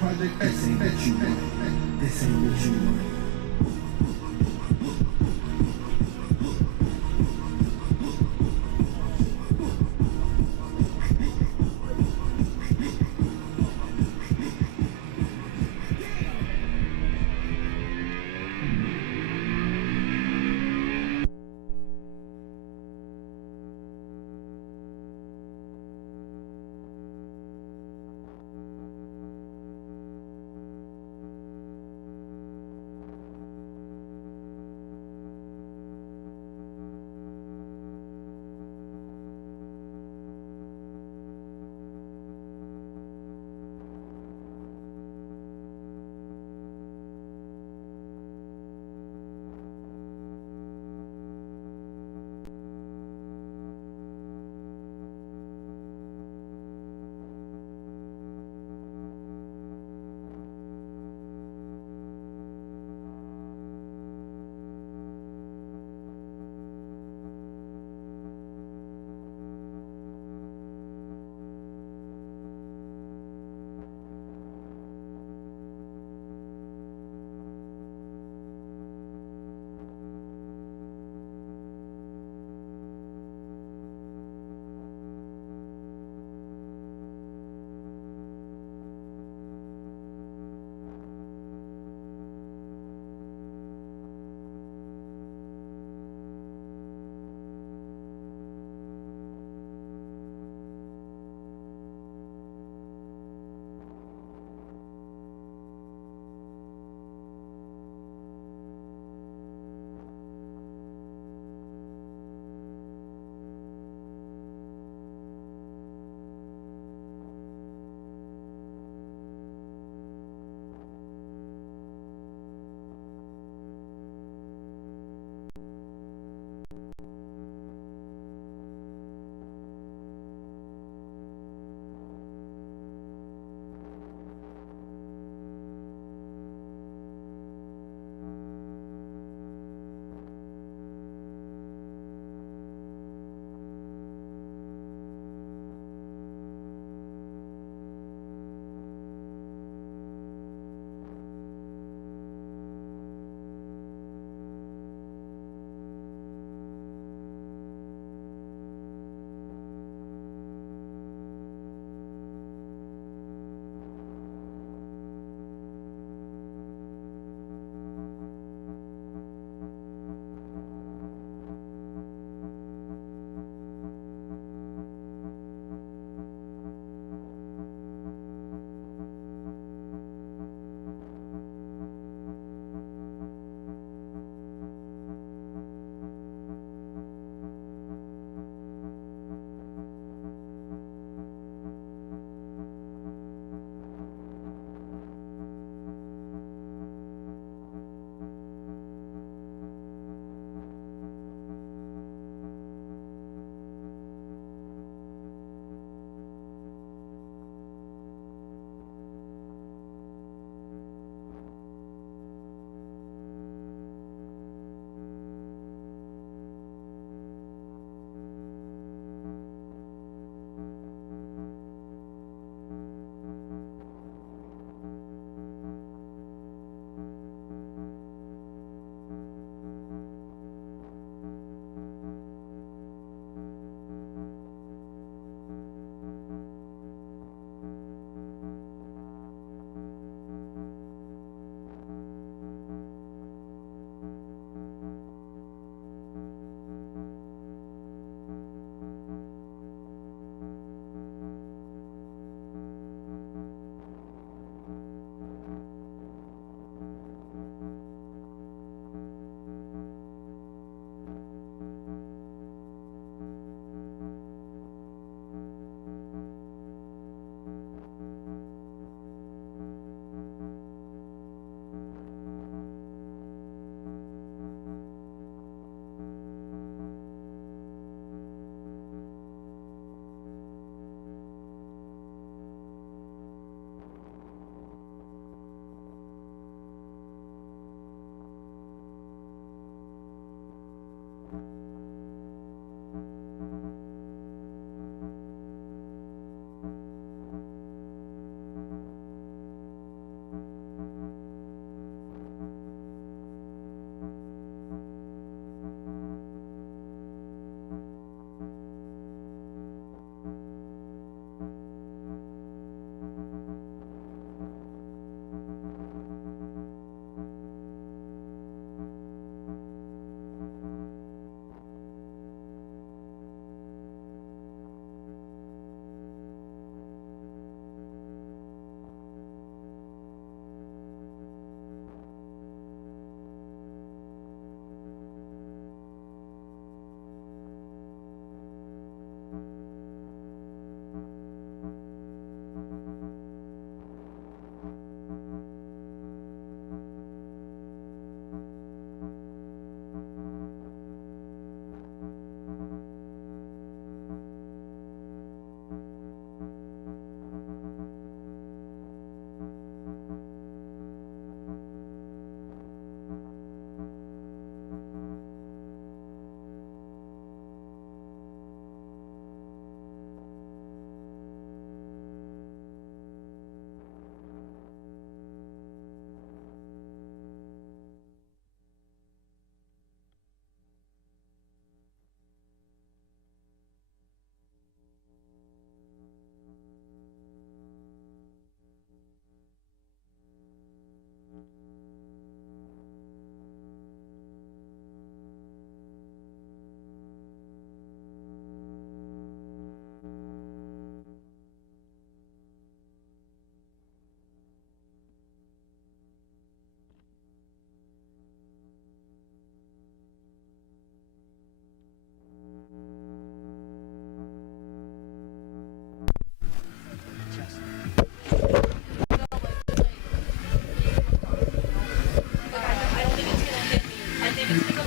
Project X, this ain't what you want.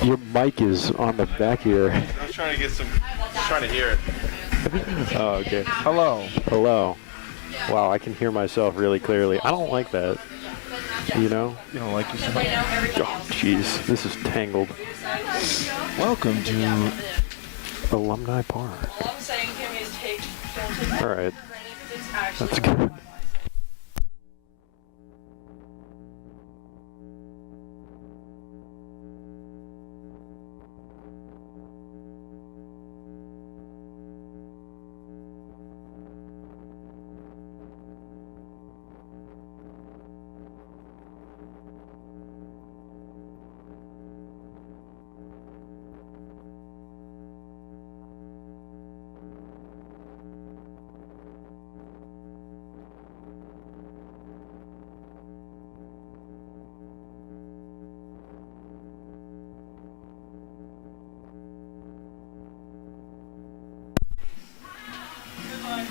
Your mic is on the back here. I was trying to get some, trying to hear it. Oh, okay. Hello. Hello. Wow, I can hear myself really clearly. I don't like that. You know? You don't like yourself? Oh, jeez. This is tangled. Welcome to Alumni Park. All I'm saying, Kimmy, is don't take All right. it's actually That's good.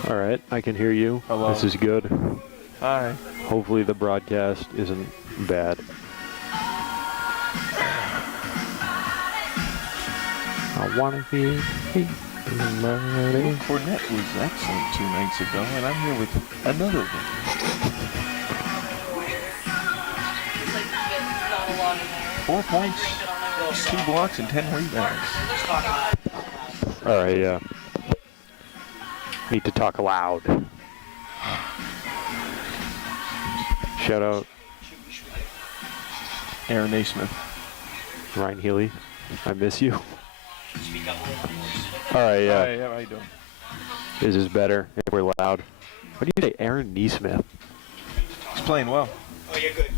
All right, I can hear you. Hello. This is good. Hi. Hopefully the broadcast isn't bad. I wanna be somebody. Fournette was excellent 2 nights ago, and I'm here with another one. it's like not a lot in there. 4 points, 2 blocks, and 10 rebounds. All right, yeah. Need to talk loud. Shout out Aaron Naismith. Ryan Healy. I miss you. All right, yeah. Hi, how you doing? This is better if we're loud. What do you say, Aaron Naismith? He's playing well. Oh, you're good.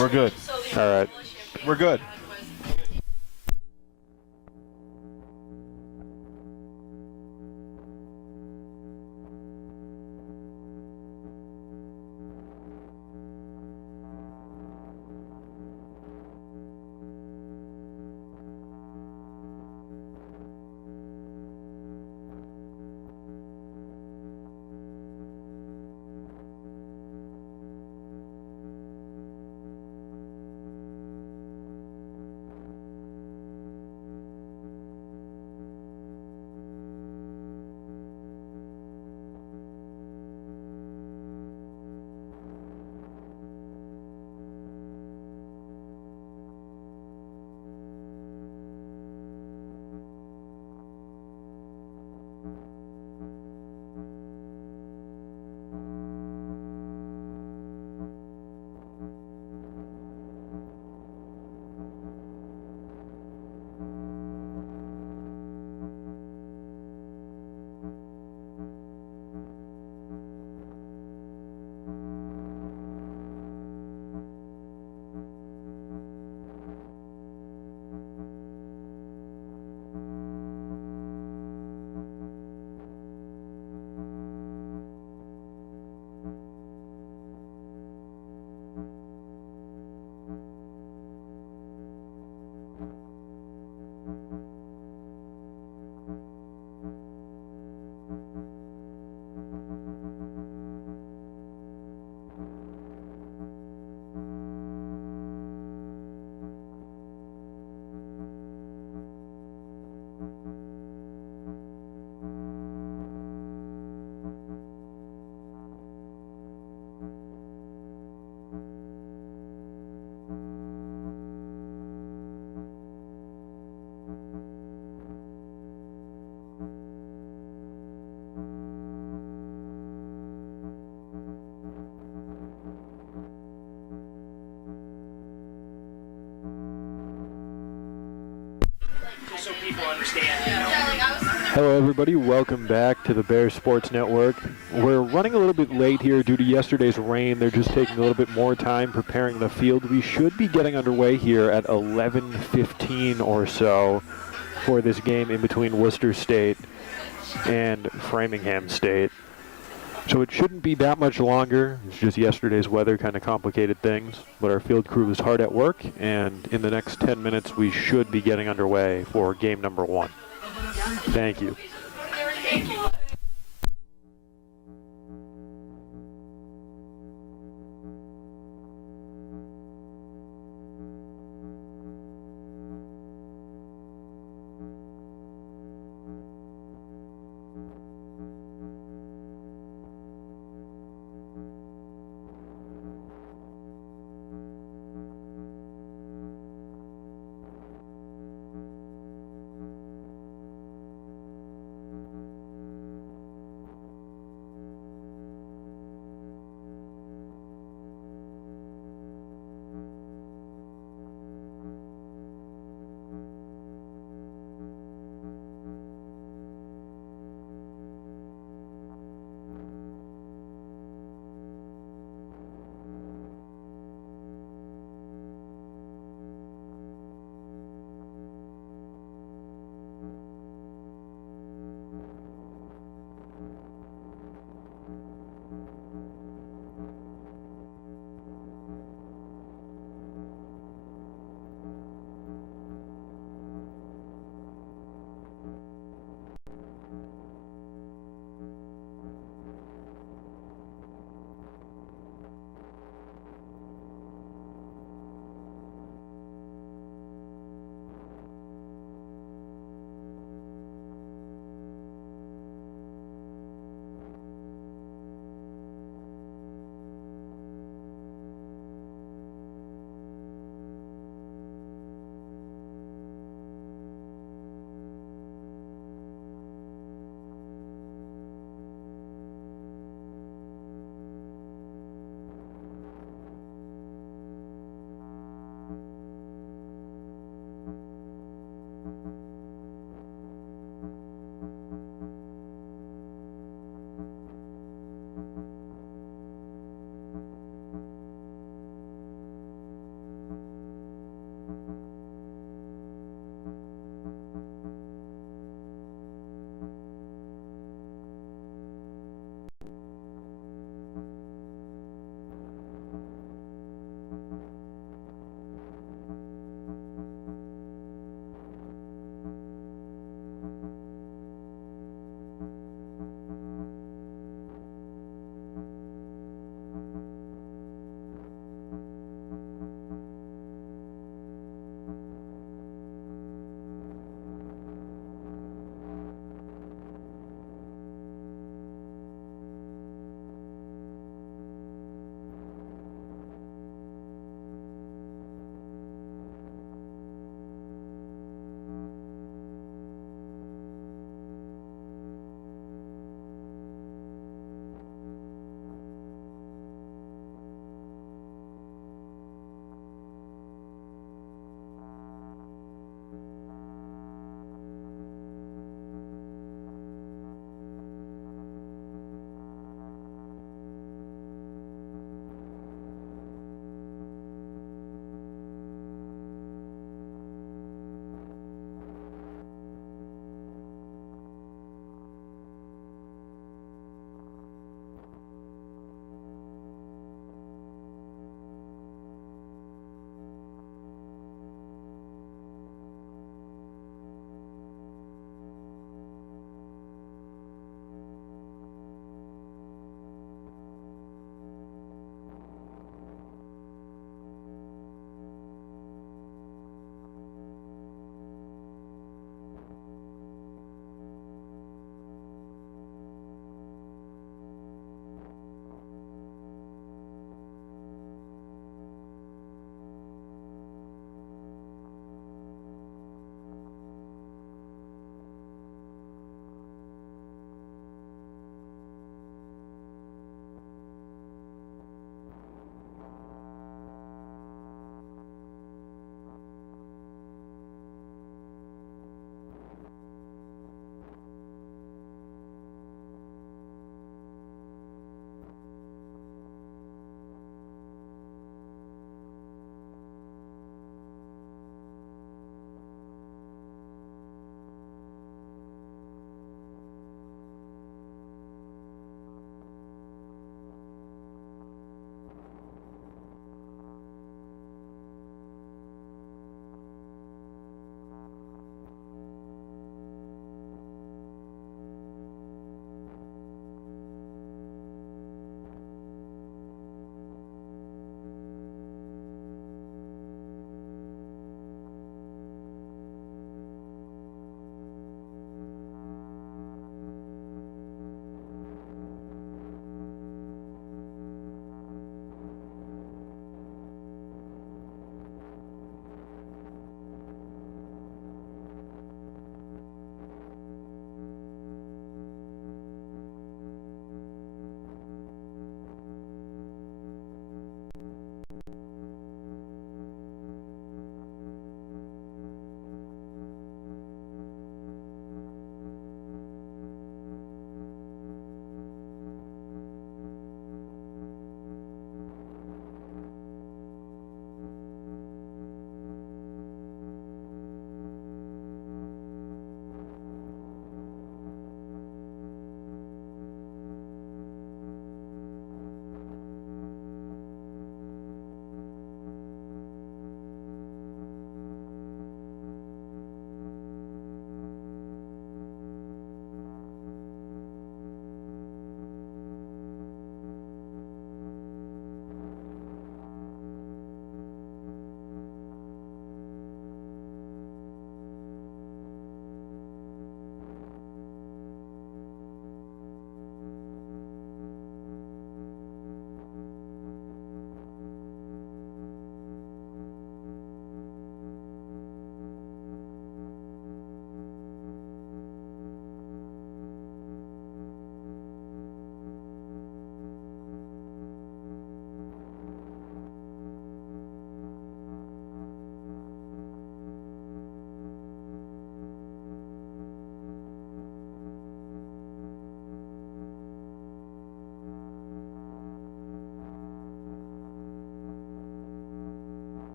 We're good. All right. We're good. So people understand, Hello, everybody. Welcome back to the Bears Sports Network. We're running a little bit late here due to yesterday's rain. They're just taking a little bit more time preparing the field. We should be getting underway here at 11:15 or so for this game in between Worcester State and Framingham State. So it shouldn't be that much longer. It's just yesterday's weather kind of complicated things. But our field crew is hard at work, and in the next 10 minutes, we should be getting underway for game number 1. Thank you.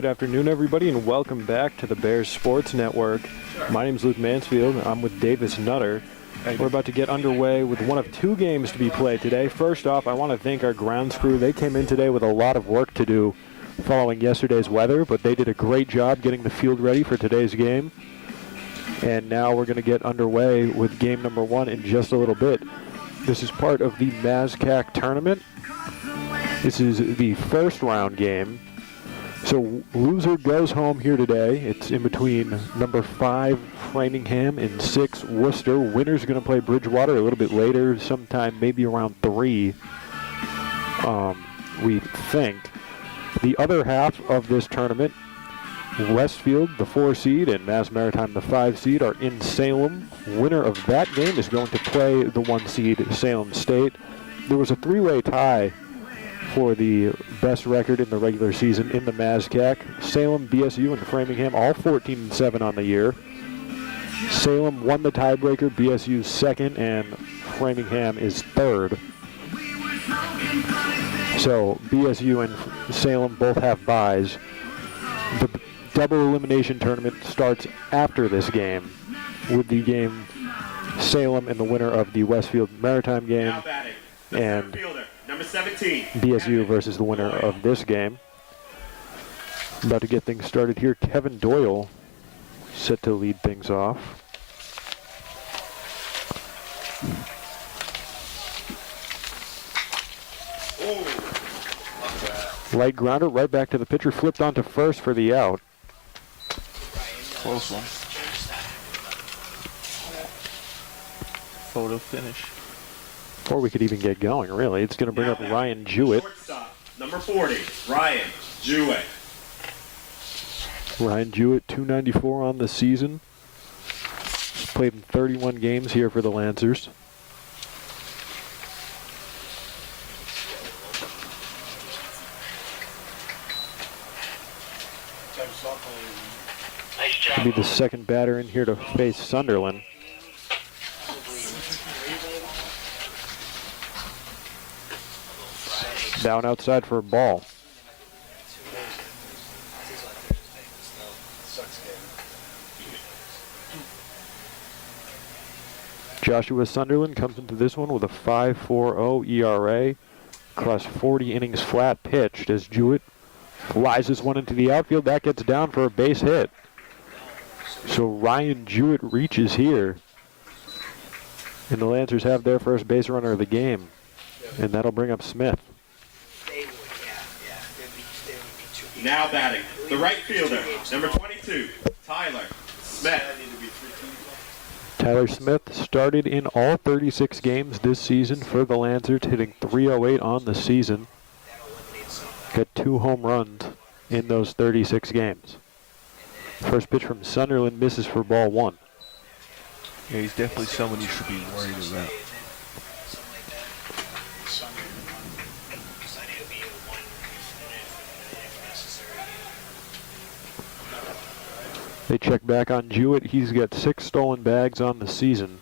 Good afternoon, everybody, and welcome back to the Bears Sports Network. My name is Luke Mansfield. I'm with Davis Nutter. We're about to get underway with one of two games to be played today. First off, I want to thank our grounds crew. They came in today with a lot of work to do following yesterday's weather, but they did a great job getting the field ready for today's game. And now we're going to get underway with game number one in just a little bit. This is part of the MASCAC tournament. This is the first round game. So loser goes home here today. It's in between number 5 Framingham and 6 Worcester. Winner's going to play Bridgewater a little bit later, sometime maybe around 3, we think. The other half of this tournament, Westfield, the 4 seed, and Mass Maritime, the 5 seed, are in Salem. Winner of that game is going to play the 1 seed, Salem State. There was a 3-way tie for the best record in the regular season in the MASCAC. Salem, BSU, and Framingham all 14-7 on the year. Salem won the tiebreaker, BSU's second, and Framingham is third. So BSU and Salem both have byes. The double elimination tournament starts after this game, with the game Salem and the winner of the Westfield Maritime game, and Number 17. BSU versus the winner of this game. About to get things started here. Kevin Doyle set to lead things off. Light grounder right back to the pitcher. Flipped onto first for the out. Close one. Photo finish. Or we could even get going, really. It's going to bring up Ryan Jewett. Shortstop, number 40, Ryan Jewett. Ryan Jewett, 294 on the season. He's played in 31 games here for the Lancers. He'll be the second batter in here to face Sunderland. Down outside for a ball. Joshua Sunderland comes into this one with a 5.40 ERA across 40 innings flat pitched as Jewett flies this one into the outfield. That gets down for a base hit. So Ryan Jewett reaches here. And the Lancers have their first base runner of the game. And that'll bring up Smith. Now batting, the right fielder, number 22, Tyler Smith. Tyler Smith started in all 36 games this season for the Lancers, hitting .308 on the season. Got 2 home runs in those 36 games. First pitch from Sunderland misses for ball 1. Yeah, he's definitely someone you should be worried about. They check back on Jewett. He's got 6 stolen bags on the season.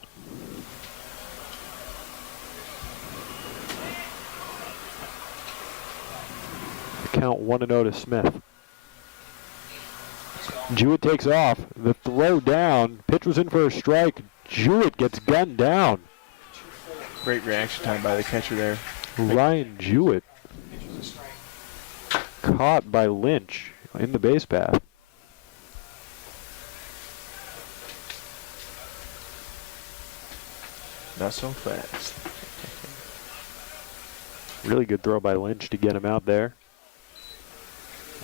The count 1-0 to Smith. Jewett takes off. The throw down. Pitch was in for a strike. Jewett gets gunned down. Great reaction time by the catcher there. Ryan Jewett caught by Lynch in the base path. Not so fast. Really good throw by Lynch to get him out there.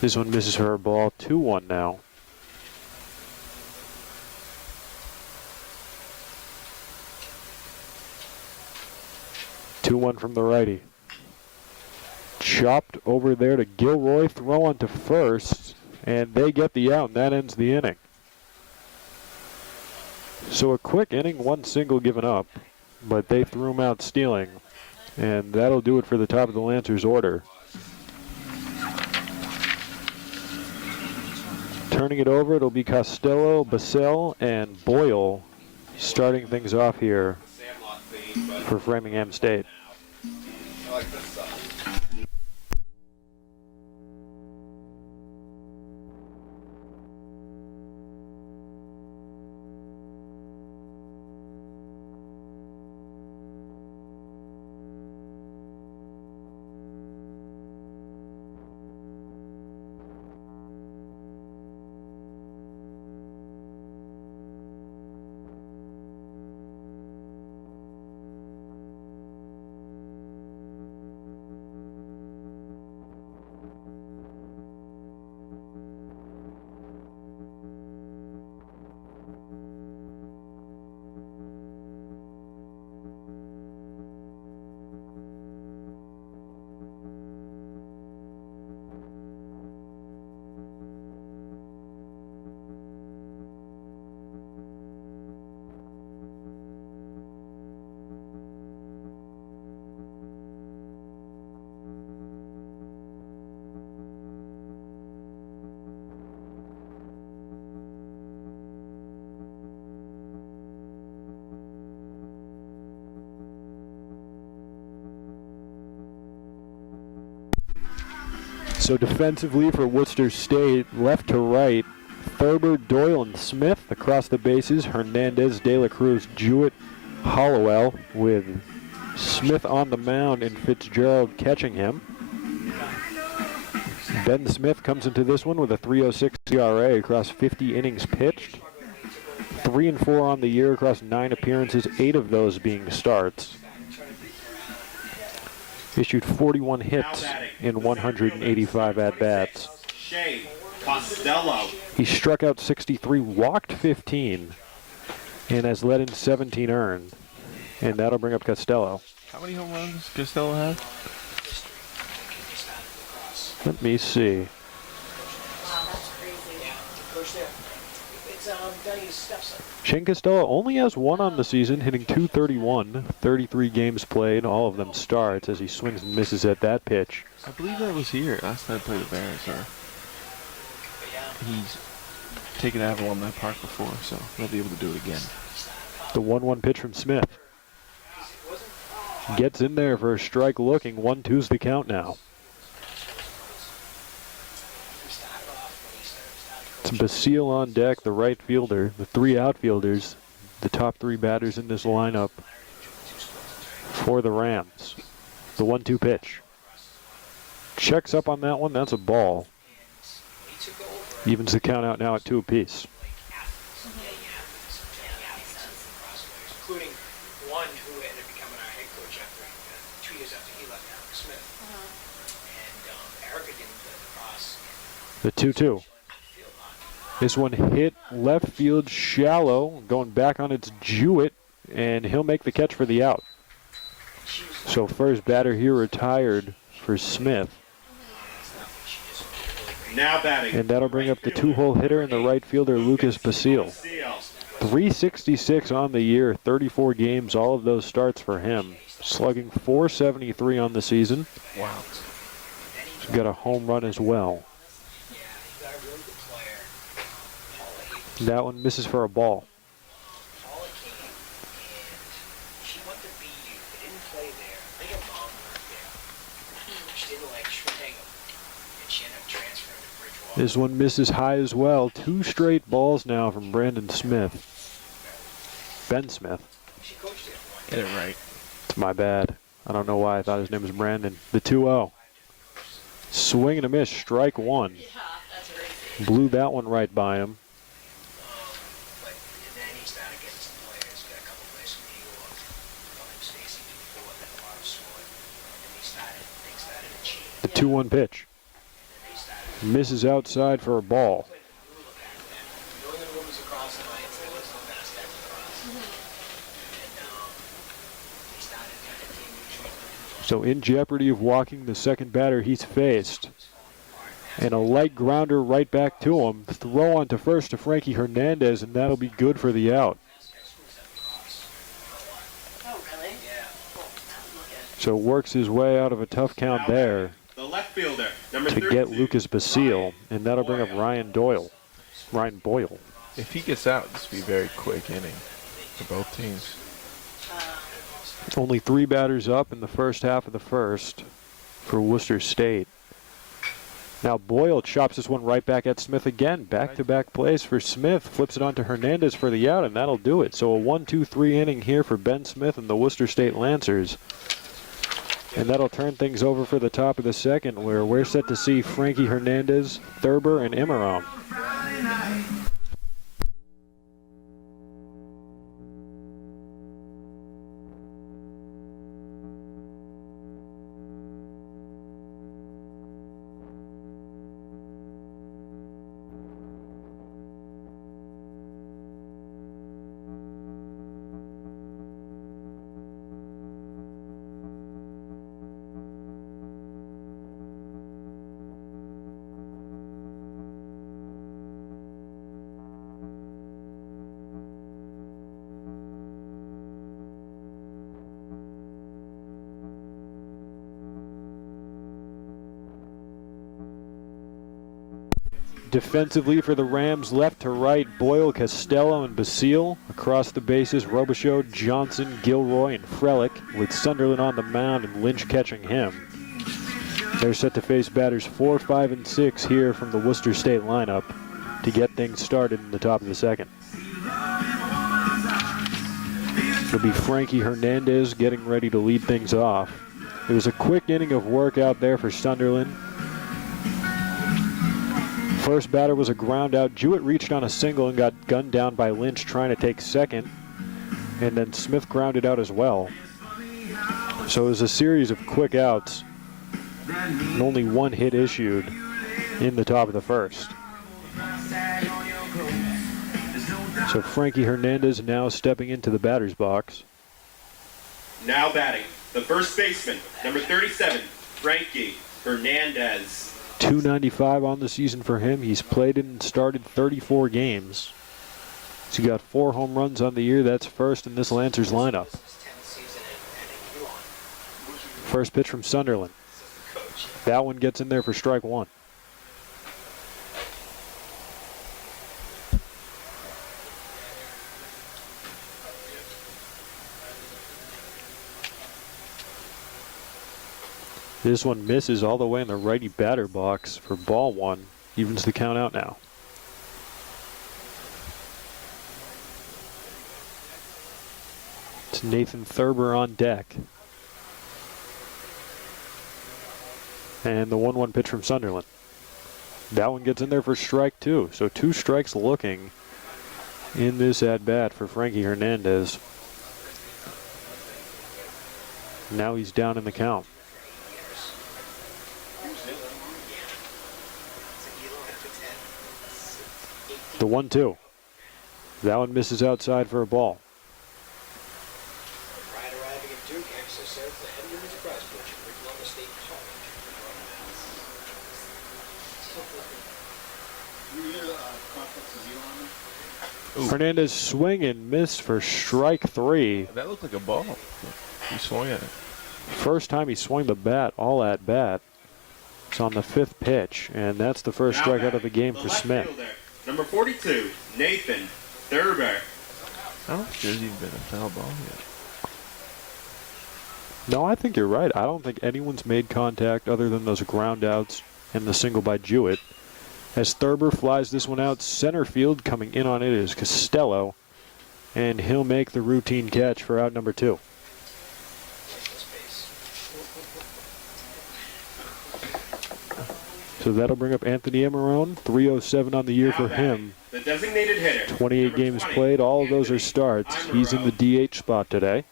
This one misses for a ball. 2-1 now. Two-one from the righty. Chopped over there to Gilroy. Throw on to first. And they get the out, and that ends the inning. So a quick inning, 1 single given up. But they threw him out stealing. And that'll do it for the top of the Lancers order. Turning it over, it'll be Costello, Basel, and Boyle starting things off here for Framingham State. I like this stuff. So defensively for Worcester State, left to right, Thurber, Doyle, and Smith across the bases. Hernandez, De La Cruz, Jewett, Hollowell, with Smith on the mound and Fitzgerald catching him. Ben Smith comes into this one with a 3.06 ERA across 50 innings pitched. 3-4 on the year across 9 appearances, 8 of those being starts. Issued 41 hits in 185 at-bats. He struck out 63, walked 15, and has led in 17 earned. And that'll bring up Costello. How many home runs Costello have? Let me see. Wow, that's crazy. Shane Costello only has 1 on the season, hitting .231, 33 games played, all of them starts as he swings and misses at that pitch. I believe that was here last time I played the Bears. Or he's taken Avalon that park before, so he'll be able to do it again. The 1-1 pitch from Smith. Gets in there for a strike looking. 1-2's the count now. It's Basile on deck, the right fielder, the 3 outfielders, the top 3 batters in this lineup for the Rams. The 1-2 pitch. Checks up on that one, that's a ball. Evens the count out now at 2 apiece. Including one who ended up becoming our head coach after 2 years after he left, Eric Smith. And Erica didn't play lacrosse. The 2-2. This one hit left field shallow, going back on its Jewett, and he'll make the catch for the out. So first batter here retired for Smith. Now batting. And that'll bring up the 2-hole hitter and the right fielder, Lucas Basile. 366 on the year, 34 games, all of those starts for him. Slugging .473 on the season. Wow. He's got a home run as well. That one misses for a ball. This one misses high as well. 2 straight balls now from Brandon Smith. Ben Smith. Get it right. It's my bad. I don't know why I thought his name was Brandon. The 2-0. Swing and a miss, strike 1. Blew that one right by him. The 2-1 pitch. Misses outside for a ball. So in jeopardy of walking the second batter he's faced. And a light grounder right back to him. Throw on to first to Frankie Hernandez, and that'll be good for the out. Oh, really? So works his way out of a tough count there. The left fielder, number To 32. get Lucas Basile, and that'll bring up Ryan Boyle. If he gets out, this will be a very quick inning for both teams. Only 3 batters up in the first half of the first for Worcester State. Now Boyle chops this one right back at Smith again. Back-to-back plays for Smith. Flips it on to Hernandez for the out, and that'll do it. So a 1-2-3 inning here for Ben Smith and the Worcester State Lancers. And that'll turn things over for the top of the second, where we're set to see Frankie Hernandez, Thurber, and Immerom. Defensively for the Rams, left to right, Boyle, Costello, and Basile. Across the bases, Robichaud, Johnson, Gilroy, and Frelick, with Sunderland on the mound and Lynch catching him. They're set to face batters 4, 5, and 6 here from the Worcester State lineup to get things started in the top of the second. It'll be Frankie Hernandez getting ready to lead things off. It was a quick inning of work out there for Sunderland. First batter was a ground out. Jewett reached on a single and got gunned down by Lynch trying to take second. And then Smith grounded out as well. So it was a series of quick outs and only one hit issued in the top of the first. So Frankie Hernandez now stepping into the batter's box. Now batting, the first baseman, number 37, Frankie Hernandez. .295 on the season for him. He's played and started 34 games. He's got 4 home runs on the year. That's first in this Lancers lineup. First pitch from Sunderland. That one gets in there for strike 1. This one misses all the way in the righty batter box for ball 1. Evens the count out now. It's Nathan Thurber on deck. And the 1-1 pitch from Sunderland. That one gets in there for strike 2. So 2 strikes looking in this at-bat for Frankie Hernandez. Now he's down in the count. The 1-2. That one misses outside for a ball. Hernandez swing and miss for strike 3. That looked like a ball. He swung at it. First time he swung the bat all at bat. It's on the 5th pitch, and that's the first strikeout of the game for Smith. Fielder, number 42, Nathan Thurber. I don't think there's even been a foul ball yet. No, I think you're right. I don't think anyone's made contact other than those ground outs and the single by Jewett. As Thurber flies this one out center field, coming in on it is Costello, and he'll make the routine catch for out number 2. So that'll bring up Anthony Emarone, 307 on the year for him. The designated hitter. 28 games played, all of those are starts. He's in the DH spot today.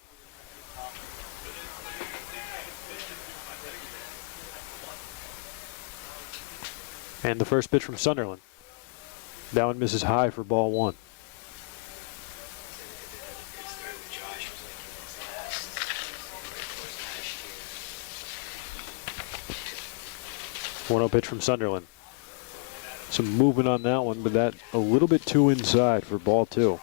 And the first pitch from Sunderland. That one misses high for ball 1. One-0 pitch from Sunderland. Some movement on that one, but that a little bit too inside for ball 2.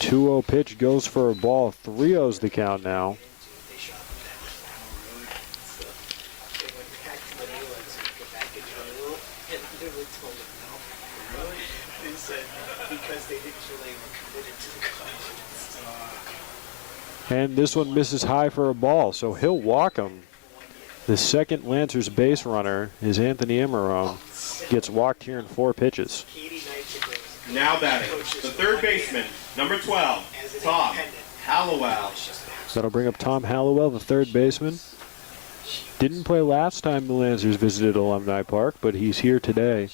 Two-0 pitch goes for a ball. 3-0's the count now. And this one misses high for a ball, so he'll walk him. The second Lancers base runner is Anthony Emarone. Gets walked here in 4 pitches. Now batting, the third baseman, number 12, Tom Hallowell. That'll bring up Tom Hallowell, the third baseman. Didn't play last time the Lancers visited Alumni Park, but he's here today.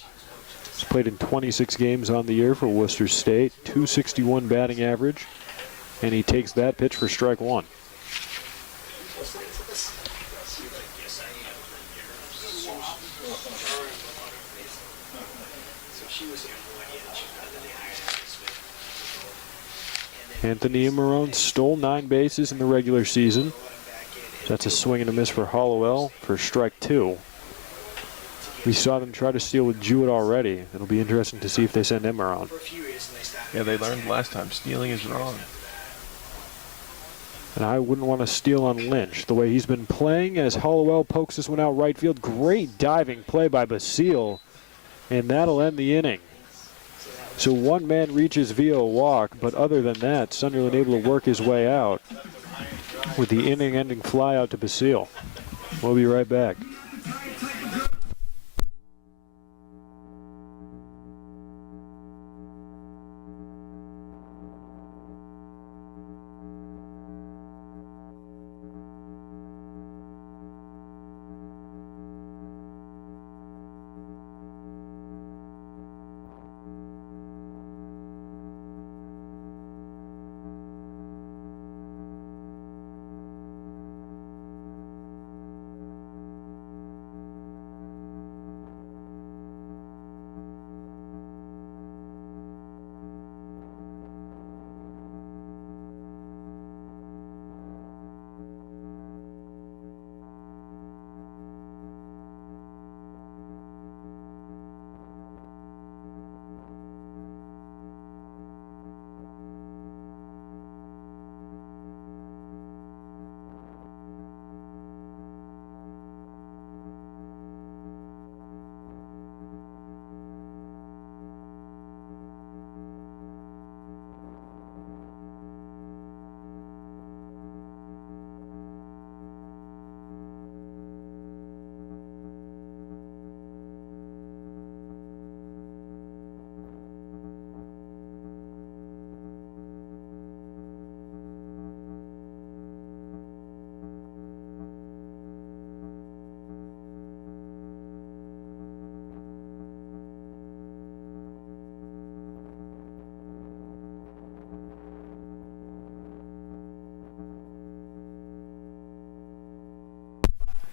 He's played in 26 games on the year for Worcester State, .261 batting average. And he takes that pitch for strike 1. Anthony Emarone stole 9 bases in the regular season. That's a swing and a miss for Hallowell for strike 2. We saw them try to steal with Jewett already. It'll be interesting to see if they send Emarone. Yeah, they learned last time. Stealing is wrong. And I wouldn't want to steal on Lynch the way he's been playing as Hallowell pokes this one out right field. Great diving play by Basile. and that'll end the inning. So one man reaches via a walk, but other than that, Sunderland able to work his way out with the inning-ending flyout to Basile. We'll be right back.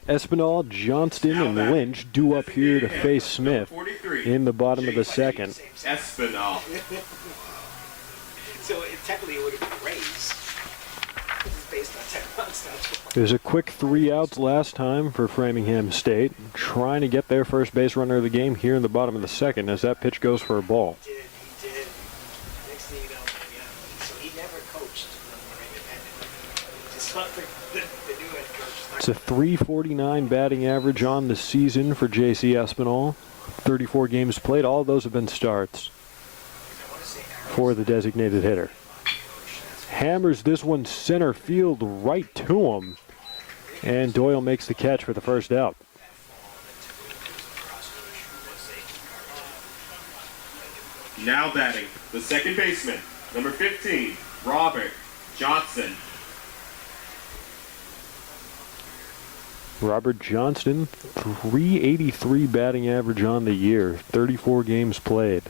Espinal, Johnston, and Lynch due up here to face Smith in the bottom of the second. Espinal. So technically it would have been Rays. Based on 10 runs. There's a quick 3 outs last time for Framingham State, trying to get their first base runner of the game here in the bottom of the second as that pitch goes for a ball. He did. Next thing you know, yeah. So he never coached independent. Just not the new head coach. It's a .349 batting average on the season for J.C. Espinal. 34 games played. All of those have been starts for the designated hitter. Hammers this one center field right to him. And Doyle makes the catch for the first out. Now batting, the second baseman, number 15, Robert Johnson. Robert Johnston, .383 batting average on the year, 34 games played.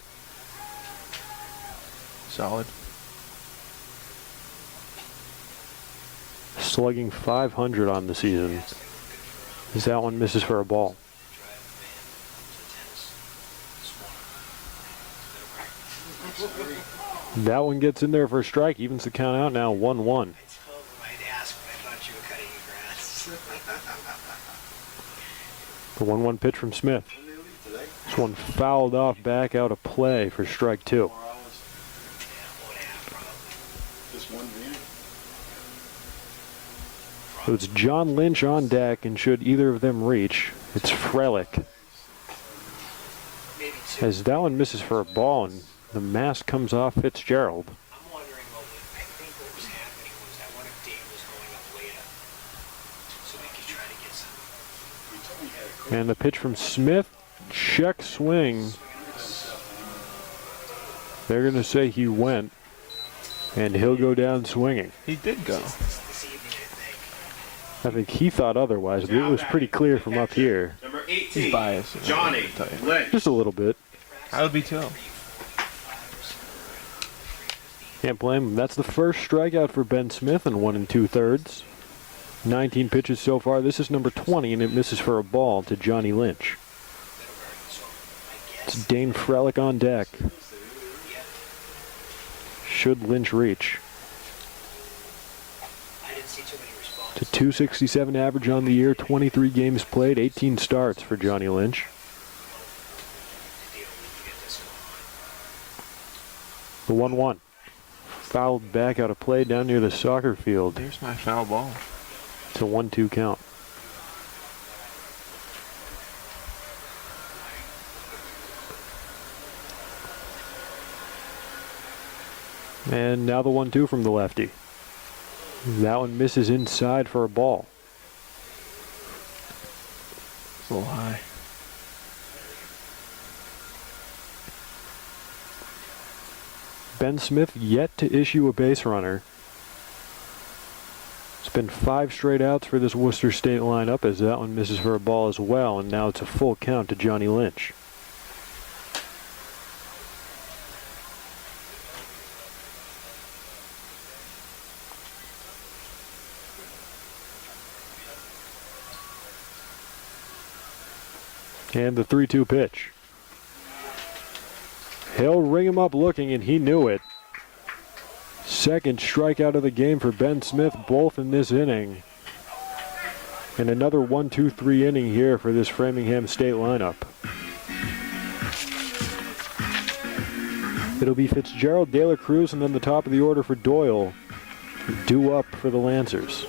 Solid. Slugging .500 on the season. As that one misses for a ball. That one gets in there for a strike, evens the count out now 1-1. I told him I'd ask when I thought you were cutting your grass. The 1-1 pitch from Smith. This one fouled off back out of play for strike 2. So it's John Lynch on deck, and should either of them reach, it's Frelick. As that one misses for a ball, and the mask comes off Fitzgerald. I'm wondering I think what was happening was that one of Dave was going up later, so we could try to get some. And the pitch from Smith, check swing. They're going to say he went, and he'll go down swinging. He did go. This evening, I think he thought otherwise, but it was pretty clear from up here. Number 18, He's biased. Johnny Lynch. Just a little bit. I would be too. Can't blame him. That's the first strikeout for Ben Smith in 1 2/3. 19 pitches so far. This is number 20, and it misses for a ball to Johnny Lynch. It's Dane Frelick on deck. Should Lynch reach? I didn't see too many responses. It's a .267 average on the year, 23 games played, 18 starts for Johnny Lynch. The 1-1. Fouled back out of play down near the soccer field. There's my foul ball. It's a 1-2 count. And now the 1-2 from the lefty. That one misses inside for a ball. It's a little high. Ben Smith yet to issue a base runner. It's been 5 straight outs for this Worcester State lineup as that one misses for a ball as well, and now it's a full count to Johnny Lynch. And the 3-2 pitch. He'll ring him up looking, and he knew it. Second strikeout of the game for Ben Smith, both in this inning. And another 1-2-3 inning here for this Framingham State lineup. It'll be Fitzgerald, De La Cruz, and then the top of the order for Doyle. Due up for the Lancers.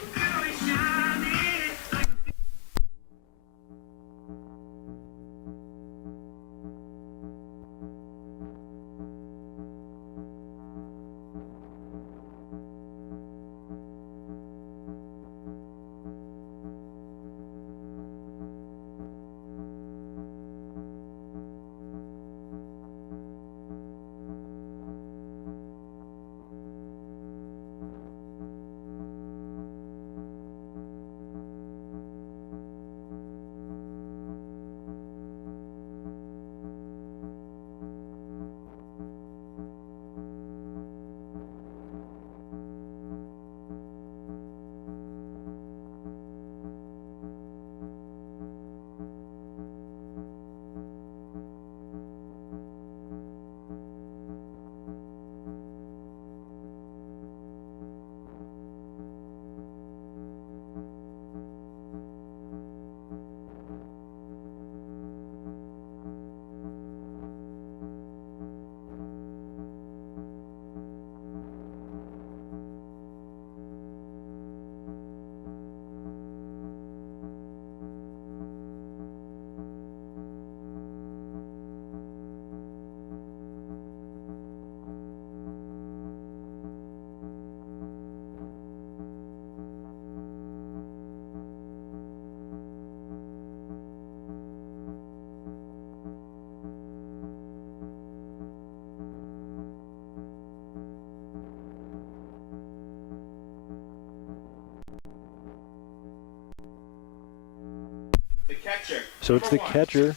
So it's the catcher,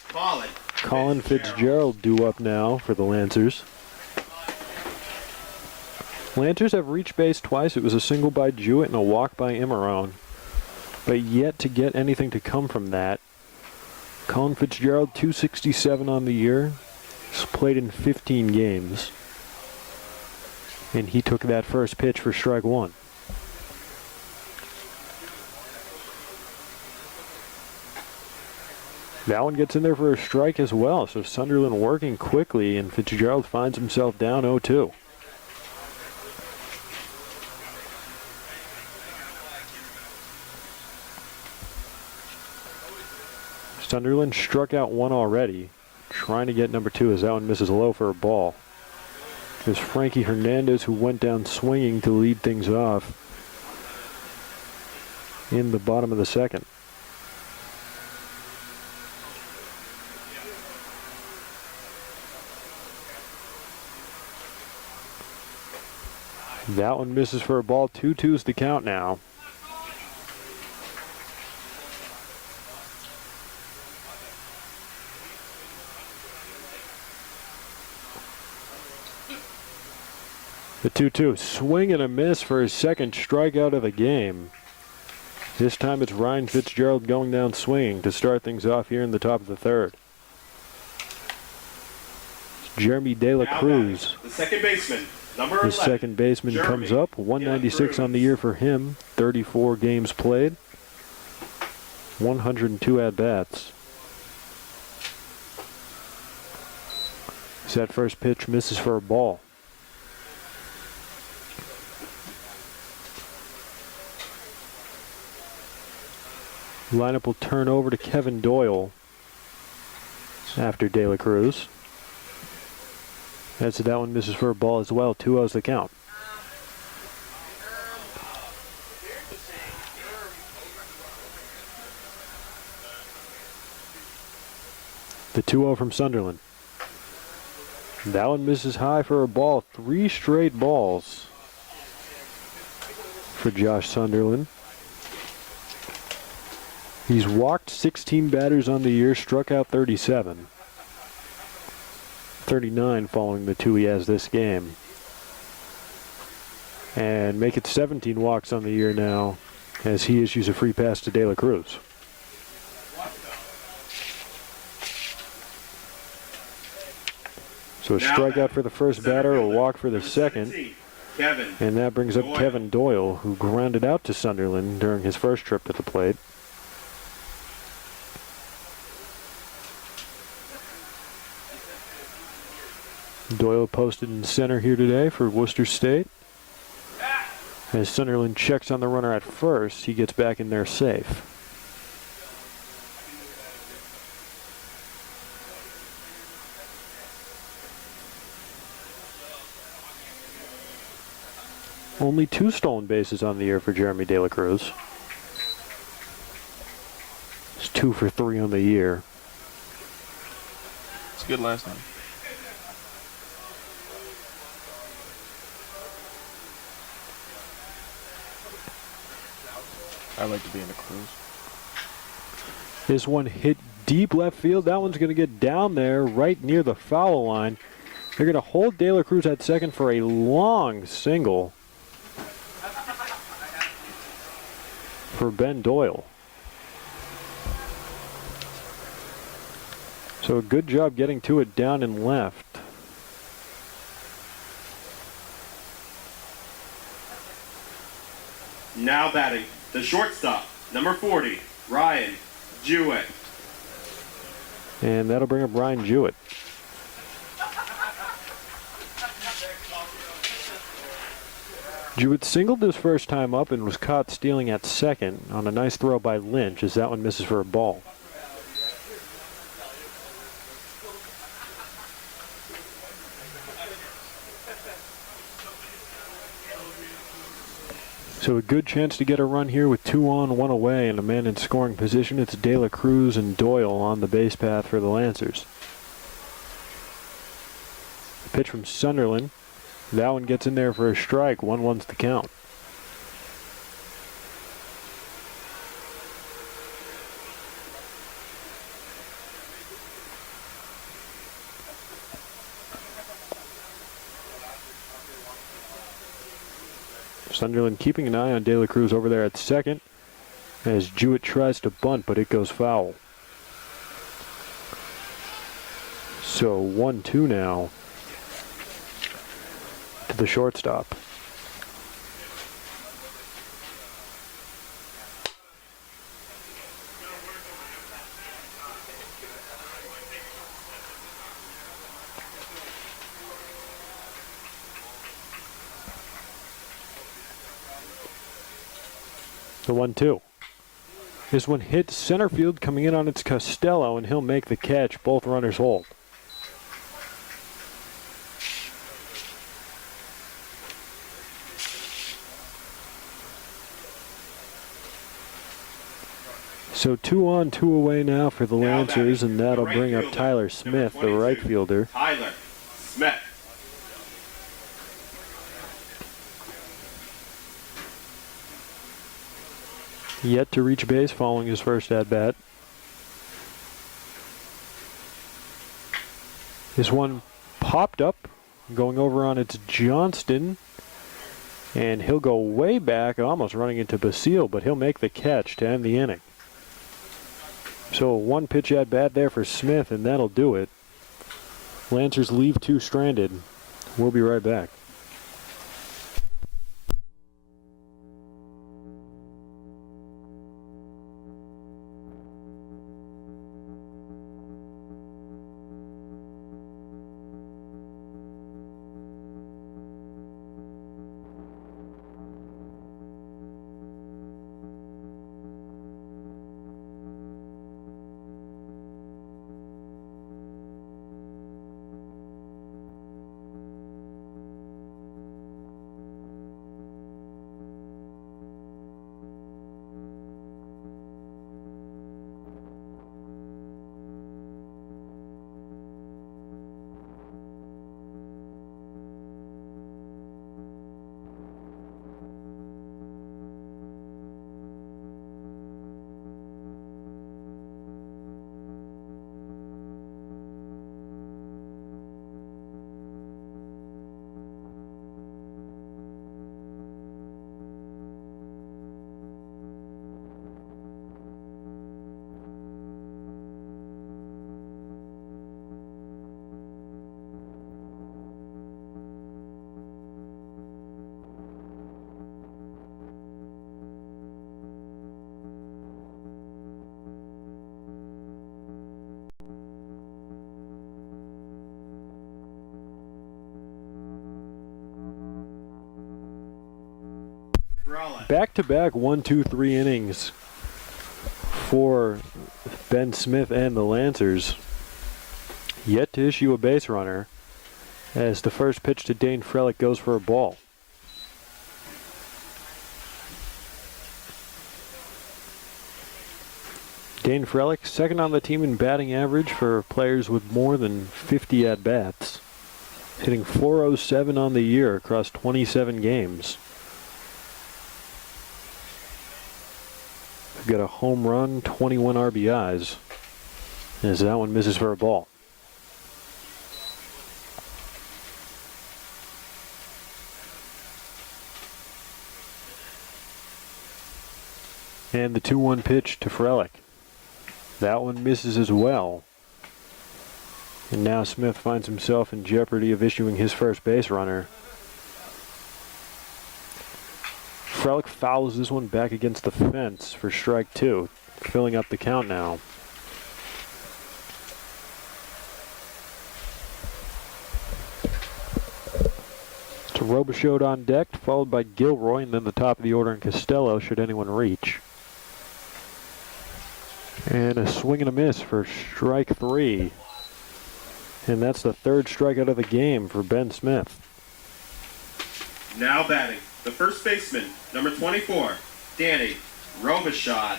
Colin Fitzgerald, due up now for the Lancers. Lancers have reached base twice. It was a single by Jewett and a walk by Imarone, but yet to get anything to come from that. Colin Fitzgerald, 267 on the year. He's played in 15 games. And he took that first pitch for strike one. That one gets in there for a strike as well. So Sunderland working quickly, and Fitzgerald finds himself down 0-2. Sunderland struck out one already, trying to get number 2 as that one misses low for a ball. There's Frankie Hernandez, who went down swinging to lead things off in the bottom of the second. That one misses for a ball. 2-2's the count now. The 2-2, swing and a miss for his second strikeout of the game. This time it's Ryan Fitzgerald going down swinging to start things off here in the top of the third. It's Jeremy De La Cruz. The second baseman, number 11. The second baseman comes up. 196 on the year for him. 34 games played. 102 at-bats. That first pitch misses for a ball. Lineup will turn over to Kevin Doyle after De La Cruz. As that one misses for a ball as well. 2-0's the count. The 2-0 from Sunderland. That one misses high for a ball. 3 straight balls for Josh Sunderland. He's walked 16 batters on the year, struck out 37. 39 following the 2 he has this game. And make it 17 walks on the year now as he issues a free pass to De La Cruz. So a strikeout for the first batter, a walk for the second. And that brings up Kevin Doyle, who grounded out to Sunderland during his first trip to the plate. Doyle posted in center here today for Worcester State. As Sunderland checks on the runner at first, he gets back in there safe. Only 2 stolen bases on the year for Jeremy De La Cruz. It's 2 for 3 on the year. It's good last time. I like to be in the Cruz. This one hit deep left field. That one's going to get down there right near the foul line. They're going to hold De La Cruz at second for a long single for Ben Doyle. So a good job getting to it down and left. Now batting, the shortstop, number 40, Ryan Jewett. And that'll bring up Ryan Jewett. Jewett singled his first time up and was caught stealing at second on a nice throw by Lynch as that one misses for a ball. So a good chance to get a run here with 2 on, 1 away, and a man in scoring position. It's De La Cruz and Doyle on the base path for the Lancers. Pitch from Sunderland. That one gets in there for a strike. 1-1's the count. Sunderland keeping an eye on De La Cruz over there at second as Jewett tries to bunt, but it goes foul. So 1-2 now to the shortstop. The 1-2. This one hits center field, coming in on its Costello, and he'll make the catch. Both runners hold. So 2 on, 2 away now for the Lancers, and that'll bring up Tyler Smith, the right fielder. Tyler Smith. Yet to reach base following his first at-bat. This one popped up, going over on its Johnston, and he'll go way back, almost running into Basile, but he'll make the catch to end the inning. So 1 pitch at-bat there for Smith, and that'll do it. Lancers leave 2 stranded. We'll be right back. Back-to-back 1-2-3 innings for Ben Smith and the Lancers. Yet to issue a base runner as the first pitch to Dane Frelick goes for a ball. Dane Frelick, second on the team in batting average for players with more than 50 at-bats, hitting .407 on the year across 27 games. We've got a home run, 21 RBIs, as that one misses for a ball. And the 2-1 pitch to Frelick. That one misses as well. And now Smith finds himself in jeopardy of issuing his first base runner. Frelick fouls this one back against the fence for strike 2, filling up the count now. It's Robichaud on deck, followed by Gilroy, and then the top of the order in Costello, should anyone reach. And a swing and a miss for strike 3. And that's the third strikeout of the game for Ben Smith. Now batting, the first baseman, number 24, Danny Robichaud.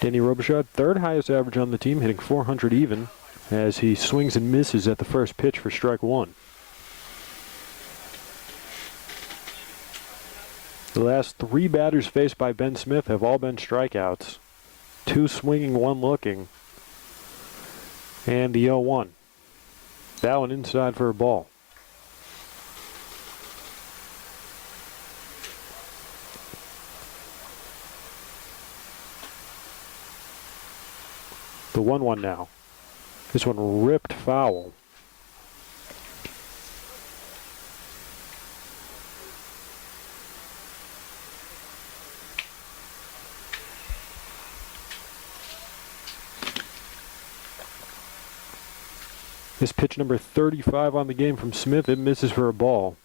Danny Robichaud, third highest average on the team, hitting .400 even, as he swings and misses at the first pitch for strike 1. The last 3 batters faced by Ben Smith have all been strikeouts. 2 swinging, 1 looking. And the 0-1. That one inside for a ball. The 1-1 now. This one ripped foul. This pitch number 35 on the game from Smith, it misses for a ball.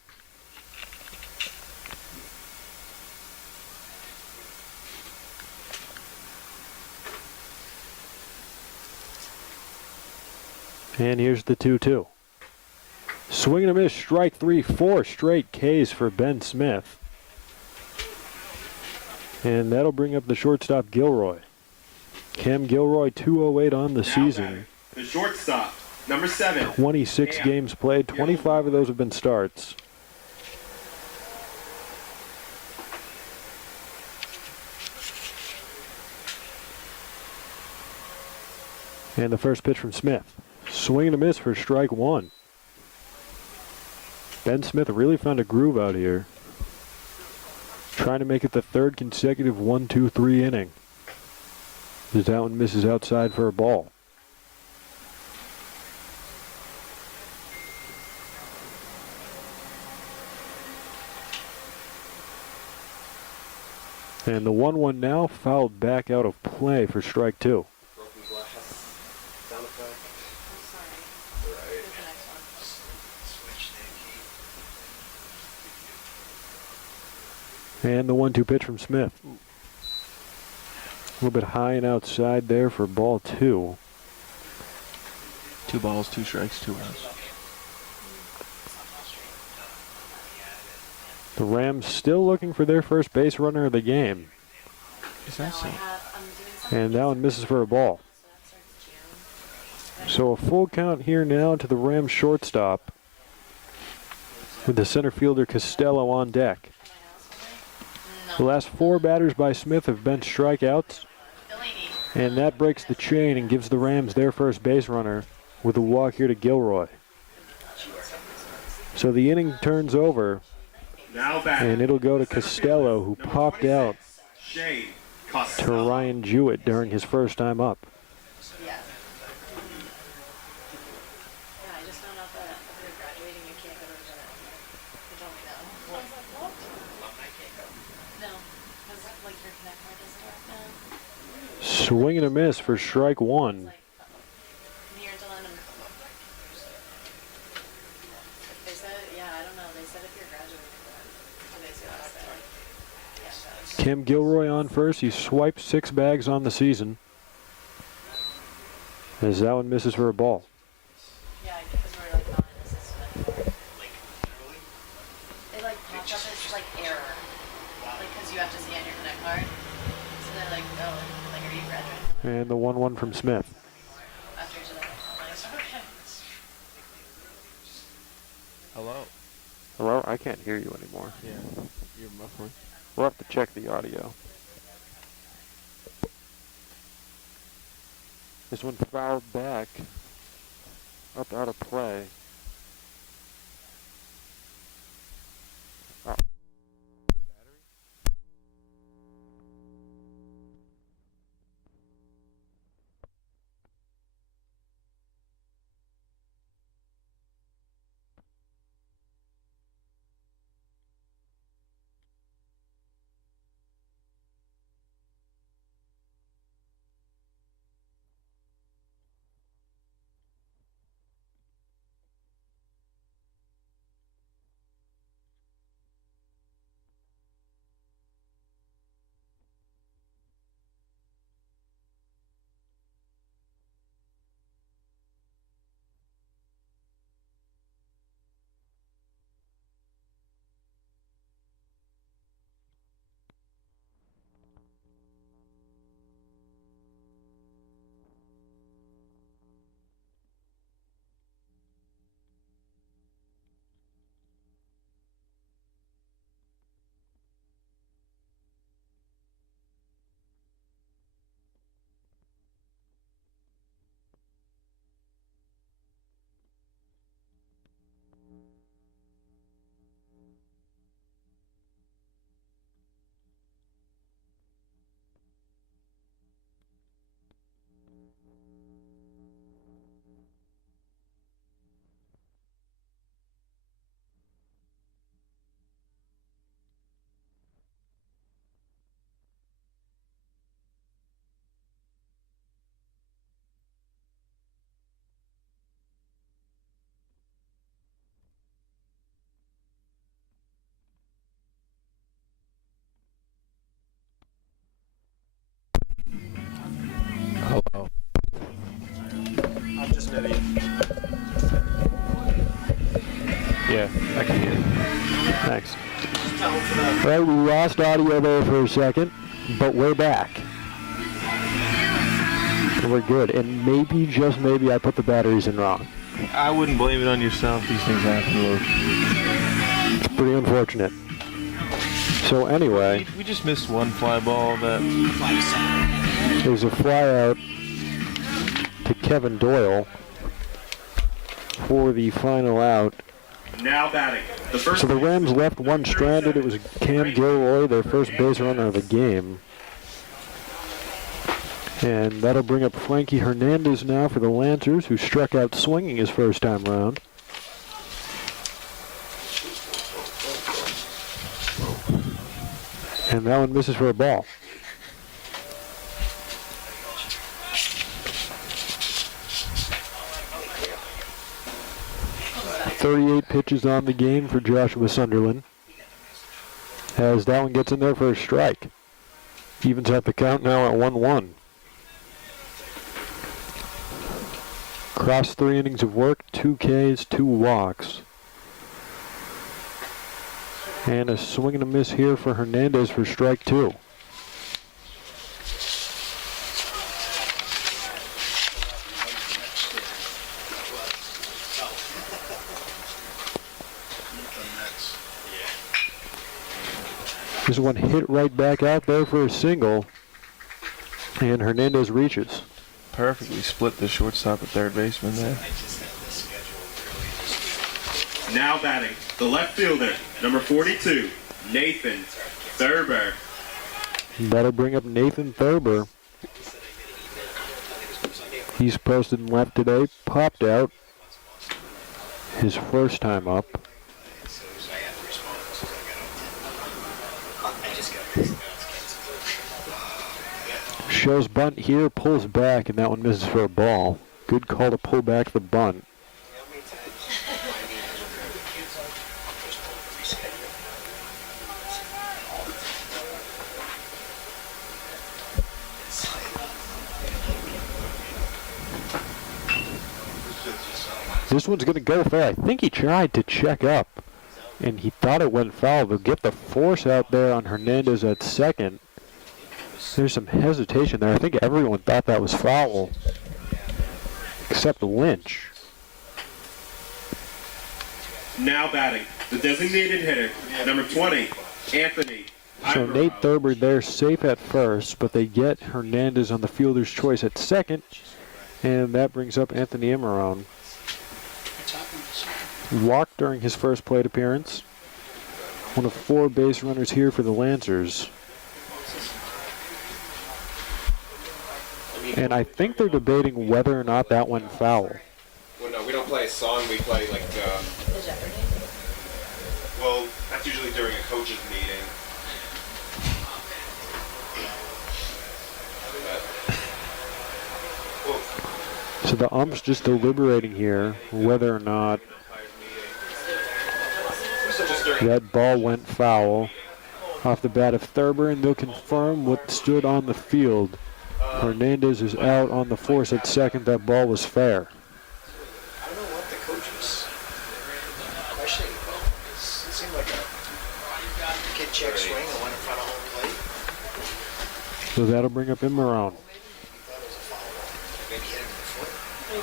And here's the 2-2. Swing and a miss, strike 3, 4 straight Ks for Ben Smith. And that'll bring up the shortstop Gilroy. Cam Gilroy, 208 on the season. The shortstop, number 7. 26 games played, 25 of those have been starts. And the first pitch from Smith. Swing and a miss for strike 1. Ben Smith really found a groove out here. Trying to make it the third consecutive 1-2-3 inning. As that one misses outside for a ball. And the 1-1 now fouled back out of play for strike 2. Broken glass. Sound effect. I'm sorry. Right. Here's the next one. Switch, then And the 1-2 pitch from Smith. A little bit high and outside there for ball 2. 2 balls, 2 strikes, 2 outs. The Rams still looking for their first base runner of the game. Is that so? I'm doing something. And that one misses for a ball. So that starts June. So a full count here now to the Rams shortstop, with the center fielder Costello on deck. The last 4 batters by Smith have been strikeouts, and that breaks the chain and gives the Rams their first base runner with a walk here to Gilroy. So the inning turns over, Now back. and it'll go to Costello, who popped out Shane to Costello. Ryan Jewett during his first time up. Yeah. Yeah, I just found out that if you're graduating, you can't go to the general. They told me that. I was like, what? alumni can't go. No, because like your connect card doesn't work now. Swing and a miss for strike 1. Like, near done. said if you're graduating, then today's your last day. Yeah, so. Cam Gilroy on first. He swiped 6 bags on the season. As that one misses for a ball. Yeah, because we're like not in the system. It like pops up as like error. Like, because you have to see on your Connect card. So they're like, oh, like, are you graduating? And the 1-1 from Smith. After each other. I'm like, okay. Hello. Hello? I can't hear you anymore. Yeah. You're muffling. We'll have to check the audio. This one fouled back. Up out of play. Oh. Hello. I'm just an idiot. Yeah, I can hear you. Thanks. All right, we lost audio there for a second, but we're back. And we're good. And maybe, just maybe, I put the batteries in wrong. I wouldn't blame it on yourself. These things happen, Luke. It's pretty unfortunate. So anyway, We just missed one fly ball that there's a fly out to Kevin Doyle for the final out. Now batting. The first So the Rams left one stranded. It was Cam Gilroy, their first base runner of the game. And that'll bring up Frankie Hernandez now for the Lancers, who struck out swinging his first time round. And that one misses for a ball. .38 pitches on the game for Joshua Sunderland, as that one gets in there for a strike. Evens out the count now at 1-1. Across 3 innings of work, 2 Ks, 2 walks. And a swing and a miss here for Hernandez for strike 2. This one hit right back out there for a single, and Hernandez reaches. perfectly split the shortstop at third baseman there. Now batting, the left fielder, number 42, Nathan Thurber. That'll bring up Nathan Thurber. He's posted left today, popped out his first time up. Shows bunt here, pulls back, and that one misses for a ball. Good call to pull back the bunt. This one's going to go fair. I think he tried to check up, and he thought it went foul, but get the force out there on Hernandez at second. There's some hesitation there. I think everyone thought that was foul, except Lynch. Now batting, the designated hitter, number 20, Anthony. So Nate Thurber there safe at first, but they get Hernandez on the fielder's choice at second, and that brings up Anthony Imarone. Walked during his first plate appearance. One of 4 base runners here for the Lancers. And I think they're debating whether or not that went foul. Well, no, we don't play a song. We play like. Well, that's usually during a coach's meeting. So the ump's just deliberating here whether or not that ball went foul off the bat of Thurber, and they'll confirm what stood on the field. Hernandez is out on the force at second. That ball was fair. I don't know what the coach was questioning about. It seemed like a kid check swing and went in front of home plate. So that'll bring up Imarone. Maybe hit him in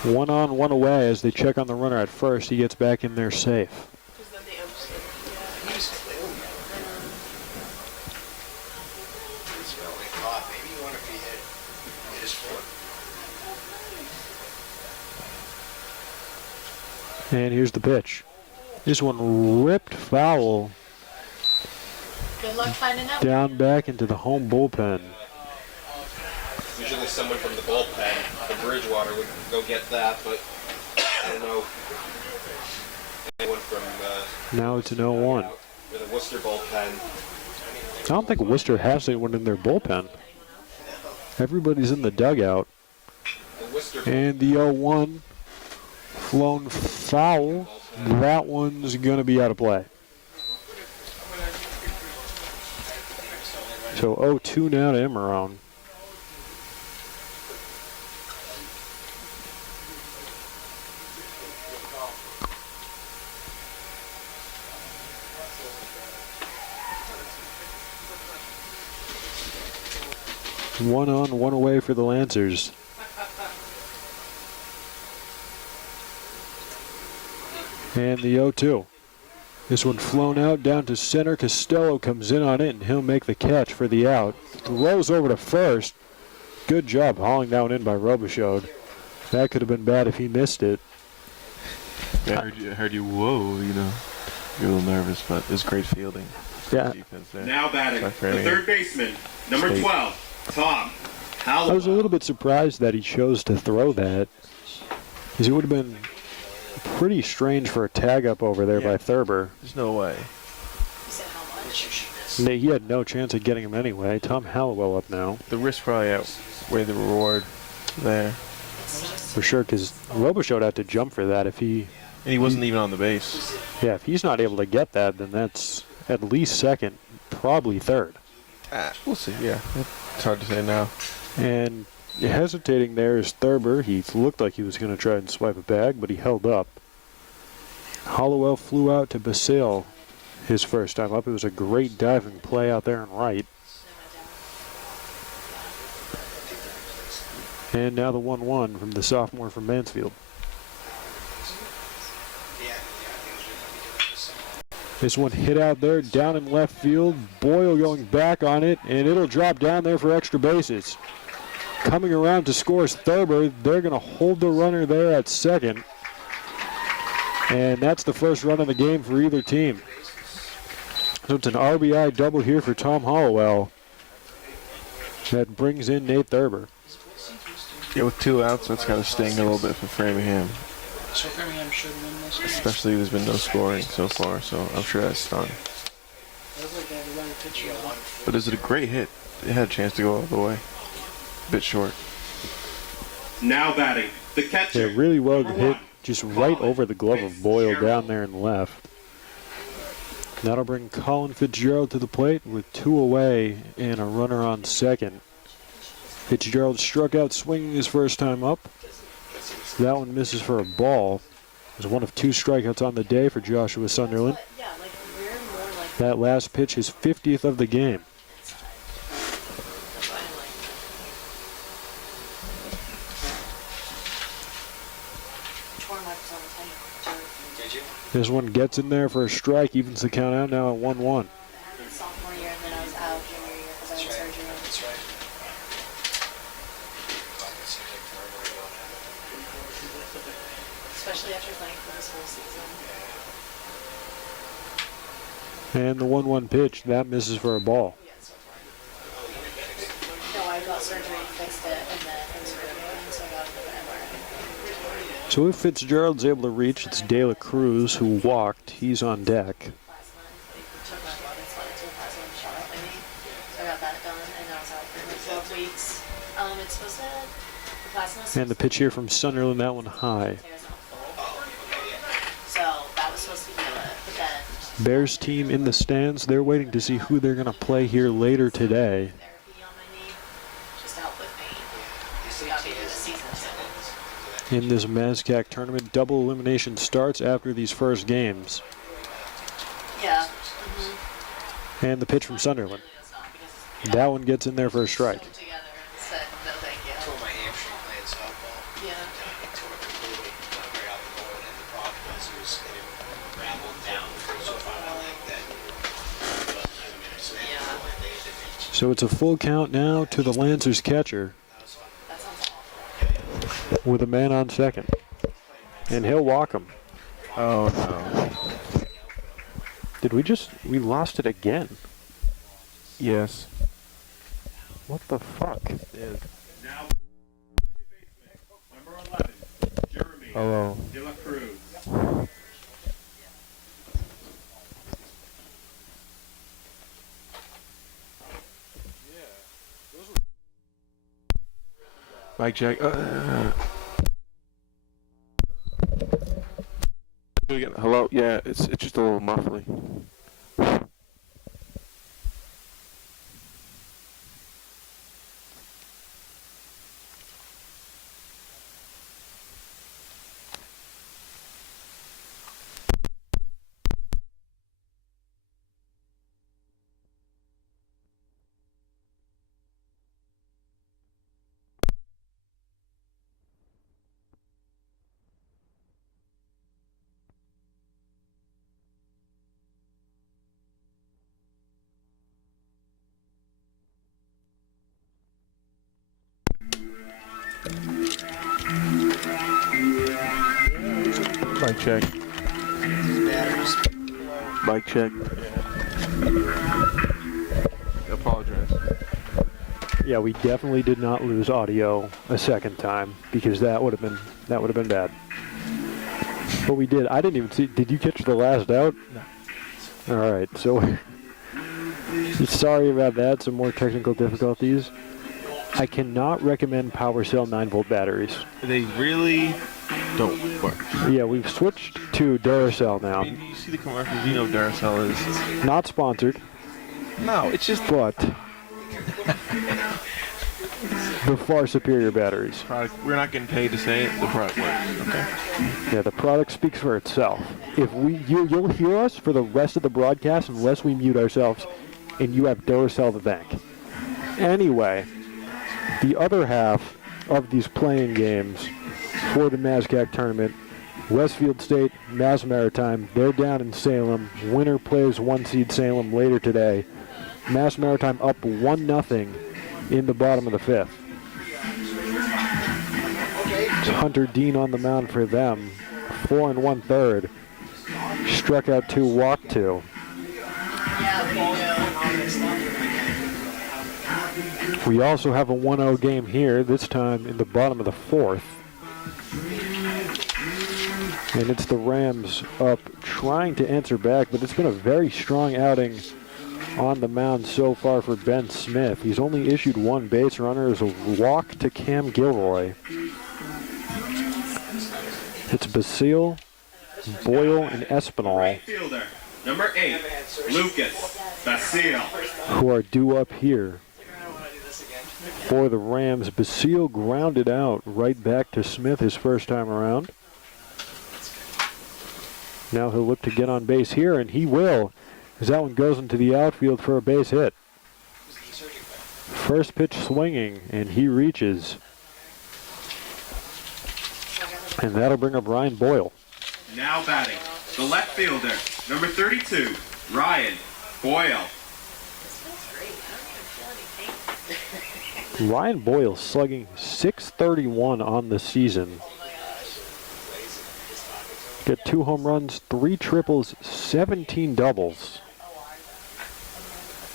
the foot. 1 on, 1 away as they check on the runner at first. He gets back in there safe. He was clearly it's really caught. Maybe you wonder if he hit his foot. And here's the pitch. This one ripped foul Good luck finding out. down back into the home bullpen. Usually someone from the bullpen, the Bridgewater, would go get that, but I don't know. Anyone from Now it's an 0-1. or the Worcester bullpen. I don't think Worcester has anyone in their bullpen. Everybody's in the dugout. The Worcester And the 0-1 flown foul. That one's going to be out of play. So 0-2 now to Imarone. One on, 1 away for the Lancers. And the 0-2. This one flown out down to center. Costello comes in on it, and he'll make the catch for the out. Throws over to first. Good job hauling that one in by Robichaud. That could have been bad if he missed it. Yeah, I heard you, whoa, you know. You're a little nervous, but it's great fielding. Yeah. Defense there. Now batting, By the Framingham. third baseman, number State. 12, Tom I Hallowell. was a little bit surprised that he chose to throw that, because it would have been pretty strange for a tag up over there by Thurber. There's no way. You said how much? And he had no chance of getting him anyway. Tom Hallowell up now, The risk probably outweigh the reward there. for sure, because Robichaud had to jump for that. If he, And he wasn't even on the base. yeah, if he's not able to get that, then that's at least second, probably third. We'll see, yeah. It's hard to say now. And hesitating there is Thurber. He looked like he was going to try and swipe a bag, but he held up. Hollowell flew out to Basile his first time up. It was a great diving play out there and right. And now the 1-1 from the sophomore from Mansfield. This one hit out there, down in left field. Boyle going back on it, and it'll drop down there for extra bases. Coming around to score is Thurber. They're going to hold the runner there at second. And that's the first run of the game for either team. So it's an RBI double here for Tom Hollowell. That brings in Nate Thurber. Yeah, with 2 outs, that's got to sting a little bit for Framingham. So Framingham should win this. Especially there's been no scoring so far, so I'm sure that's stung. But is it a great hit? It had a chance to go all the way. A bit short. Now batting, the catcher. Yeah, really well number hit, 1, just right over the glove of Boyle down there and left. That'll bring Colin Fitzgerald to the plate with 2 away and a runner on second. Fitzgerald struck out swinging his first time up. That one misses for a ball. It was one of 2 strikeouts on the day for Joshua Sunderland. But yeah, like we're more like That last pitch, his 50th of the game. inside. That's why I'm like. Tore my on the table. Did you? This one gets in there for a strike, evens the count out now at 1-1. Sophomore year, and then I was out junior year because I had surgery. That's right. Well, it seems like forever ago now. Especially after playing for this whole season. And the 1-1 pitch, that misses for a ball. Yeah, so far. No, I got surgery, fixed it, and then it was really so I got another MRI. So if Fitzgerald's able to reach, it's De La Cruz who walked. He's on deck. Last month, they took my blood and sent it to a plasma and shot up my knee. So I got that done, and I was out for like 12 weeks. It's supposed to, the plasma And the pitch here from Sunderland, that one high. tear's not full. So that was supposed to heal it, but then Bears team in the stands. They're waiting to see who they're going to play here later today. therapy on my knee, just to help with pain. So got me through the season. In this MASCAC tournament, double elimination starts after these first games. Yeah. And the pitch from Sunderland. It's not because That one gets in there for a strike. it's together and said no thank you. Tore my hamstring playing softball. Yeah. It tore it completely. Right out the ball. And the problem was it rambled down so far my leg that. But I mean, I swam Yeah. for 1 day to reach. So it's a full count now to the Lancers catcher That sounds awful. with a man on second. And he'll walk him. Oh no. Did we lost it again? Yes. What the fuck? Now, number 11, Jeremy Hello. De La Cruz. Mike check. Hello. Yeah, it's just a little muffly. Mic check. Batteries. Mic check. Apologize. Yeah, we definitely did not lose audio a second time because that would have been bad. But we did. I didn't even see. Did you catch the last out? No. All right. So sorry about that. Some more technical difficulties. I cannot recommend PowerCell 9-volt batteries. They really don't work. Yeah, we've switched to Duracell now. I mean, you see the commercials, you know what Duracell is. Not sponsored, No, it's just but the far superior batteries. product. We're not getting paid to say it. The product works. Okay. Yeah, the product speaks for itself. If you'll hear us for the rest of the broadcast unless we mute ourselves, and you have Duracell the bank. Anyway, the other half of these playing games for the MASCAC tournament, Westfield State, Mass Maritime, they're down in Salem. Winner plays 1 seed Salem later today. Mass Maritime up 1-0 in the bottom of the 5th. It's Hunter Dean on the mound for them. 4 1/3. Struck out 2, walked 2. We also have a 1-0 game here, this time in the bottom of the 4th. And it's the Rams up trying to answer back, but it's been a very strong outing on the mound so far for Ben Smith. He's only issued 1 base runner as a walk to Cam Gilroy. It's Basile, Boyle, and Espinal Right fielder, number 8, Lucas Basile. who are due up here. For the Rams, Basile grounded out right back to Smith his first time around. Now he'll look to get on base here, and he will, as that one goes into the outfield for a base hit. First pitch swinging, and he reaches. And that'll bring up Ryan Boyle. Now batting, the left fielder, number 32, Ryan Boyle. This feels great. I don't even feel any pain. Ryan Boyle slugging .631 on the season. Got 2 home runs, 3 triples, 17 doubles.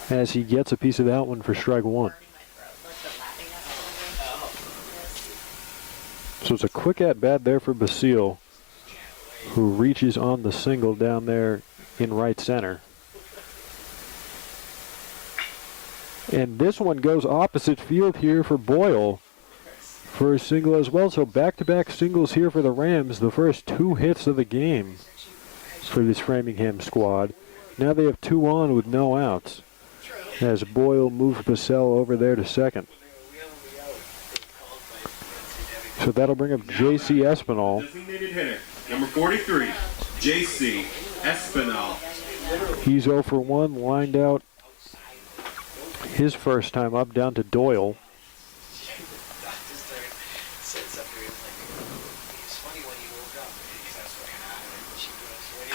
As he gets a piece of that one for strike one. So it's a quick at-bat there for Basile, who reaches on the single down there in right center. And this one goes opposite field here for Boyle for a single as well. So back-to-back singles here for the Rams, the first 2 hits of the game for this Framingham squad. Now they have 2 on with no outs, as Boyle moves Basile over there to second. So that'll bring up J.C. Espinal. Designated hitter, number 43, J.C. Espinal. He's 0 for 1, lined out his first time up, down to Doyle.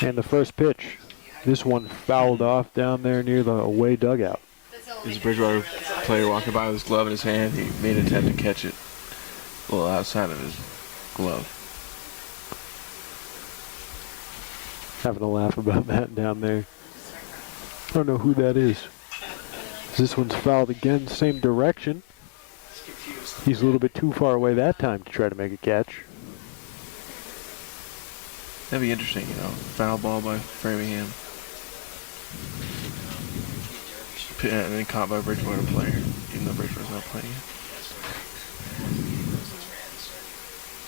And the first pitch, this one fouled off down there near the away dugout. There's a Bridgewater player walking by with his glove in his hand. He made an attempt to catch it a little outside of his glove. Having a laugh about that down there. I don't know who that is. This one's fouled again, same direction. He's a little bit too far away that time to try to make a catch. That'd be interesting, you know. Foul ball by Framingham. And then caught by a Bridgewater player, even though Bridgewater's not playing yet.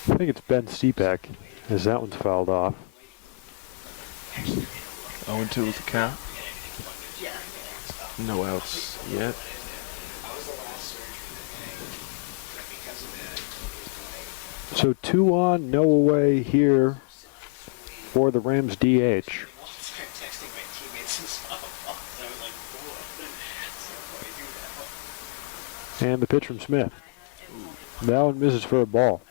I think it's Ben Seepak, as that one's fouled off. 0-2 with the count. No outs yet. So 2 on, no away here for the Rams DH. And the pitch from Smith. That one misses for a ball.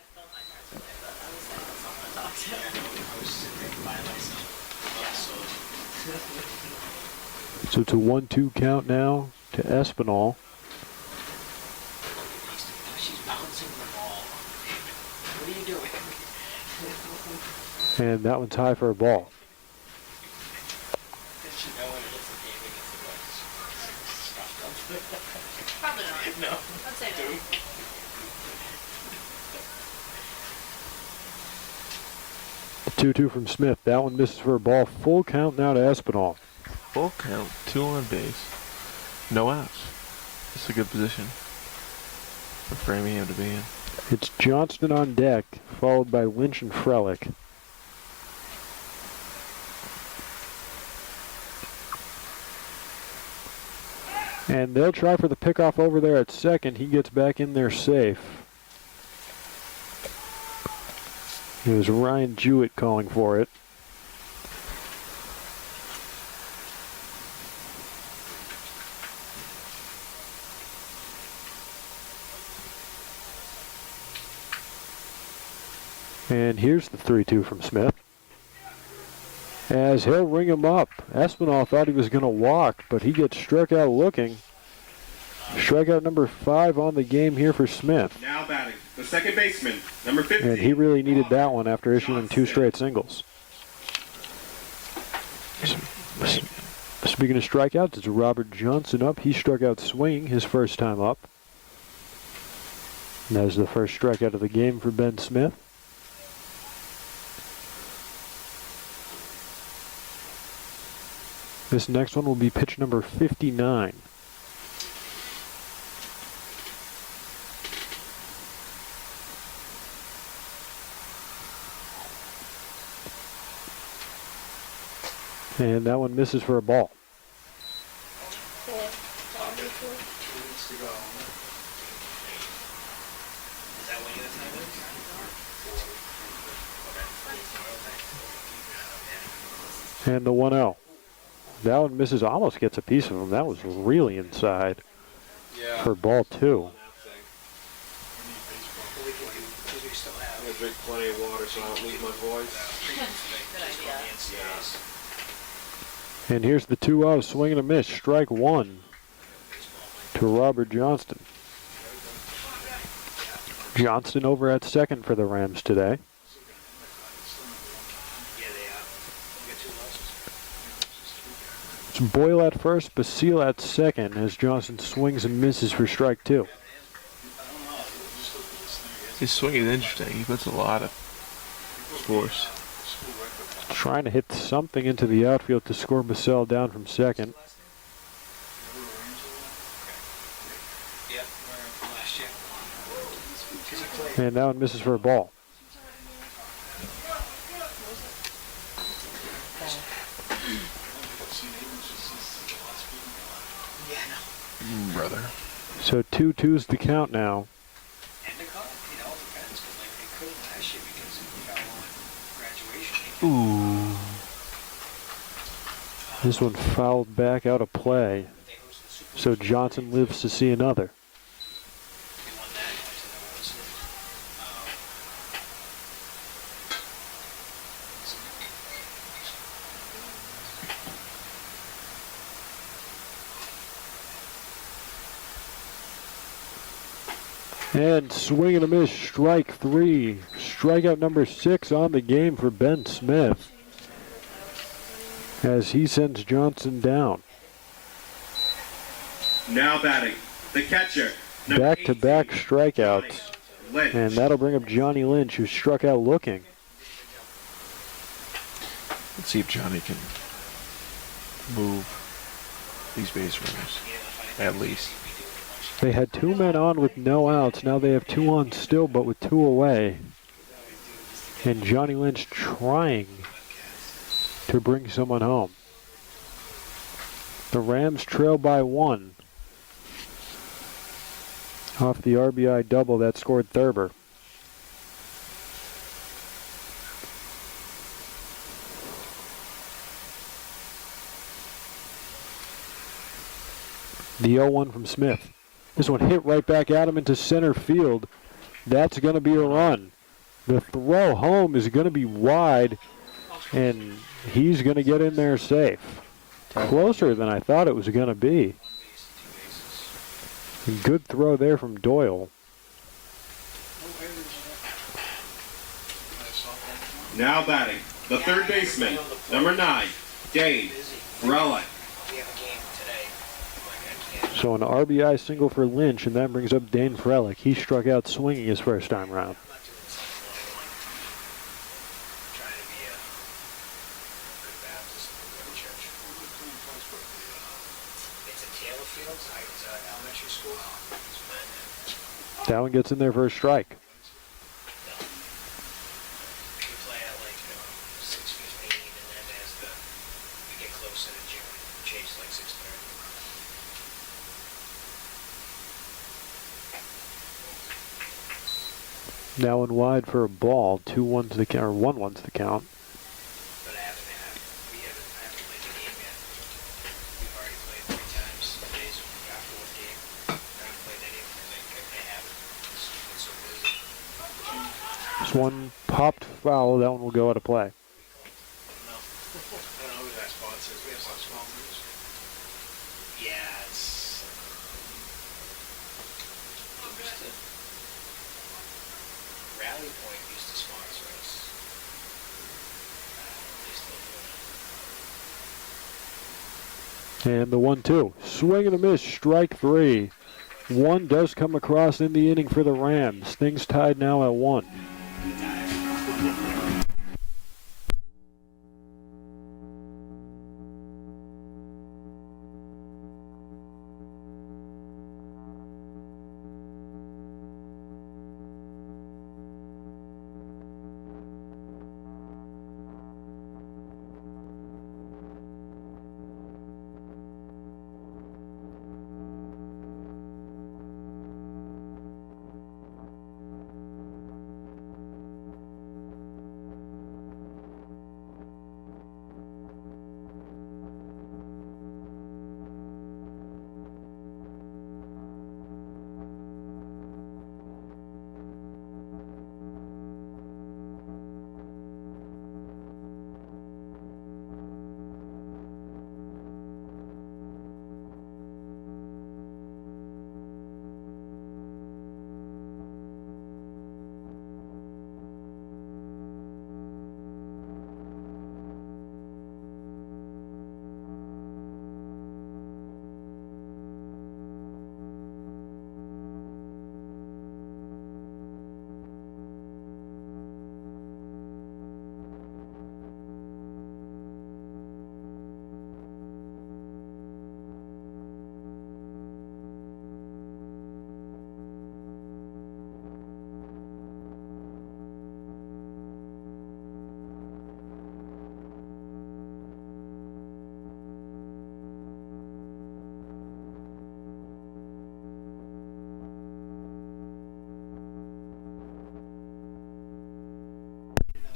So it's a 1-2 count now to Espinal. And that one's high for a ball. Probably not. No. I'd say no. The 2-2 from Smith. That one misses for a ball. Full count now to Espinal. Full count, 2 on base, no outs. It's a good position for Framingham to be in. It's Johnston on deck, followed by Lynch and Frelick. And they'll try for the pickoff over there at second. He gets back in there safe. It was Ryan Jewett calling for it. And here's the 3-2 from Smith. As he'll ring him up. Espinal thought he was going to walk, but he gets struck out looking. Strikeout number 5 on the game here for Smith. Now batting, the second baseman, number 50. And he really needed that one after issuing 2 straight singles. Speaking of strikeouts, it's Robert Johnson up. He struck out swinging his first time up. And that was the first strikeout of the game for Ben Smith. This next one will be pitch number 59. And that one misses for a ball. And the 1-0. That one misses, almost gets a piece of him. That was really inside Yeah. for ball 2. On that thing. I'm gonna drink plenty of water so I don't lose my voice. Good idea. And here's the 2-0, swing and a miss, strike 1 to Robert Johnston. Johnston over at second for the Rams today. It's Boyle at first, Basile at second as Johnston swings and misses for strike 2. His swing is interesting. He puts a lot of force. Trying to hit something into the outfield to score Basile down from second. And that one misses for a ball. Brother. So 2-2's the count now. Ooh. This one fouled back out of play. So Johnson lives to see another. And swing and a miss, strike 3. Strikeout number 6 on the game for Ben Smith as he sends Johnson down. Now batting, the catcher. number Back-to-back 18, strikeouts. Lynch. And that'll bring up Johnny Lynch, who struck out looking. Let's see if Johnny can move these base runners, at least. They had 2 men on with no outs. Now they have 2 on still, but with 2 away. And Johnny Lynch trying to bring someone home. The Rams trail by 1 off the RBI double that scored Thurber. The 0-1 from Smith. This one hit right back at him into center field. That's going to be a run. The throw home is going to be wide, and he's going to get in there safe. Closer than I thought it was going to be. A good throw there from Doyle. Now batting, the third baseman, number 9, Dane Relic. So an RBI single for Lynch, and that brings up Dane Frelick. He struck out swinging his first time round. That one gets in there for a strike. Now and wide for a ball. 2-1 to the count, or 1-1 to the count. But I haven't played the game yet. We've already played 3 times. The days when we got 4th game. I haven't played any of them because I haven't. It's been so busy. This one popped foul. That one will go out of play. I don't know who that sponsor is. We have some sponsors. Yeah, it's... Rally Point used to sponsor us. They still do. And the 1-2. Swing and a miss. Strike 3. 1 does come across in the inning for the Rams. Things tied now at 1.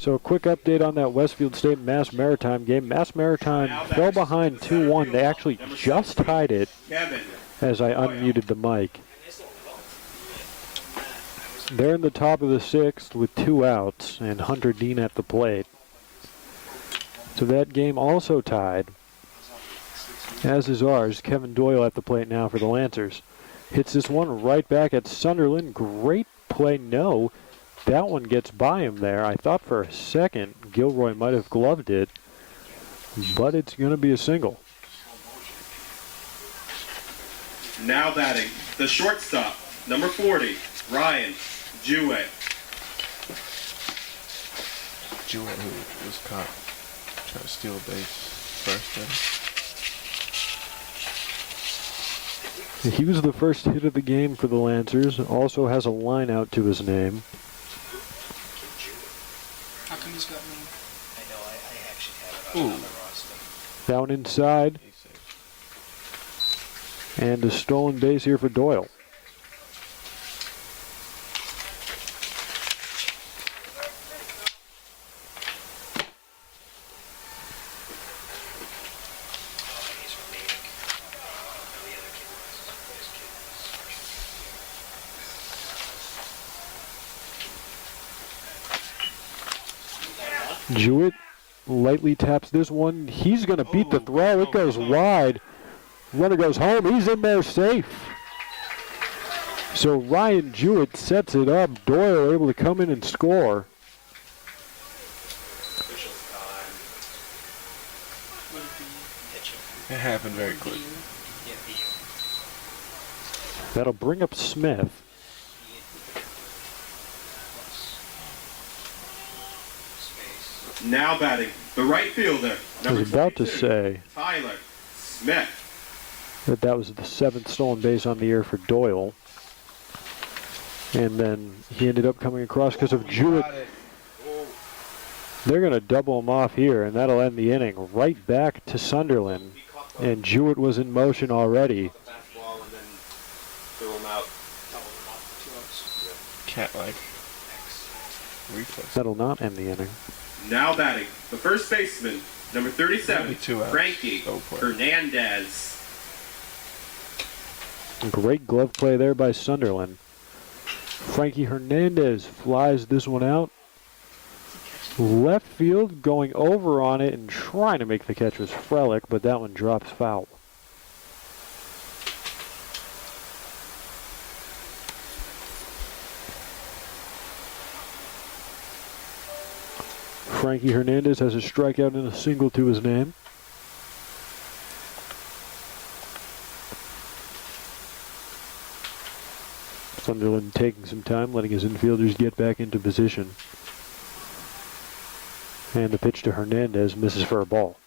So a quick update on that Westfield State Mass Maritime game. Mass Maritime fell behind 2-1. They actually just tied it Kevin. as I unmuted the mic. They're in the top of the 6th with 2 outs and Hunter Dean at the plate. So that game also tied, as is ours. Kevin Doyle at the plate now for the Lancers. Hits this one right back at Sunderland. Great play. No, that one gets by him there. I thought for a second Gilroy might have gloved it, but it's going to be a single. Now batting, the shortstop, number 40, Ryan Jewett. Jewett, who was caught trying to steal a base first then. He was the first hit of the game for the Lancers. Also has a line out to his name. How come he's got me? I know, I actually have it on the roster. Down inside. He's safe. And a stolen base here for Doyle. He's from Natick. The other kid was, his kid was freshman. Jewett lightly taps this one. He's going to beat the throw. It goes wide. Runner goes home. He's in there safe. So Ryan Jewett sets it up. Doyle able to come in and score. It happened very quick. That'll bring up Smith. Now batting, the right fielder, I number was about to 22, say Tyler Smith. that was the 7th stolen base on the year for Doyle. And then he ended up coming across because of Jewett. They're going to double him off here, and that'll end the inning. Right back to Sunderland. And Jewett was in motion already. Cat-like reflex. That'll not end the inning. Now batting, the first baseman, number 37, Only 2 outs. Frankie Go for it. Hernandez. Great glove play there by Sunderland. Frankie Hernandez flies this one out. Left field, going over on it and trying to make the catch was Frelick, but that one drops foul. Frankie Hernandez has a strikeout and a single to his name. Sunderland taking some time, letting his infielders get back into position. And the pitch to Hernandez misses for a ball.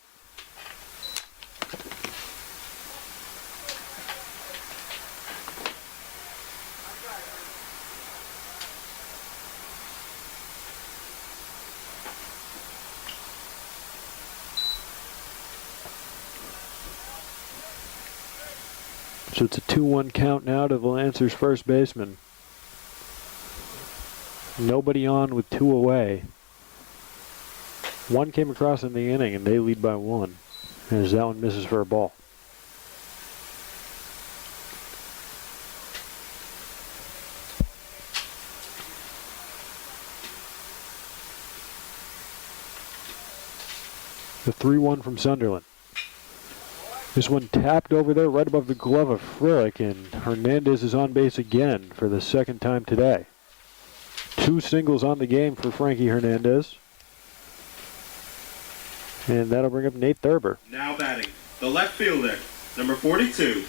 So it's a 2-1 count now to the Lancers' first baseman. Nobody on with 2 away. 1 came across in the inning, and they lead by 1. As that one misses for a ball. The 3-1 from Sunderland. This one tapped over there right above the glove of Frelick, and Hernandez is on base again for the 2nd time today. 2 singles on the game for Frankie Hernandez. And that'll bring up Nate Thurber. Now batting, the left fielder, number 42,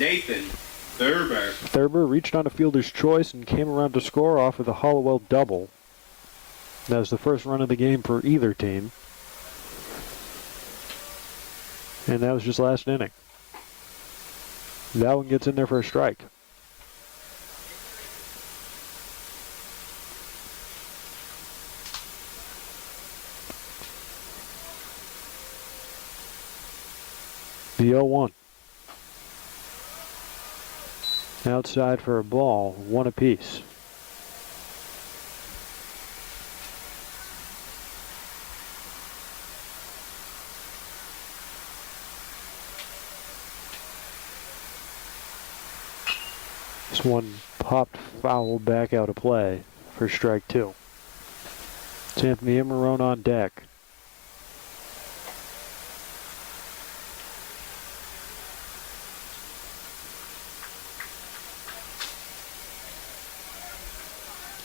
Nathan Thurber. Thurber reached on a fielder's choice and came around to score off with a Hollowell double. That was the first run of the game for either team. And that was just last inning. That one gets in there for a strike. The 0-1. Outside for a ball, 1 apiece. This one popped foul back out of play for strike 2. It's Anthony Amarone on deck.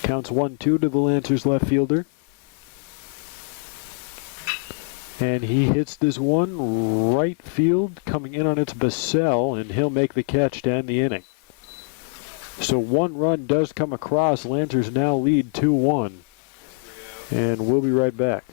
Counts 1-2 to the Lancers left fielder. And he hits this one right field, coming in on its Bassell, and he'll make the catch to end the inning. So 1 run does come across. Lancers now lead 2-1. And we'll be right back.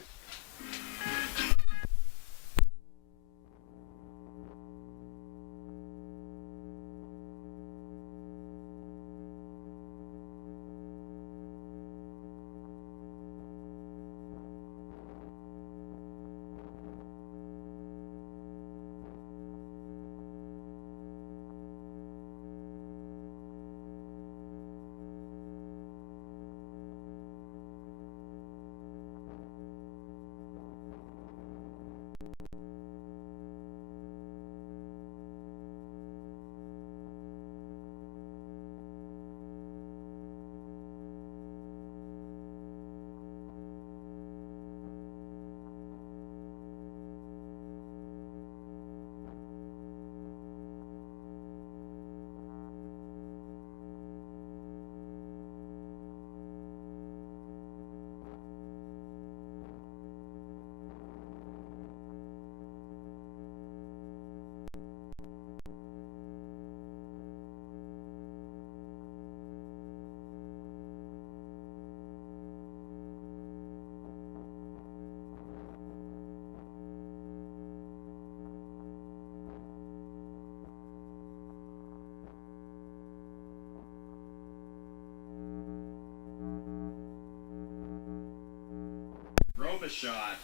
Robichaud.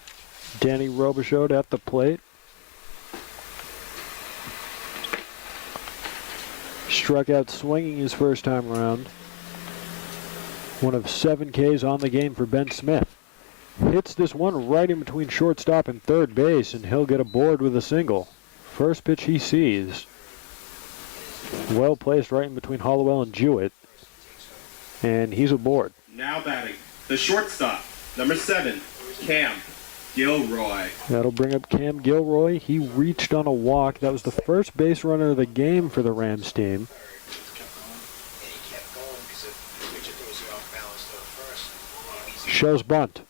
Danny Robichaud at the plate. Struck out swinging his first time around. One of 7 Ks on the game for Ben Smith. Hits this one right in between shortstop and third base, and he'll get aboard with a single. First pitch he sees. Well placed right in between Hollowell and Jewett. And he's aboard. Now batting, the shortstop, number 7, Cam Gilroy. That'll bring up Cam Gilroy. He reached on a walk. That was the first base runner of the game for the Rams team. Shows bunt.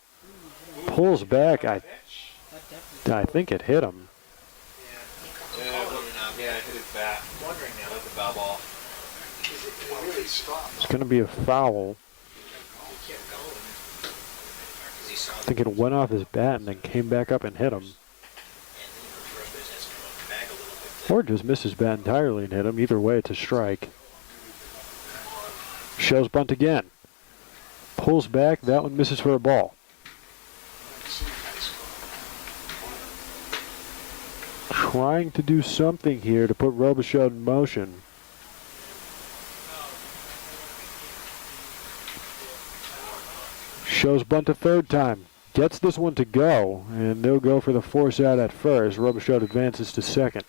Pulls back. I think it hit him. Yeah, it hit his bat. Wondering now. Let the foul ball. It's going to be a foul. I think it went off his bat and then came back up and hit him. Or just missed his bat entirely and hit him. Either way, it's a strike. Shows bunt again. Pulls back. That one misses for a ball. Trying to do something here to put Robichaud in motion. Shows bunt a third time. Gets this one to go, and they'll go for the force out at first. Robichaud advances to second.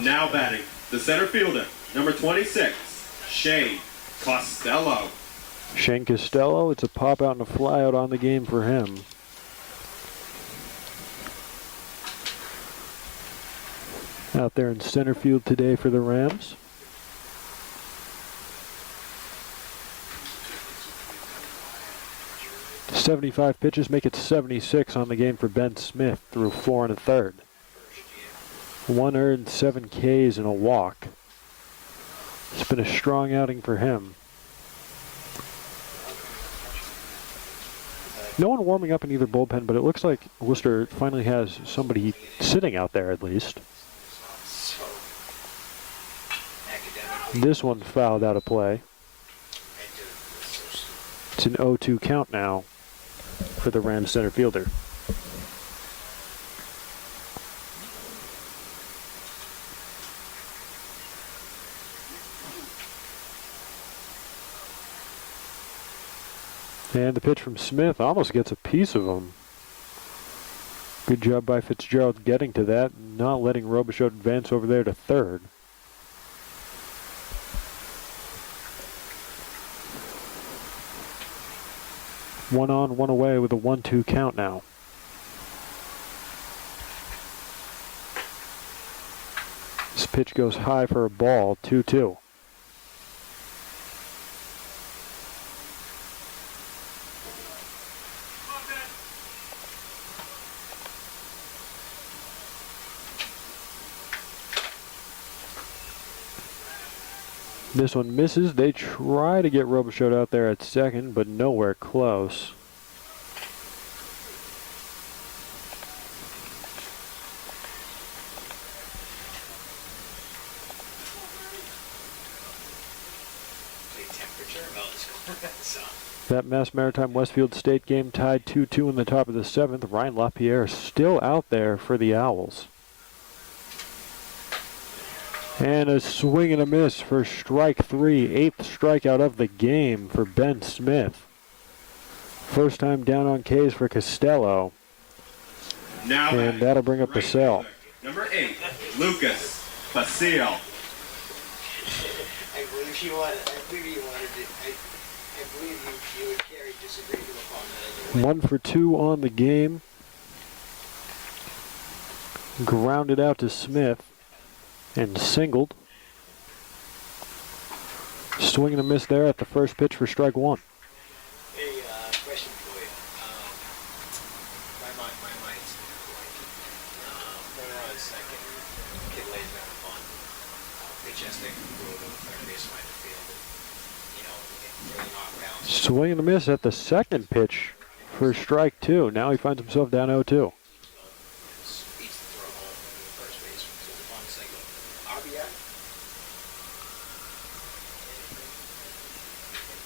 Now batting, the center fielder, number 26, Shane Costello. Shane Costello, it's a pop out and a fly out on the game for him. Out there in center field today for the Rams. .75 pitches make it 76 on the game for Ben Smith through 4 1/3. 1 earned, 7 Ks and a walk. It's been a strong outing for him. No one warming up in either bullpen, but it looks like Worcester finally has somebody sitting out there at least. This one fouled out of play. It's an 0-2 count now for the Rams center fielder. And the pitch from Smith almost gets a piece of him. Good job by Fitzgerald getting to that, not letting Robichaud advance over there to third. One on, one away with a 1-2 count now. This pitch goes high for a ball, 2-2. This one misses. They try to get Robichaud out there at second, but nowhere close. That Mass Maritime Westfield State game tied 2-2 in the top of the 7th. Ryan LaPierre still out there for the Owls. And a swing and a miss for strike 3. 8th strikeout of the game for Ben Smith. First time down on K's for Costello. Now and that'll bring up the sell. Number 8, Lucas Basile. I believe you wanted it. I believe you and Carrie disagreed upon that. 1 for 2 on the game. Grounded out to Smith. And singled. Swing and a miss there at the first pitch for strike 1. Hey, question for you. My mind's blank. Runner on second. Kid lays down a bunt. Pitch has taken the road on the third baseline to field. Really knocked down. Swing and a miss at the second pitch for strike 2. Now he finds himself down 0-2.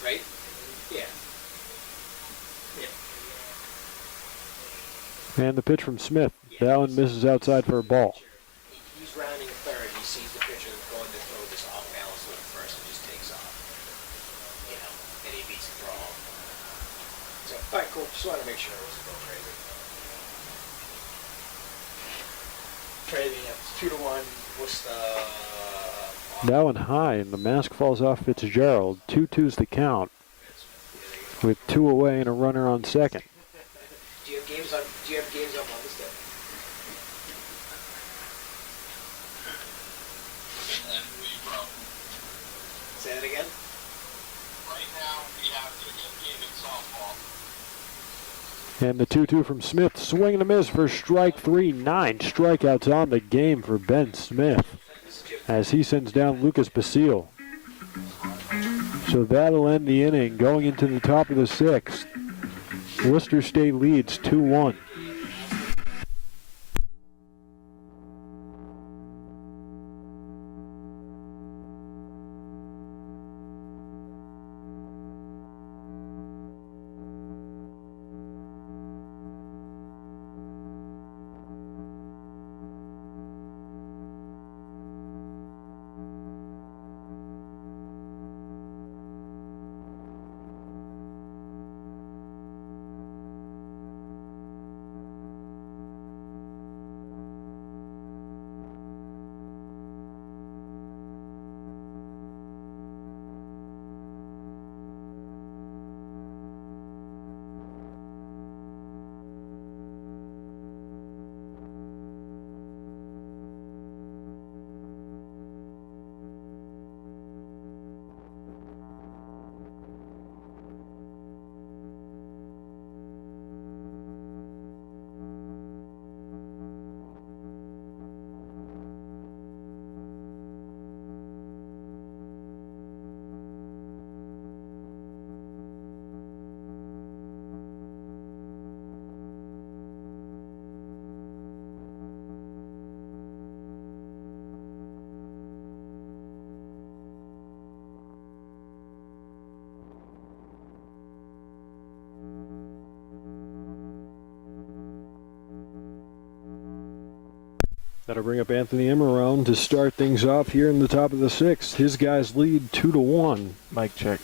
Right? Yeah. And the pitch from Smith. That one misses outside for a ball. He's rounding third. He sees the pitcher going to throw this off balance with first and just takes off. And he beats the throw home. So, all right, cool. Just want to make sure it wasn't going crazy. Crazy, yeah. It's 2-1. Worcester. That one high, and the mask falls off Fitzgerald. 2-2's the count, with 2 away and a runner on second. Do you have games on Mother's Day? Say that again? Right now, we have the game in softball. And the 2-2 from Smith. Swing and a miss for strike 3. 9 strikeouts on the game for Ben Smith, as he sends down Lucas Basile. So that'll end the inning. Going into the top of the 6th, Worcester State leads 2-1. That'll bring up Anthony Emerone to start things off here in the top of the 6th. His guys lead 2-1. Mic check.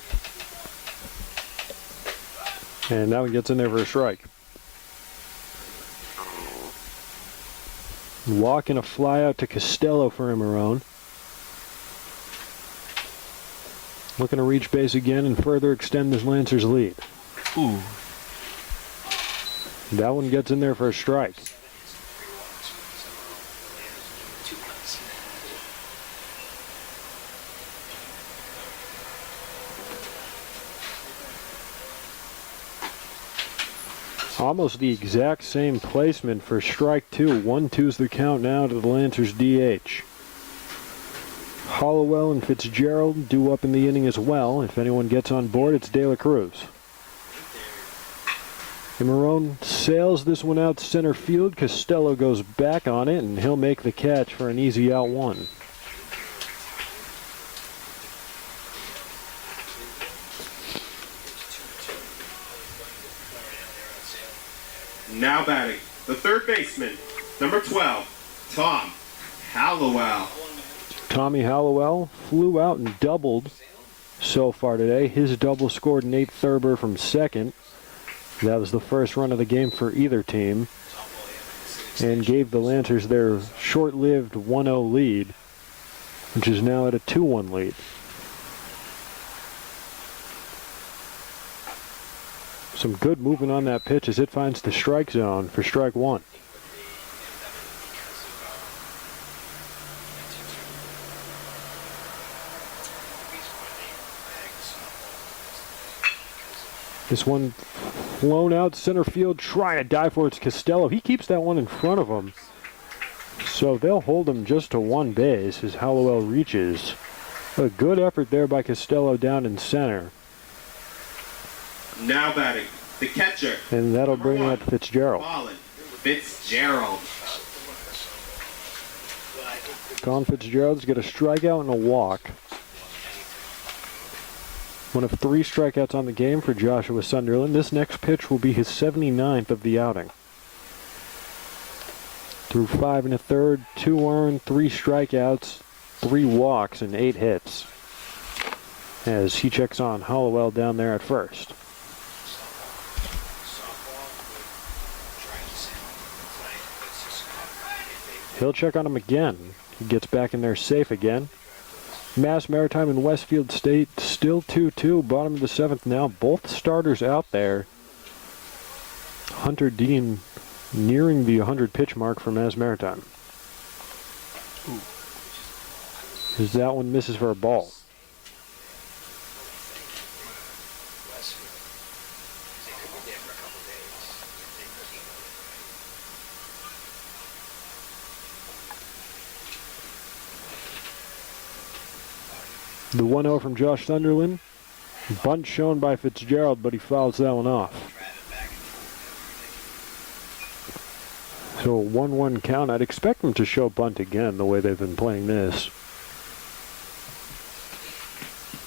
And now he gets in there for a strike. Walk and a fly out to Costello for Marone. Looking to reach base again and further extend this Lancers lead. Ooh. That one gets in there for a strike. Almost the exact same placement for strike two. 1-2's the count now to the Lancers DH. Hollowell and Fitzgerald due up in the inning as well. If anyone gets on board, it's De La Cruz. And Marone sails this one out center field. Costello goes back on it, and he'll make the catch for an easy out one. Now batting, the third baseman, number 12, Tom Hallowell. Tommy Hallowell flew out and doubled so far today. His double scored Nate Thurber from second. That was the first run of the game for either team and gave the Lancers their short-lived 1-0 lead, which is now at a 2-1 lead. Some good movement on that pitch as it finds the strike zone for strike one. This one flown out center field, trying to dive for it's Costello. He keeps that one in front of him. So they'll hold him just to one base as Hallowell reaches. A good effort there by Costello down in center. Now batting, the catcher. And that'll bring out Fitzgerald. Colin Fitzgerald. Colin Fitzgerald's got a strikeout and a walk. One of 3 strikeouts on the game for Joshua Sunderland. This next pitch will be his 79th of the outing. Through 5 1/3, 2 earned, 3 strikeouts, 3 walks, and 8 hits. As he checks on Hollowell down there at first. He'll check on him again. He gets back in there safe again. Mass Maritime and Westfield State still 2-2, bottom of the 7th now. Both starters out there. Hunter Dean nearing the 100 pitch mark for Mass Maritime. As that one misses for a ball. The 1-0 from Josh Sunderland. Bunt shown by Fitzgerald, but he fouls that one off. So a 1-1 count. I'd expect them to show bunt again the way they've been playing this.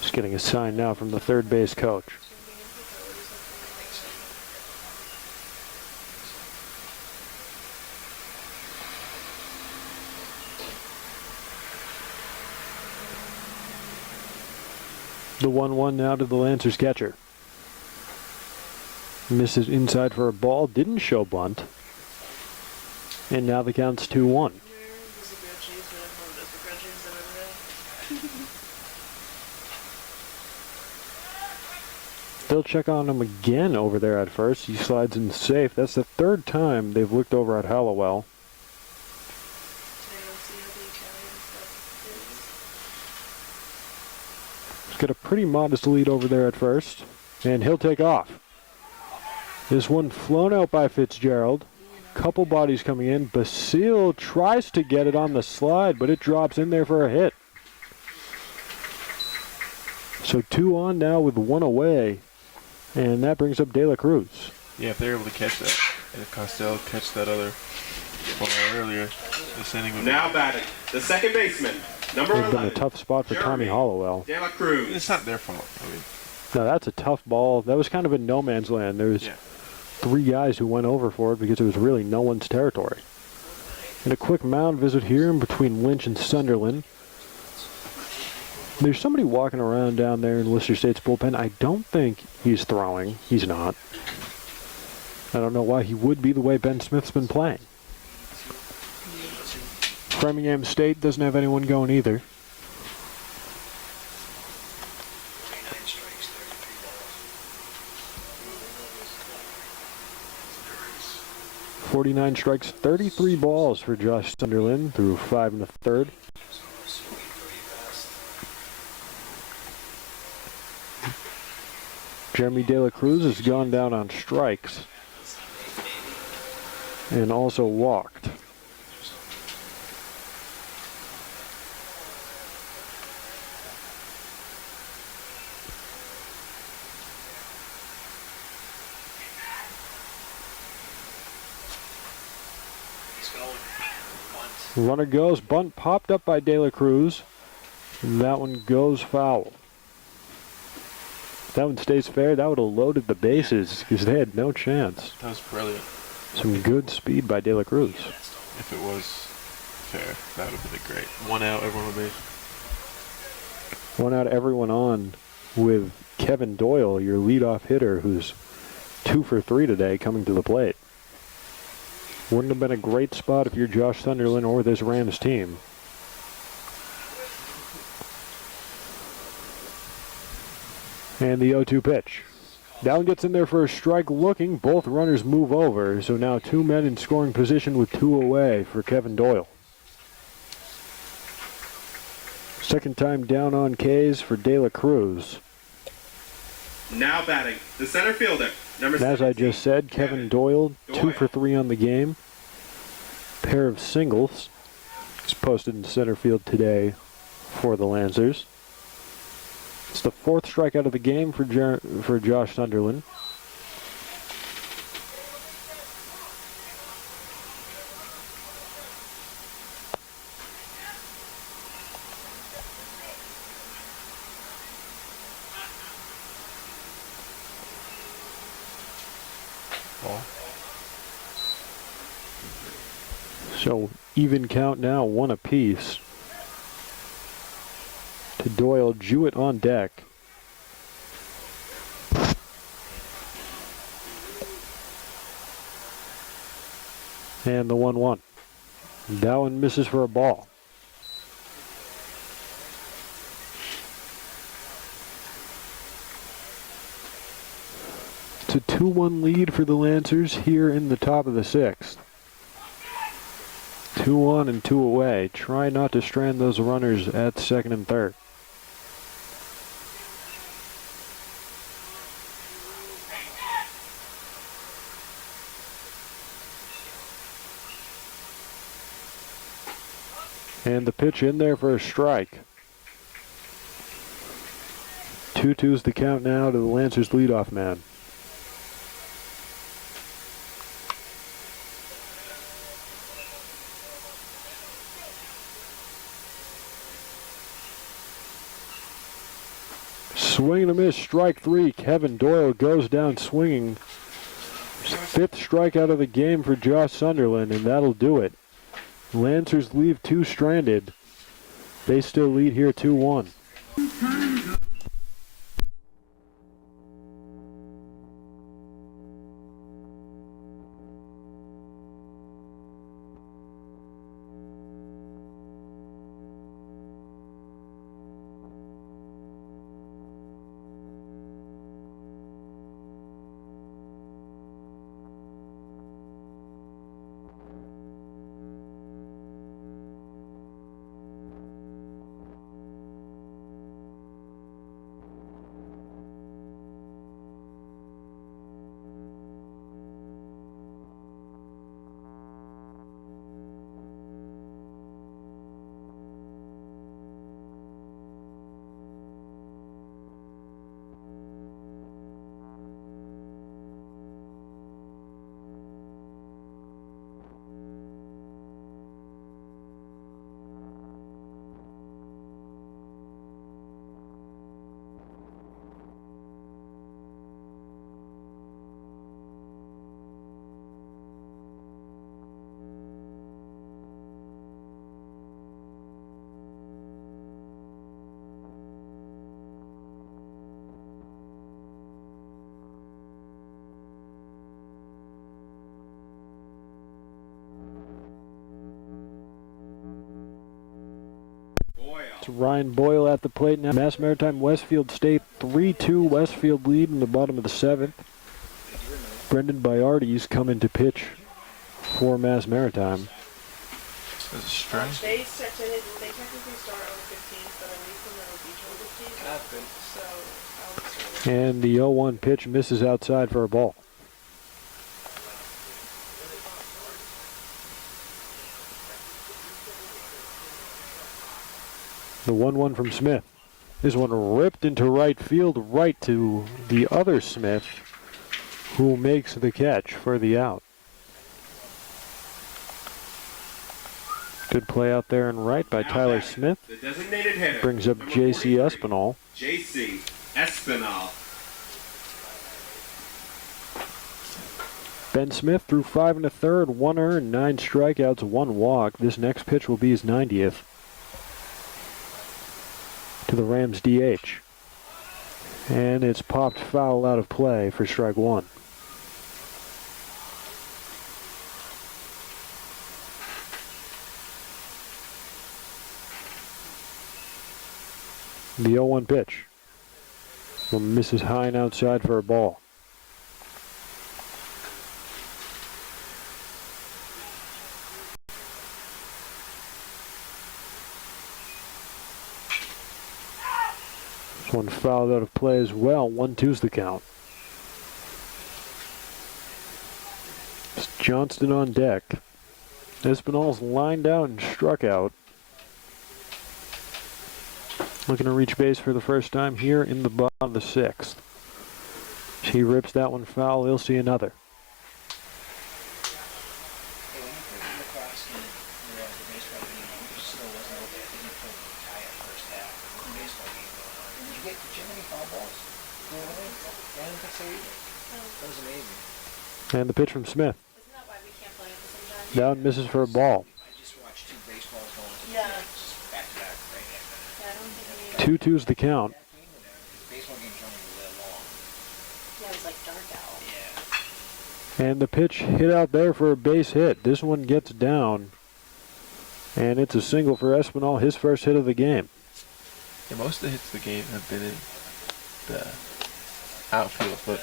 Just getting a sign now from the third base coach. The 1-1 now to the Lancers catcher. Misses inside for a ball, didn't show bunt. And now the count's 2-1. They'll check on him again over there at first. He slides in safe. That's the 3rd time they've looked over at Hallowell. Got a pretty modest lead over there at first, and he'll take off. This one flown out by Fitzgerald. Couple bodies coming in. Basile tries to get it on the slide, but it drops in there for a hit. So 2 on now with 1 away, and that brings up De La Cruz. Yeah, if they're able to catch that, and if Costello catch that other ball earlier, this inning would Now batting, the second baseman, number It's been 11. a tough spot for Tommy Hollowell. De La Cruz. It's not their fault. I mean, No, that's a tough ball. That was kind of in no man's land. There was 3 guys who went over for it because it was really no one's territory. And a quick mound visit here in between Lynch and Sunderland. There's somebody walking around down there in Worcester State's bullpen. I don't think he's throwing. He's not. I don't know why he would be the way Ben Smith's been playing. Framingham State doesn't have anyone going either. 49 strikes, 33 balls. 49 strikes, 33 balls for Josh Sunderland through 5 in the third. So sweet, pretty fast. Jeremy De La Cruz has gone down on strikes and also walked. He's going. Bunt. Runner goes, bunt popped up by De La Cruz. That one goes foul. If that one stays fair, that would have loaded the bases because they had no chance. That was brilliant. Some good speed by De La Cruz. If it was fair, that would have been great. 1 out, everyone on base. 1 out, everyone on with Kevin Doyle, your leadoff hitter, who's 2 for 3 today, coming to the plate. Wouldn't have been a great spot if you're Josh Sunderland or this Rams team. And the 0-2 pitch. That one gets in there for a strike looking. Both runners move over. So now 2 men in scoring position with 2 away for Kevin Doyle. Second time down on K's for De La Cruz. Now batting, the center fielder, number And as I 17, just said, Kevin Doyle, 2 for 3 on the game. Pair of singles. He's posted in center field today for the Lancers. It's the 4th strikeout of the game for Josh Sunderland. Ball. So even count now, 1 apiece. To Doyle, Jewett on deck. And the 1-1. That one misses for a ball. It's a 2-1 lead for the Lancers here in the top of the 6th. 2 on and 2 away. Try not to strand those runners at second and third. And the pitch in there for a strike. 2-2's the count now to the Lancers leadoff man. Swing and a miss, strike 3. Kevin Doyle goes down swinging. 5th strikeout of the game for Josh Sunderland, and that'll do it. Lancers leave 2 stranded. They still lead here 2-1. Ryan Boyle at the plate now. Mass Maritime Westfield State 3-2 Westfield lead in the bottom of the 7th. Brendan Biardi's coming to pitch for Mass Maritime. There's a strike. They technically start on the 15th, but at least in the beach on the 15th. So I'll be starting. And the 0-1 pitch misses outside for a ball. The 1-1 from Smith. This one ripped into right field, right to the other Smith, who makes the catch for the out. Good play out there and right by Tyler Smith. The designated hitter. Brings up number J.C. 43, Espinal. J.C. Espinal. Ben Smith threw 5 1/3, 1 earned, 9 strikeouts, 1 walk. This next pitch will be his 90th. To the Rams DH. And it's popped foul out of play for strike 1. The 0-1 pitch. From Mrs. Hine outside for a ball. This one fouled out of play as well. 1-2's the count. It's Johnston on deck. Espinal's lined out and struck out. Looking to reach base for the first time here in the bottom of the 6th. He rips that one foul. He'll see another. Hey, when you played lacrosse and you're at the baseball game, you still wasn't okay. I think you played tie at first half. The baseball game going on. Did you have any foul balls? Really? I didn't think so either. That was amazing. And the pitch from Smith. Isn't that why we can't play at the same time? Down, misses for a ball. I just watched 2 baseballs going to the Yeah. field, just back to back right after that. Yeah, I don't think we. 2-2's the count. That game or that? Baseball games only that long. Yeah, it was like dark out. Yeah. And the pitch hit out there for a base hit. This one gets down. And it's a single for Espinal, his first hit of the game. Yeah, most of the hits of the game have been in the outfield, but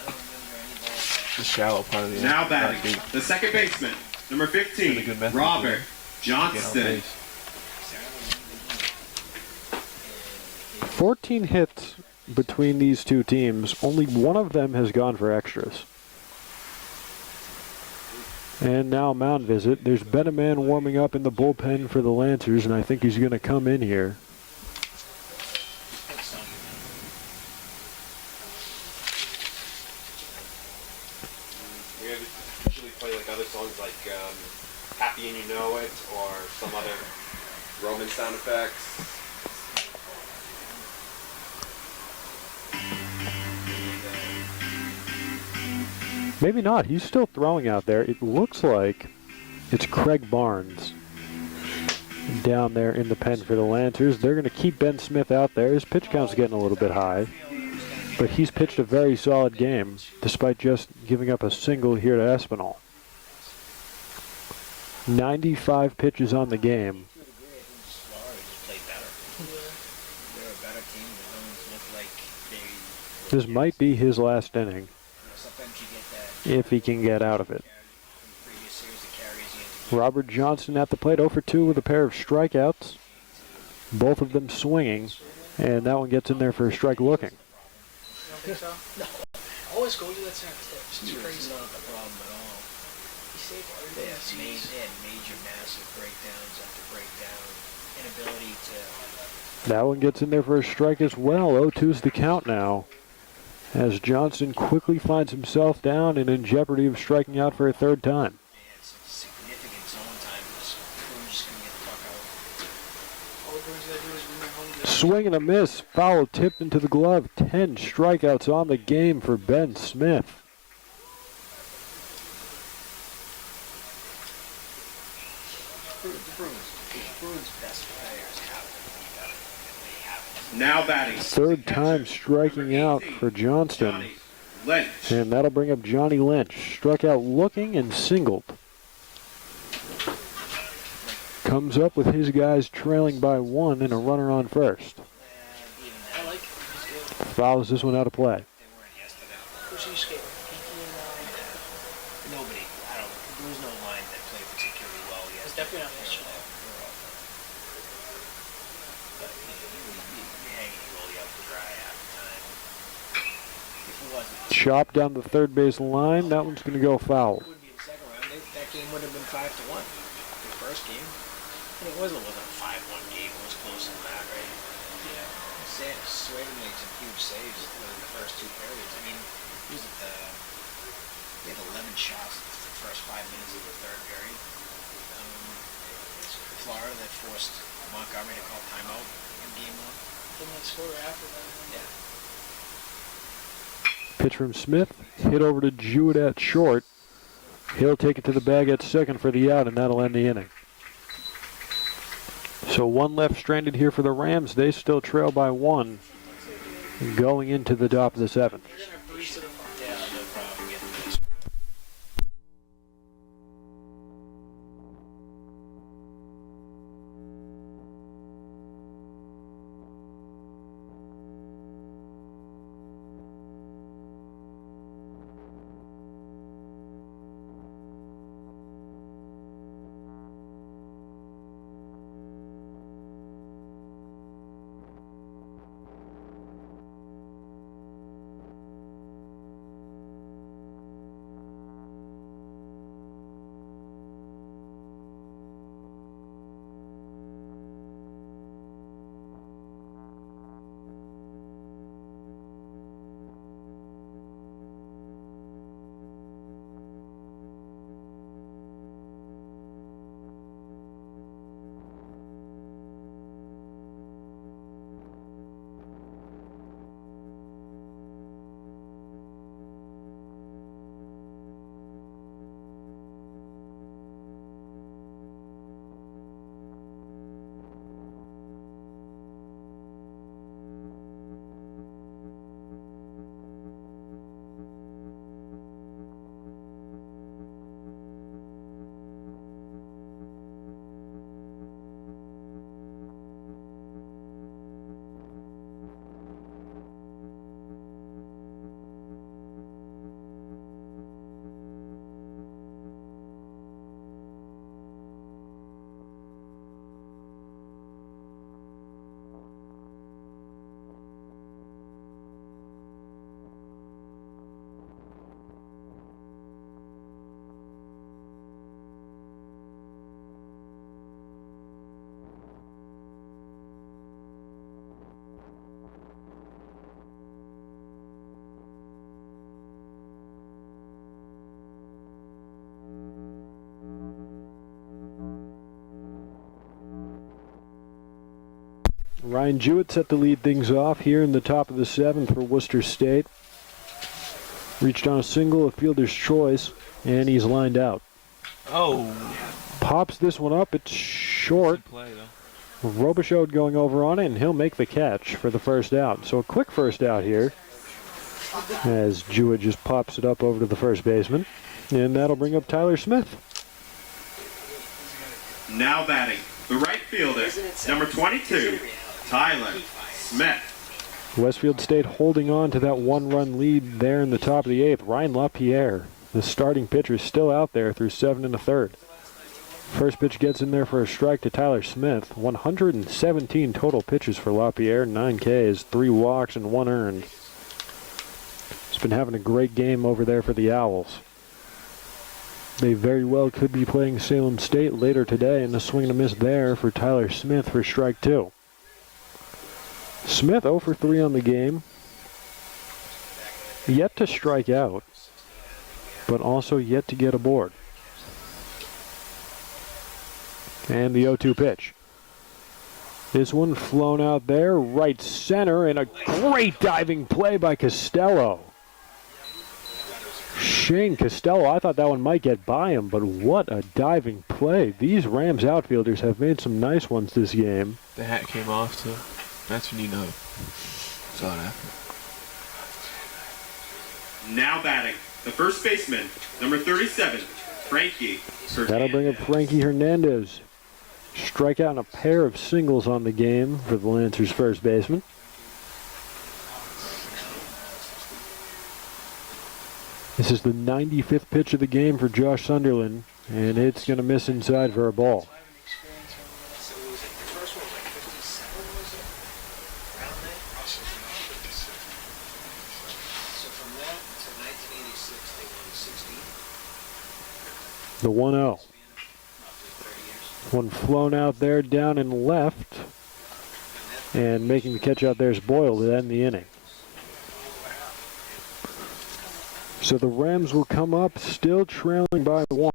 the shallow part of the Now not batting. deep. The second baseman. Number Really 15. good method Robert to get on Johnston. base. 14 hits between these two teams. Only one of them has gone for extras. And now mound visit. There's been a man warming up in the bullpen for the Lancers, and I think he's going to come in here. We usually play like other songs like Happy and You Know It or some other Roman sound effects. Maybe not. He's still throwing out there. It looks like it's Craig Barnes down there in the pen for the Lancers. They're going to keep Ben Smith out there. His pitch count's getting a little bit high, but he's pitched a very solid game despite just giving up a single here to Espinal. 95 pitches on the game. This might be his last inning, if he can get out of it. Robert Johnston at the plate, 0 for 2 with a pair of strikeouts. Both of them swinging, and that one gets in there for a strike looking. No. Always go to that center. It's too crazy. Not the problem at all. He saved everything. They had major, massive breakdowns after breakdown. Inability to... That one gets in there for a strike as well. 0-2's the count now, as Johnston quickly finds himself down and in jeopardy of striking out for a third time. Significant zone time. Cruz couldn't get the fuck out. All Cruz gotta do is bring home the Swing and a miss. Foul tipped into the glove. 10 strikeouts on the game for Ben Smith. Cruz's best players have to be better than they have. Now batting. Third time striking out for Johnston. Johnny Lynch. And that'll bring up Johnny Lynch. Struck out looking and singled. comes up with his guys trailing by 1 and a runner on first. I like it. He's good. Fouls this one out of play. They weren't yesterday. Who's he skating? Pinky and Nobody. I don't. There was no line that played particularly well yesterday. It's definitely not yesterday. But you hang and roll you out to dry half the time. If it wasn't, Chop down the third base line. That one's going to go foul. it would be the second round. That game would have been 5-1. The first game. And it wasn't a 5-1 game. It was close than that, right? Yeah. Swayden made some huge saves in the first 2 periods. I mean, he was at they had 11 shots in the first 5 minutes of the third period. It's Florida that forced Montgomery to call timeout in game 1. Didn't they score after that? Yeah. Pitch from Smith. Hit over to Jewett at short. He'll take it to the bag at second for the out, and that'll end the inning. So 1 left stranded here for the Rams. They still trail by 1 going into the top of the 7th. Yeah, no problem getting this. Ryan Jewett set to lead things off here in the top of the 7th for Worcester State. Reached on a single, a fielder's choice, and he's lined out. Oh. Pops this one up, it's short. Good play, though. Robichaud going over on it, and he'll make the catch for the first out. So a quick first out here as Jewett just pops it up over to the first baseman. And that'll bring up Tyler Smith. Now batting, the right fielder, number 22, Tyler Smith. Westfield State holding on to that 1-run lead there in the top of the 8th. Ryan LaPierre, the starting pitcher, is still out there through 7 1/3. First pitch gets in there for a strike to Tyler Smith. 117 total pitches for LaPierre, 9 Ks, 3 walks, and 1 earned. He's been having a great game over there for the Owls. They very well could be playing Salem State later today, and a swing and a miss there for Tyler Smith for strike 2. Smith 0 for 3 on the game. Yet to strike out, but also yet to get aboard. And the 0-2 pitch. This one flown out there, right center, and a great diving play by Costello. Shane Costello, I thought that one might get by him, but what a diving play. These Rams outfielders have made some nice ones this game. The hat came off, too. That's when you know. Saw it after. Now batting, the first baseman, number 37, Frankie Hernandez. That'll bring up Frankie Hernandez. Strikeout and a pair of singles on the game for the Lancers first baseman. This is the 95th pitch of the game for Josh Sunderland, and it's going to miss inside for a ball. So was it the first one was like 57, was it? Around there? So from that to 1986, they won 16. The 1-0. Roughly 30 years. One flown out there, down and left, and making the catch out there is Boyle to end the inning. So the Rams will come up, still trailing by 1.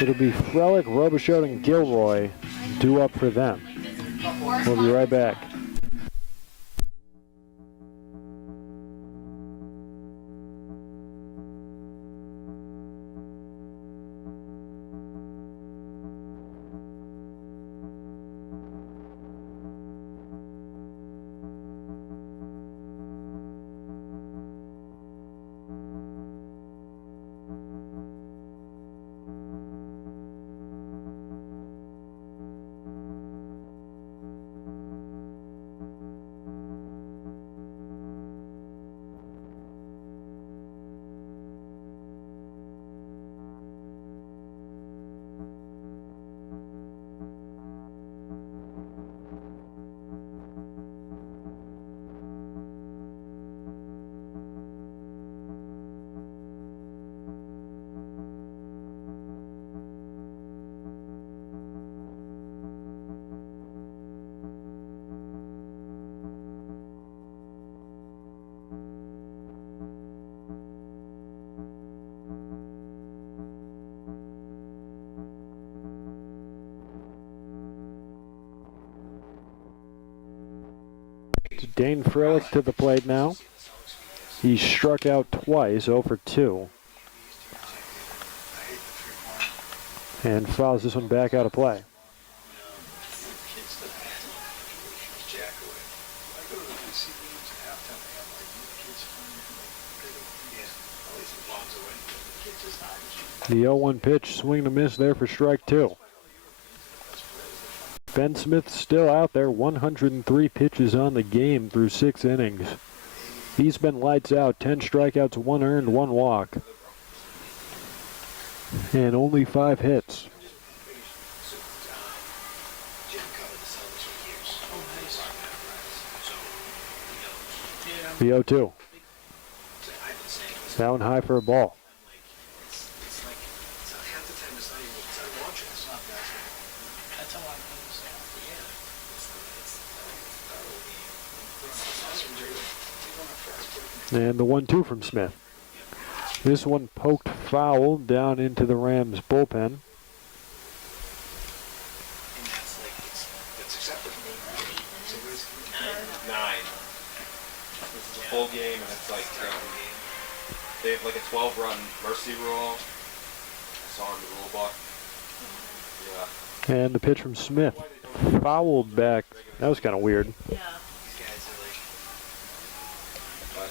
It'll be Frelick, Robichaud, and Gilroy due up for them. We'll be right back. Dane Frelick to the plate now. He struck out twice, 0 for 2. And fouls this one back out of play. The 0-1 pitch, swing and a miss there for strike 2. Ben Smith still out there, 103 pitches on the game through 6 innings. He's been lights out, 10 strikeouts, 1 earned, 1 walk. And only 5 hits. The 0-2. That one high for a ball. And the 1-2 from Smith. This one poked foul down into the Rams bullpen. Nine. This is a full game, and it's like they have like a 12-run mercy rule. I saw in the rule book. Yeah. And the pitch from Smith, fouled back. That was kind of weird. Yeah.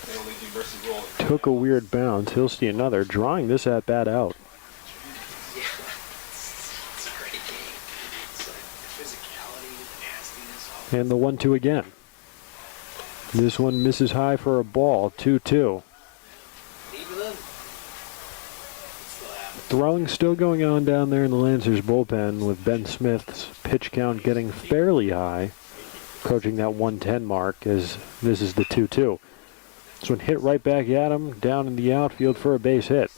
They only do mercy rule. Took a weird bounce. He'll see another, drawing this at bat out. Yeah, it's a great game. It's like the physicality, the nastiness, all And the 1-2 again. This one misses high for a ball, 2-2. even then, it's still happening. Throwing still going on down there in the Lancers bullpen with Ben Smith's pitch count getting fairly high, approaching that 110 mark as this is the 2-2. This one hit right back at him, down in the outfield for a base hit.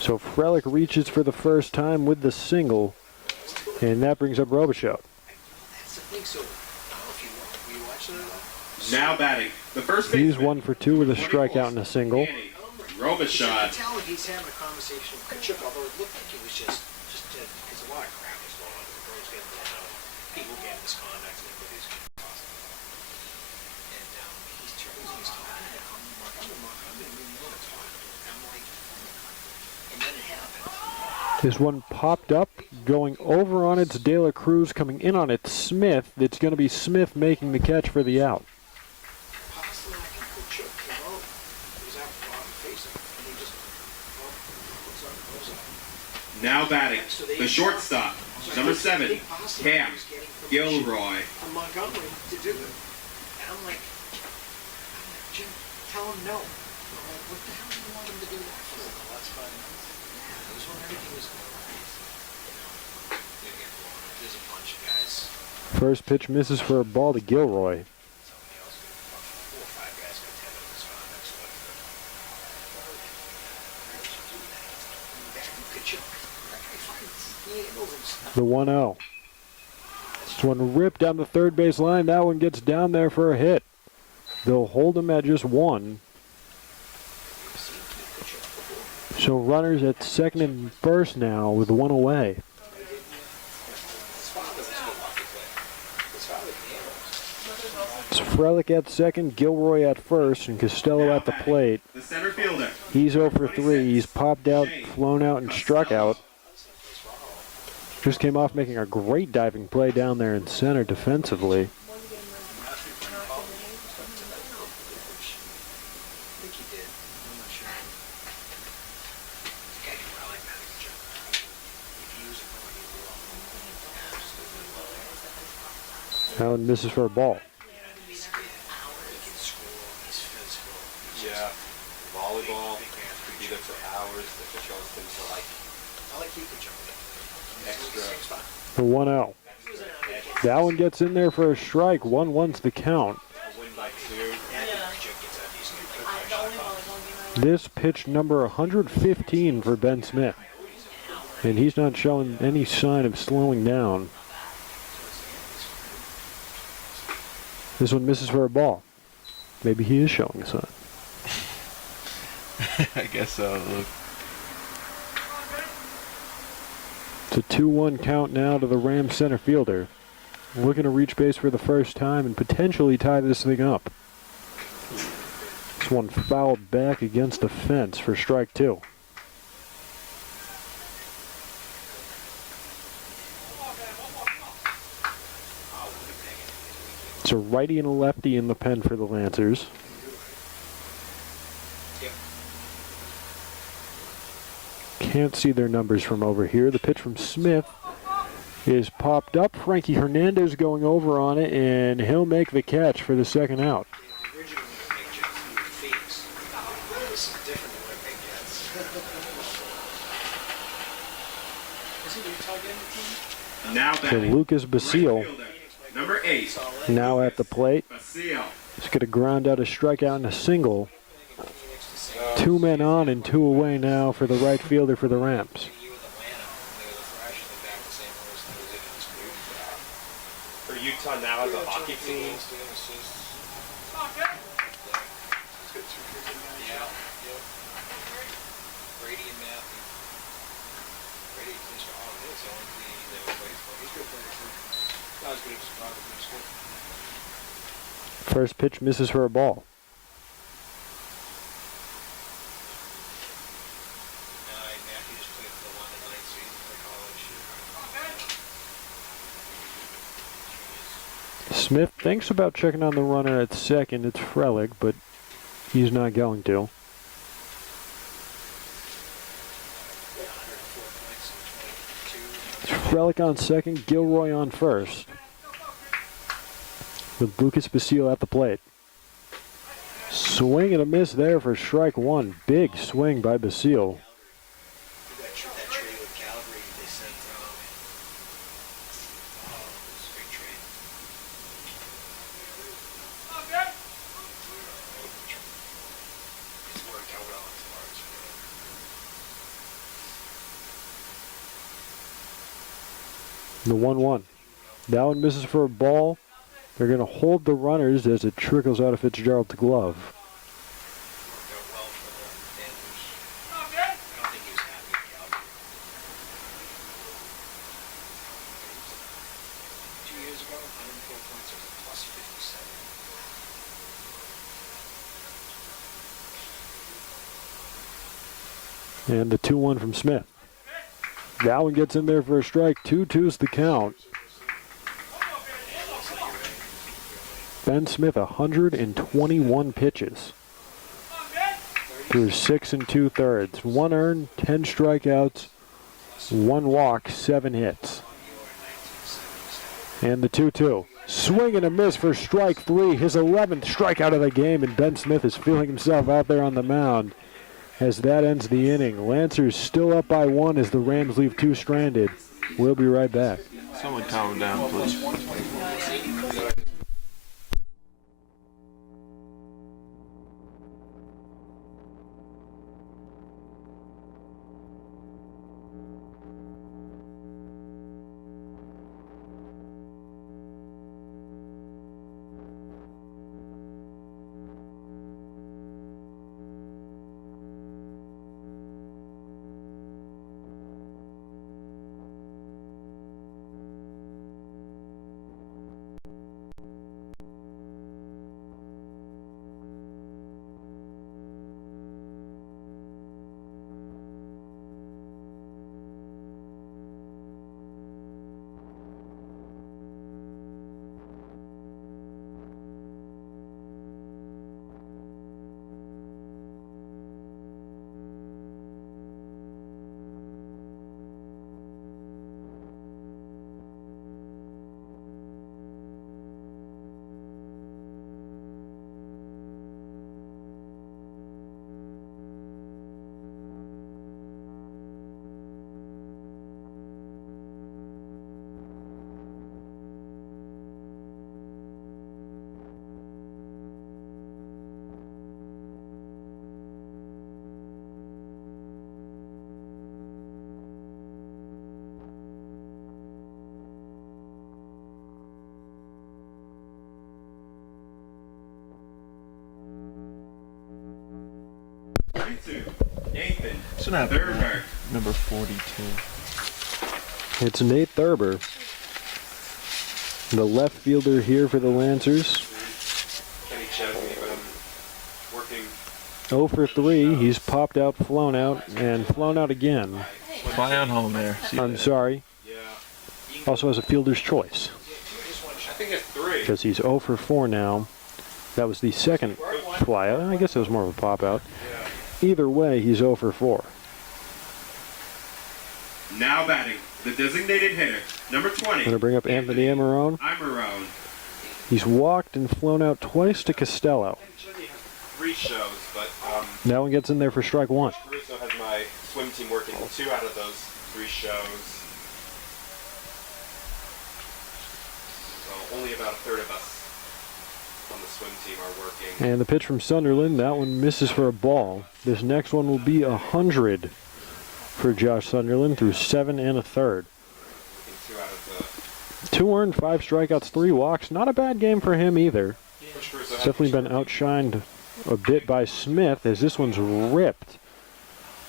So Frelick reaches for the first time with the single, and that brings up Robichaud. That's the thing, so, if you watch that, Now batting, the first He's baseman. 1 for 2 with a strikeout and a single. Danny you can Robichaud. tell he's having a conversation with Kachuk, although it looked like it was just because a lot of crap was going on. The girls getting blown out, people getting misconduct, and everybody's getting lost. And he's turning, he's talking to Mark. I'm going to really know it's fine. I'm like, and then it happened. This one popped up, going over on its De La Cruz, coming in on its Smith. It's going to be Smith making the catch for the out. Pasternak and Kachuk came out. It was after Bob and facing, and they just Now batting, the shortstop, number 7, Cam Gilroy. From Montgomery to do it. And I'm like, Jim, tell him no. I'm like, what the hell do you want him to do that for? The last 5 months? Yeah, it was when everything was going right. You know, there's a bunch of guys. First pitch misses for a ball to Gilroy. Somebody else, 4 or 5 guys got 10 minutes on next one. Who could you? That guy fights. He handles himself. The 1-0. This one ripped down the third base line. That one gets down there for a hit. They'll hold him at just 1. So runners at second and first now with 1 away. It's Frelick at second, Gilroy at first, and Costello at the plate. The center fielder. He's 0 for 3. He's popped out, flown out, and struck out. Just came off making a great diving play down there in center defensively. That one misses for a ball. Yeah, volleyball, could be there for hours. If it shows things for like extra. The 1-0. That one gets in there for a strike. 1-1's the count. Win by 2. This pitch number 115 for Ben Smith. And he's not showing any sign of slowing down. This one misses for a ball. Maybe he is showing a sign. I guess so. Look. It's a 2-1 count now to the Rams center fielder. Looking to reach base for the first time and potentially tie this thing up. This one fouled back against the fence for strike 2. It's a righty and a lefty in the pen for the Lancers. Can't see their numbers from over here. The pitch from Smith is popped up. Frankie Hernandez going over on it, and he'll make the catch for the second out. Now So batting, Lucas Basile right fielder, number 8, now at the plate. Basile. He's going to ground out a strikeout and a single. 2 men on and 2 away now for the right fielder for the Rams. For Utah now as a hockey team. Brady and Matthew. Brady plays for all of this. The only thing he never plays for. He's good player too. Not as good as Chicago, but he's good. First pitch misses for a ball. Matthew just played for the London Knights, so he's for college. Smith thinks about checking on the runner at second. It's Frelick, but he's not going to. It's Frelick on second, Gilroy on first. With Lucas Basile at the plate. Swing and a miss there for strike 1. Big swing by Basile. That trade with Calgary, they sent spring trade. It's worked out well as far as The 1-1. That one misses for a ball. They're going to hold the runners as it trickles out of Fitzgerald's glove. worked out well for the Panthers. I don't think he was happy with Calgary. 2 years ago, 104 points, it was a plus 57. And the 2-1 from Smith. That one gets in there for a strike. 2-2's the count. Ben Smith, 121 pitches. Through 6 2/3. 1 earned, 10 strikeouts, 1 walk, 7 hits. And the 2-2. Swing and a miss for strike 3. His 11th strikeout of the game, and Ben Smith is feeling himself out there on the mound as that ends the inning. Lancers still up by 1 as the Rams leave 2 stranded. We'll be right back. Someone calm down, please. Nathan Shouldn't have Thurber. number 42. It's Nate Thurber, the left fielder here for the Lancers. Kenny Chesney, but I'm working. 0 for 3. He's popped out, flown out, and flown out again. Fly on home there. See you I'm there. sorry. Yeah. Also has a fielder's choice I think it's 3. because he's 0 for 4 now. That was the second flyout. I guess it was more of a pop out. Either way, he's 0 for 4. Now batting, the designated hitter, number 20. Going to bring up Anthony Amarone. Imarone. He's walked and flown out twice to Costello. Chesney has 3 shows, but That one gets in there for strike 1. Caruso has my swim team working 2 out of those 3 shows. So only about a third of us on the swim team are working. And the pitch from Sunderland, that one misses for a ball. This next one will be 100 for Josh Sunderland through 7 1/3. Working 2 out of the 2 earned, 5 strikeouts, 3 walks. Not a bad game for him either. Caruso has Definitely been outshined a bit by Smith as this one's ripped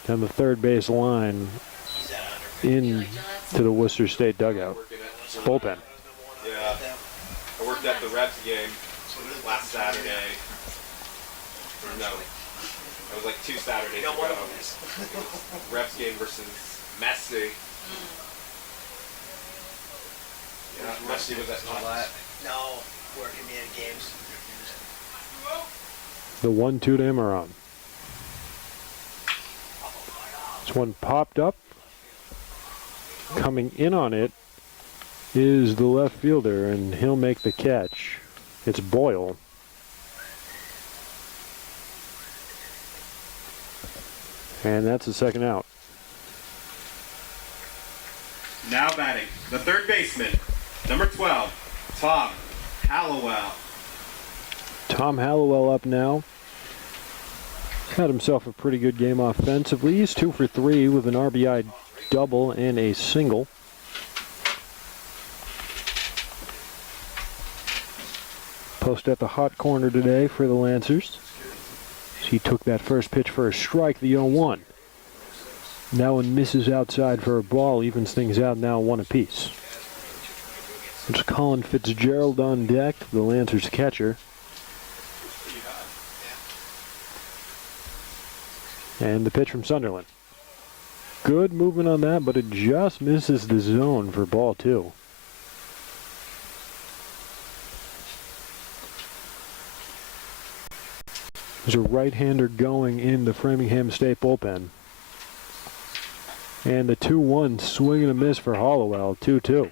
down the third base line into the Worcester State dugout. working at Bullpen. Yeah. I worked at the Rebs game last Saturday. Or no. It was like 2 Saturdays ago. Rebs game versus Messi. Yeah, Messi was at No, working me at games. The 1-2 to Emeron. This one popped up. Coming in on it is the left fielder, and he'll make the catch. It's Boyle. And that's the second out. Now batting, the third baseman, number 12, Tom Hallowell. Tom Hallowell up now. Had himself a pretty good game offensively. He's 2 for 3 with an RBI double and a single. Post at the hot corner today for the Lancers. He took that first pitch for a strike, the 0-1. That one misses outside for a ball, evens things out now 1 apiece. It's Colin Fitzgerald on deck, the Lancers catcher. And the pitch from Sunderland. Good movement on that, but it just misses the zone for ball 2. There's a right-hander going in the Framingham State bullpen. And the 2-1 swing and a miss for Hollowell, 2-2.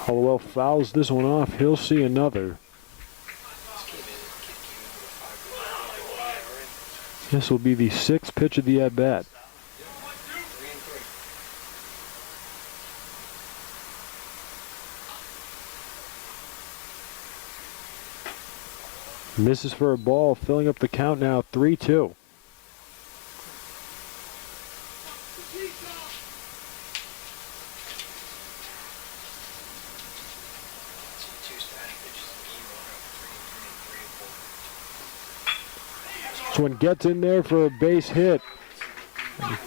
Hollowell fouls this one off. He'll see another. This will be the 6th pitch of the at-bat. Misses for a ball, filling up the count now, 3-2. This one gets in there for a base hit.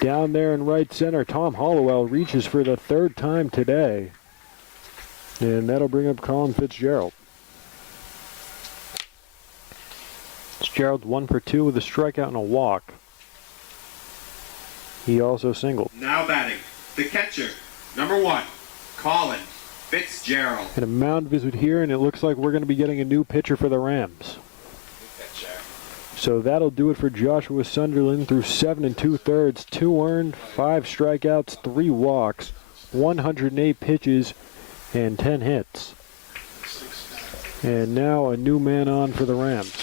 Down there in right center, Tom Hollowell reaches for the 3rd time today. And that'll bring up Colin Fitzgerald. Fitzgerald 1 for 2 with a strikeout and a walk. He also singled. Now batting, the catcher, number 1, Colin Fitzgerald. And a mound visit here, and it looks like we're going to be getting a new pitcher for the Rams. So that'll do it for Joshua Sunderland through 7 2/3, 2 earned, 5 strikeouts, 3 walks, 108 pitches, and 10 hits. And now a new man on for the Rams.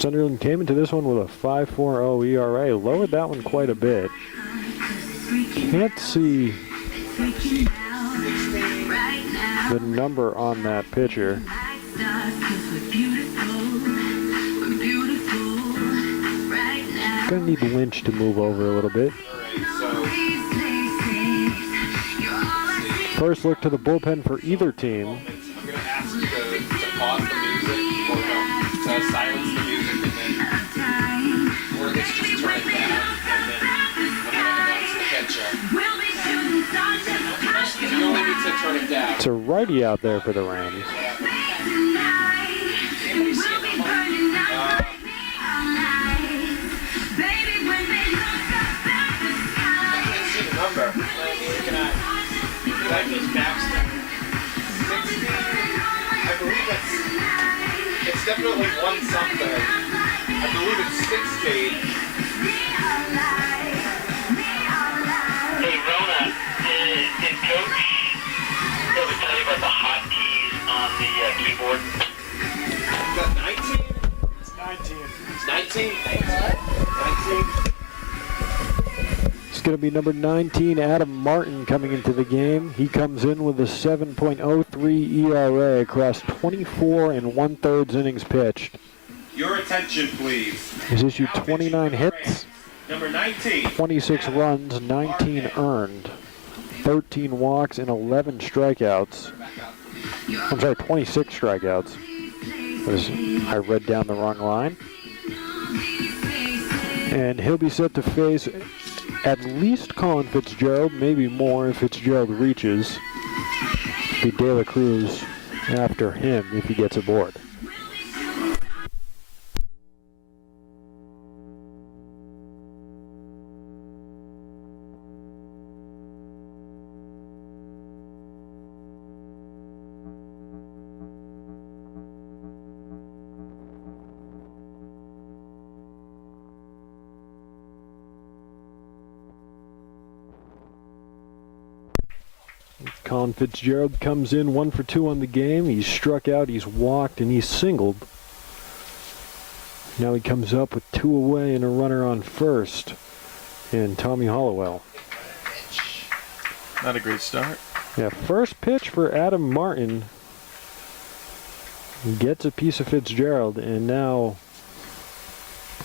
Sunderland came into this one with a 5.40 ERA, lowered that one quite a bit. Can't see the number on that pitcher. Gonna need Lynch to move over a little bit. First look to the bullpen for either team. I'm gonna ask you to pause the music, or no, to silence the music, and then, or let's just turn it down, and then I'm gonna announce the catcher. You only need to turn it down. It's a righty out there for the Rams. Number. Like his Baxter. 16. I believe it's definitely 1 something. I believe it's 16. Hey Rona, did Coach ever tell you about the hotkeys on the keyboard? Is that 19? It's 19. It's 19? 19. It's going to be number 19, Adam Martin, coming into the game. He comes in with a 7.03 ERA across 24 1/3 innings pitched. Your attention, please. He's issued 29 hits, Number 19. 26 runs, 19 earned, 13 walks, and 11 strikeouts. I'm sorry, 26 strikeouts. I read down the wrong line. And he'll be set to face at least Colin Fitzgerald, maybe more if Fitzgerald reaches. Be De La Cruz after him if he gets aboard. Colin Fitzgerald comes in 1 for 2 on the game. He's struck out, he's walked, and he's singled. Now he comes up with 2 away and a runner on first. And Tommy Hollowell. Not a great start. Yeah, first pitch for Adam Martin. Gets a piece of Fitzgerald, and now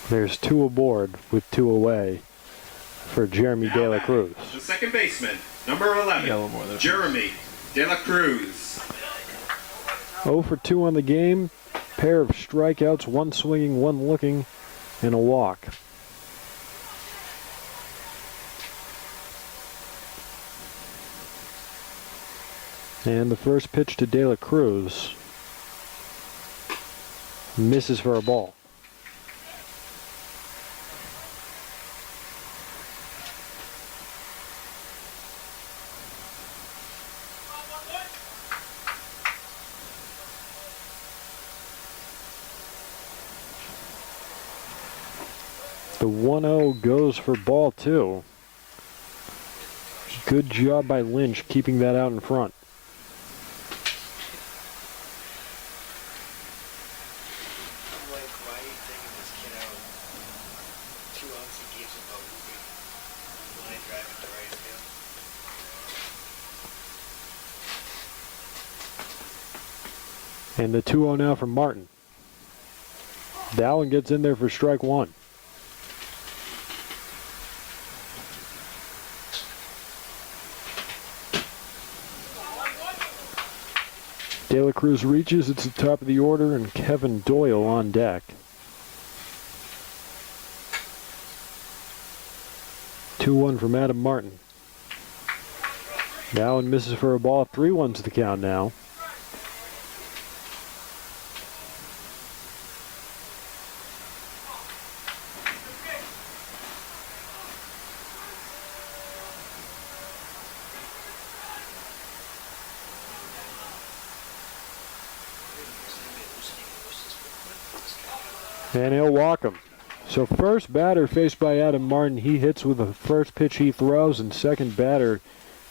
there's 2 aboard with 2 away for Jeremy De La Cruz. The second baseman, number 11, Jeremy De La Cruz. 0 for 2 on the game. Pair of strikeouts, 1 swinging, 1 looking, and a walk. And the first pitch to De La Cruz misses for a ball. The 1-0 goes for ball 2. Good job by Lynch keeping that out in front. I'm like, why are you taking this kid out? 2 outs, he gives him a line drive into right field. And the 2-0 now from Martin. That one gets in there for strike 1. De La Cruz reaches, it's the top of the order, and Kevin Doyle on deck. 2-1 from Adam Martin. That one misses for a ball. 3-1's the count now. And he'll walk him. So first batter faced by Adam Martin, he hits with the first pitch he throws, and second batter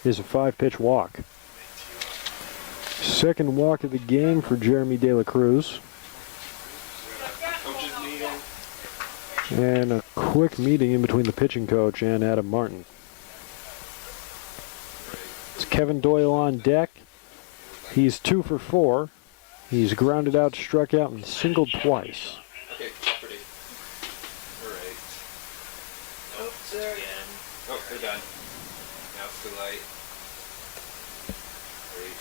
is a 5-pitch walk. Second walk of the game for Jeremy De La Cruz. And a quick meeting in between the pitching coach and Adam Martin. It's Kevin Doyle on deck. He's 2 for 4. He's grounded out, struck out, and singled twice. Okay, property. Alright. Nope, it's again. Oh, they're done. Now it's too late. Great.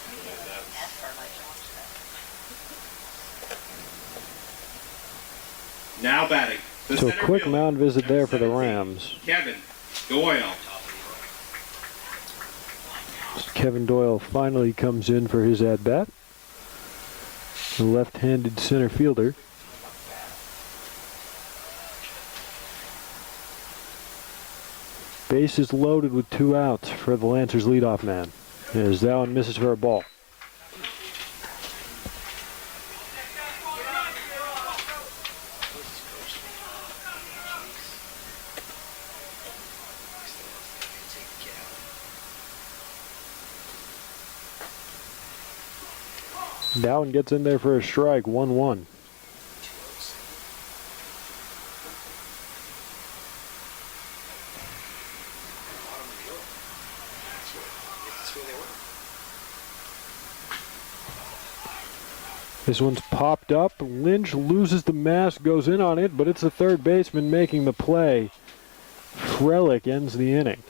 Now batting. The So a center quick fielder, mound visit number there for the 17, Rams. Kevin Doyle. Kevin Doyle finally comes in for his at-bat. The left-handed center fielder. Base is loaded with 2 outs for the Lancers leadoff man. As that one misses for a ball. That one gets in there for a strike, 1-1. This one's popped up. Lynch loses the mask, goes in on it, but it's the third baseman making the play. Frelick ends the inning.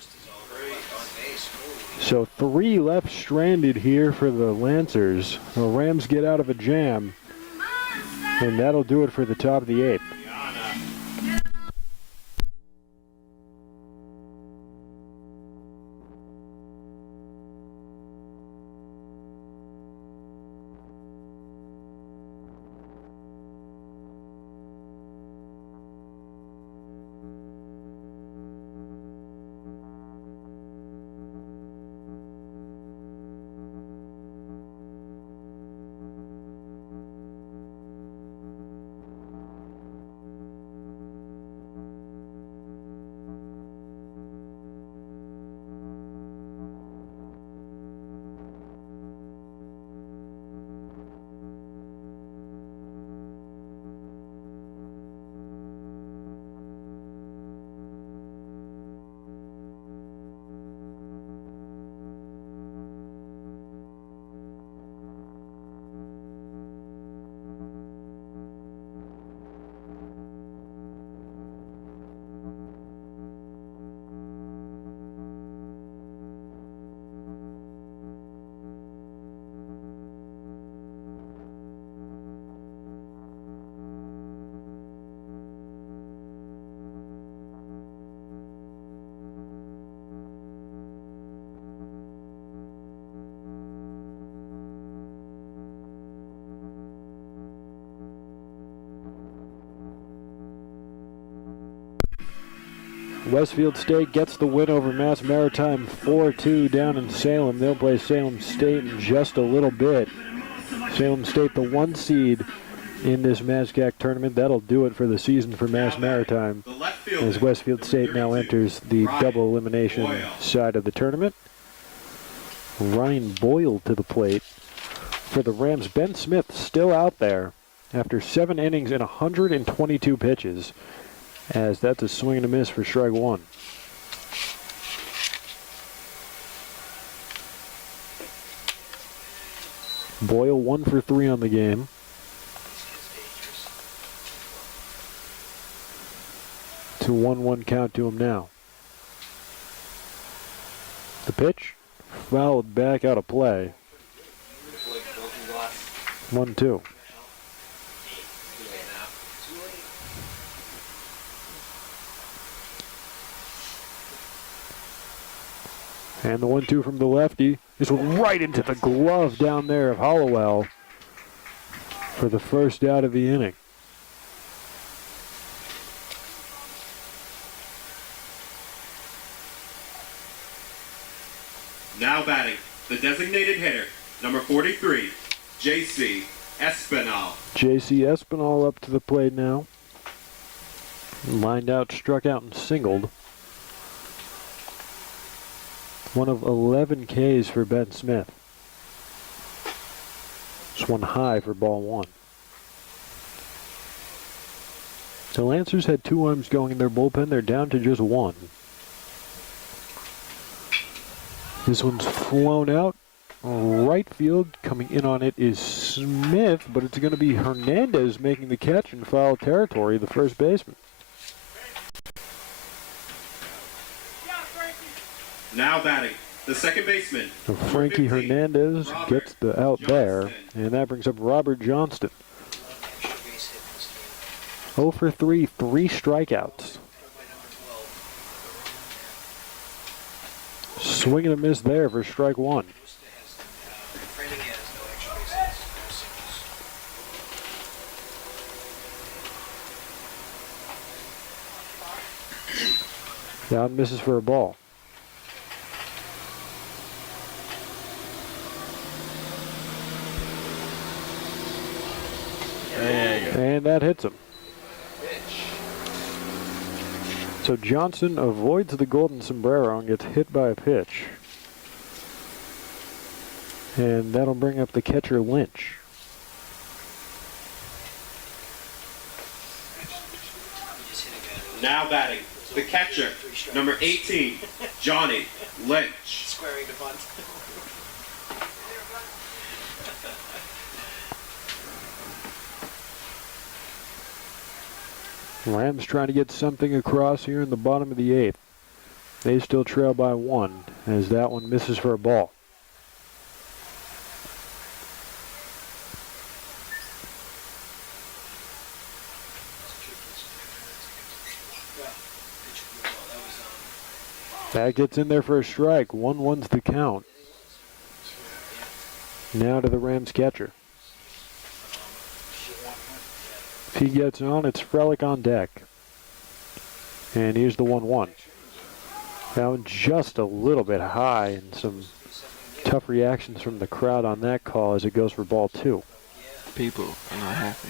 So 3 left stranded here for the Lancers. The Rams get out of a jam, and that'll do it for the top of the 8th. Westfield State gets the win over Mass Maritime 4-2 down in Salem. They'll play Salem State in just a little bit. Salem State, the 1 seed in this MASCAC tournament. That'll do it for the season for Mass Maritime, as Westfield State now enters the double elimination side of the tournament. Ryan Boyle to the plate for the Rams. Ben Smith still out there after 7 innings and 122 pitches, as that's a swing and a miss for strike 1. Boyle 1 for 3 on the game. To 1-1 count to him now. The pitch fouled back out of play. 1-2. And the 1-2 from the lefty is right into the glove down there of Hollowell for the first out of the inning. Now batting, the designated hitter, number 43, J.C. Espinal. J.C. Espinal up to the plate now. Lined out, struck out, and singled. One of 11 Ks for Ben Smith. Just one high for ball 1. The Lancers had 2 arms going in their bullpen. They're down to just 1. This one's flown out. Right field. Coming in on it is Smith, but it's going to be Hernandez making the catch in foul territory, the first baseman. Now batting, the second baseman. So Frankie Hernandez gets the out there, and that brings up Robert Johnston. 0 for 3, 3 strikeouts. Swing and a miss there for strike 1. Down misses for a ball. And that hits him. So Johnson avoids the golden sombrero and gets hit by a pitch. And that'll bring up the catcher Lynch. Now batting, the catcher, number 18, Johnny Lynch. Squaring the bunt. Rams trying to get something across here in the bottom of the 8th. They still trail by 1 as that one misses for a ball. That gets in there for a strike. 1-1's the count. Now to the Rams catcher. If he gets on, it's Frelick on deck. And here's the 1-1. Down just a little bit high, and some tough reactions from the crowd on that call as it goes for ball 2. People are not happy.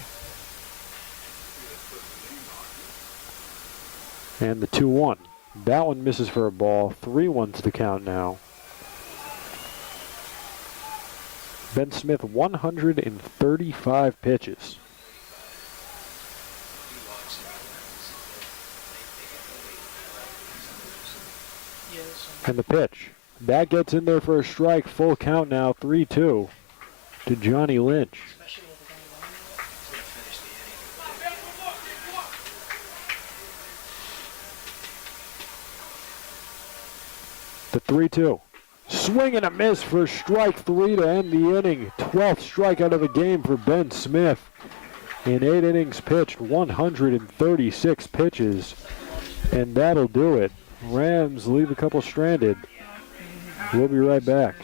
And the 2-1. That one misses for a ball. 3-1's the count now. Ben Smith, 135 pitches. And the pitch. That gets in there for a strike. Full count now. 3-2 to Johnny Lynch. The 3-2. Swing and a miss for strike 3 to end the inning. 12th strikeout of the game for Ben Smith. In 8 innings pitched, 136 pitches. And that'll do it. Rams leave a couple stranded. We'll be right back.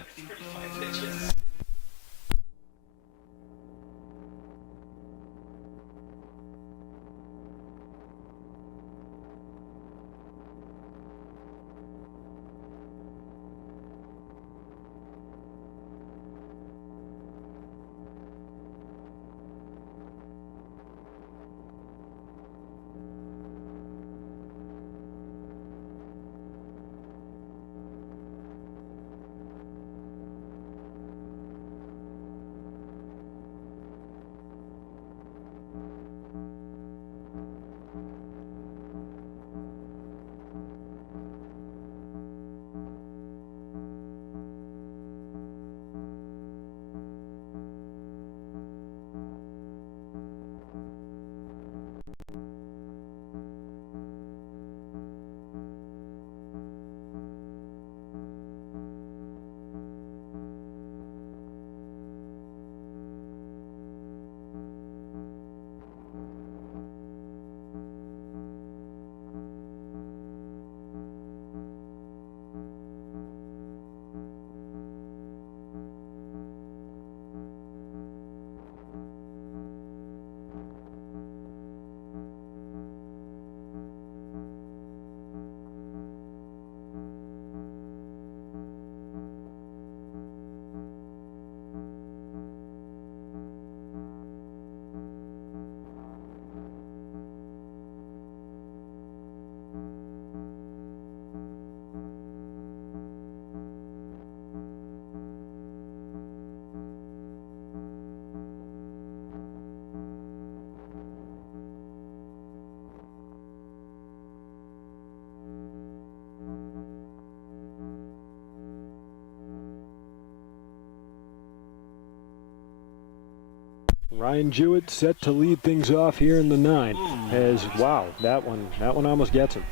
Ryan Jewett set to lead things off here in the ninth. As wow, that one almost gets him.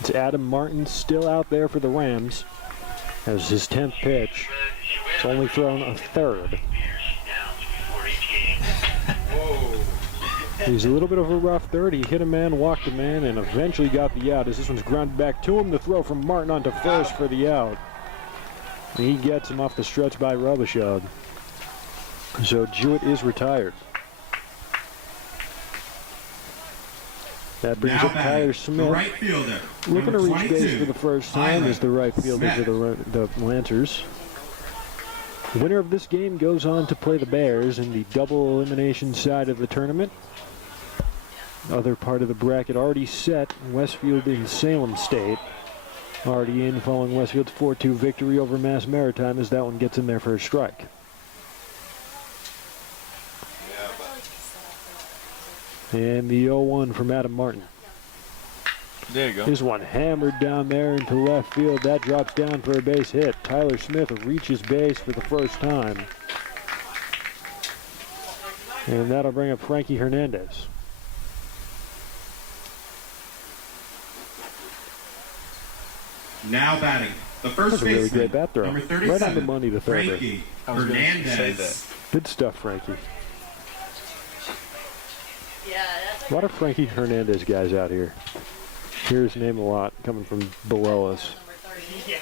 It's Adam Martin still out there for the Rams. As his 10th pitch. It's only thrown a third. He's a little bit of a rough third. He hit a man, walked a man, and eventually got the out as this one's grounded back to him. The throw from Martin onto first for the out. And he gets him off the stretch by Robichaud. So Jewett is retired. That brings up Tyler Smith. Right fielder. Looking to number reach 22, base for the first time as the right fielder for the Lancers. The winner of this game goes on to play the Bears in the double elimination side of the tournament. Other part of the bracket already set, Westfield in Salem State. Already in following Westfield's 4-2 victory over Mass Maritime as that one gets in there for a strike. And the 0-1 from Adam Martin. There you go. This one hammered down there into left field. That drops down for a base hit. Tyler Smith reaches base for the first time. And that'll bring up Frankie Hernandez. Now batting. The first That's a really baseman, great bat throw. number 37, Right on the money, the thrower. Frankie I was gonna say Hernandez. that. Good stuff, Frankie. Yeah, that's A lot of Frankie Hernandez guys out here. Hear his name a lot coming from below us. number 30. Yeah.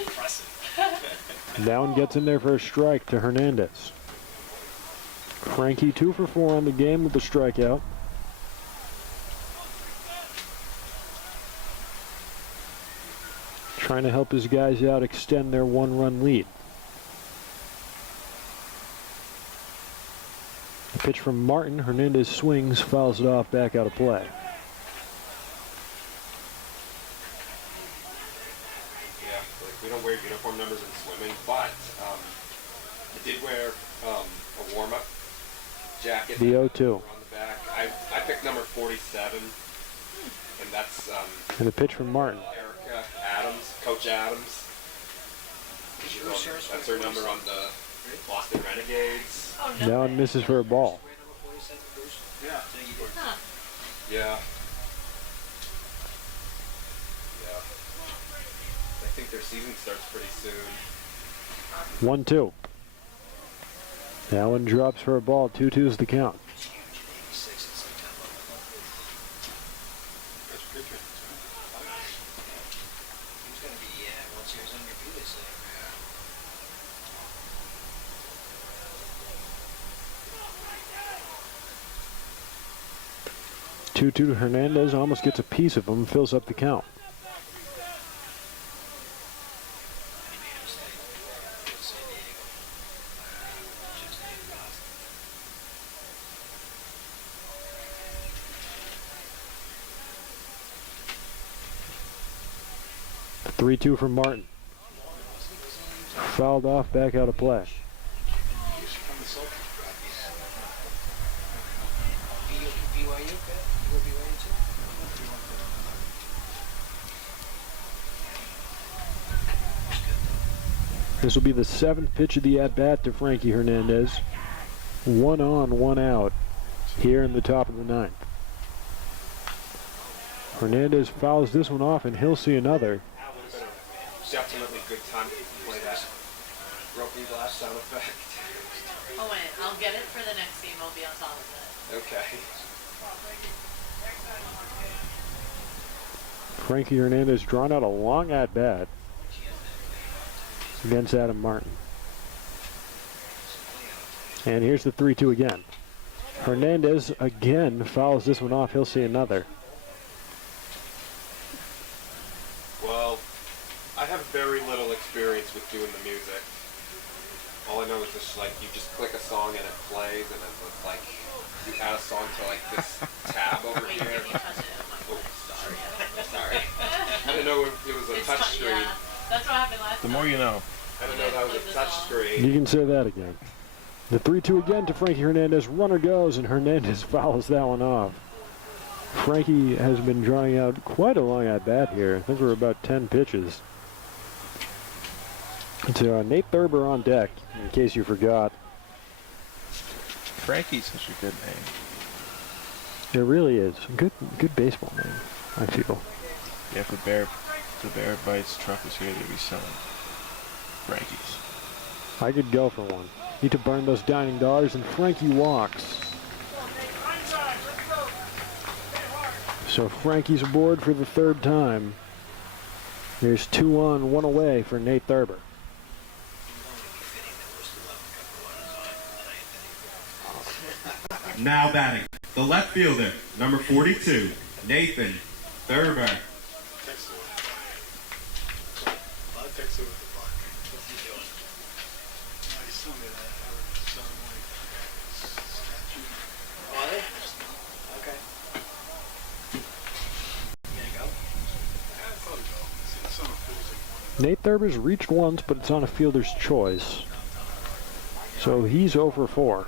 Impressive. Down gets in there for a strike to Hernandez. Frankie 2 for 4 on the game with the strikeout. Trying to help his guys out extend their 1-run lead. A pitch from Martin. Hernandez swings, fouls it off, back out of play. Yeah, like we don't wear uniform numbers in swimming, but I did wear a warm-up jacket. The 0-2. On the back. I picked number 47, and that's And a pitch from Martin. Erica Adams, Coach Adams. That's her number on the Boston Renegades. Oh, no. Now and misses for a ball. Yeah. Huh. Yeah. Yeah. I think their season starts pretty soon. 1-2. That one drops for a ball. 2-2's the count. He's going to be World Series MVP this year. 2-2 to Hernandez, almost gets a piece of him, fills up the count. The 3-2 from Martin. Fouled off, back out of play. This will be the 7th pitch of the at-bat to Frankie Hernandez. 1 on, 1 out here in the top of the 9th. Hernandez fouls this one off, and he'll see another. Definitely good time to play that broken glass sound effect. Oh wait, I'll get it for the next game. I'll be on top of it. Okay. Frankie Hernandez drawn out a long at-bat against Adam Martin. And here's the 3-2 again. Hernandez again fouls this one off. He'll see another. Well, I have very little experience with doing the music. All I know is just like you just click a song and it plays, and it's like you add a song to like this tab over Wait, here. can you touch it? Oh, sorry. I didn't know it was a It's touch screen. Yeah, that's what happened last The time. more you know. I didn't know that was a touch screen. You can say that again. The 3-2 again to Frankie Hernandez. Runner goes, and Hernandez fouls that one off. Frankie has been drawing out quite a long at-bat here. I think we're about 10 pitches. It's Nate Thurber on deck, in case you forgot. Frankie's such a good name. It really is. Good baseball name, I feel. Yeah, if the Bear Bites truck was here, they'd be selling Frankie's. I could go for one. Need to burn those dining dollars, and Frankie walks. So Frankie's aboard for the third time. There's 2 on, 1 away for Nate Thurber. Now batting, the left fielder, number 42, Nathan Thurber. Nate Thurber's reached once, but it's on a fielder's choice. So he's 0 for 4.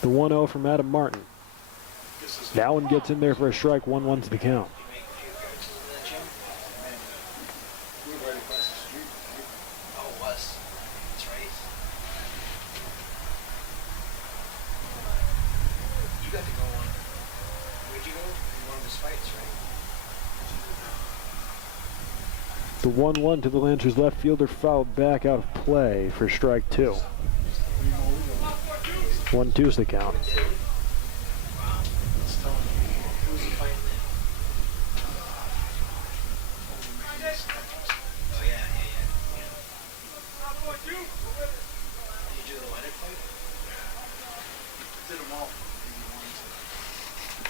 The 1-0 from Adam Martin. That one gets in there for a strike. 1-1's the count. The 1-1 to the Lancers left fielder fouled back out of play for strike 2. 1-2's the count.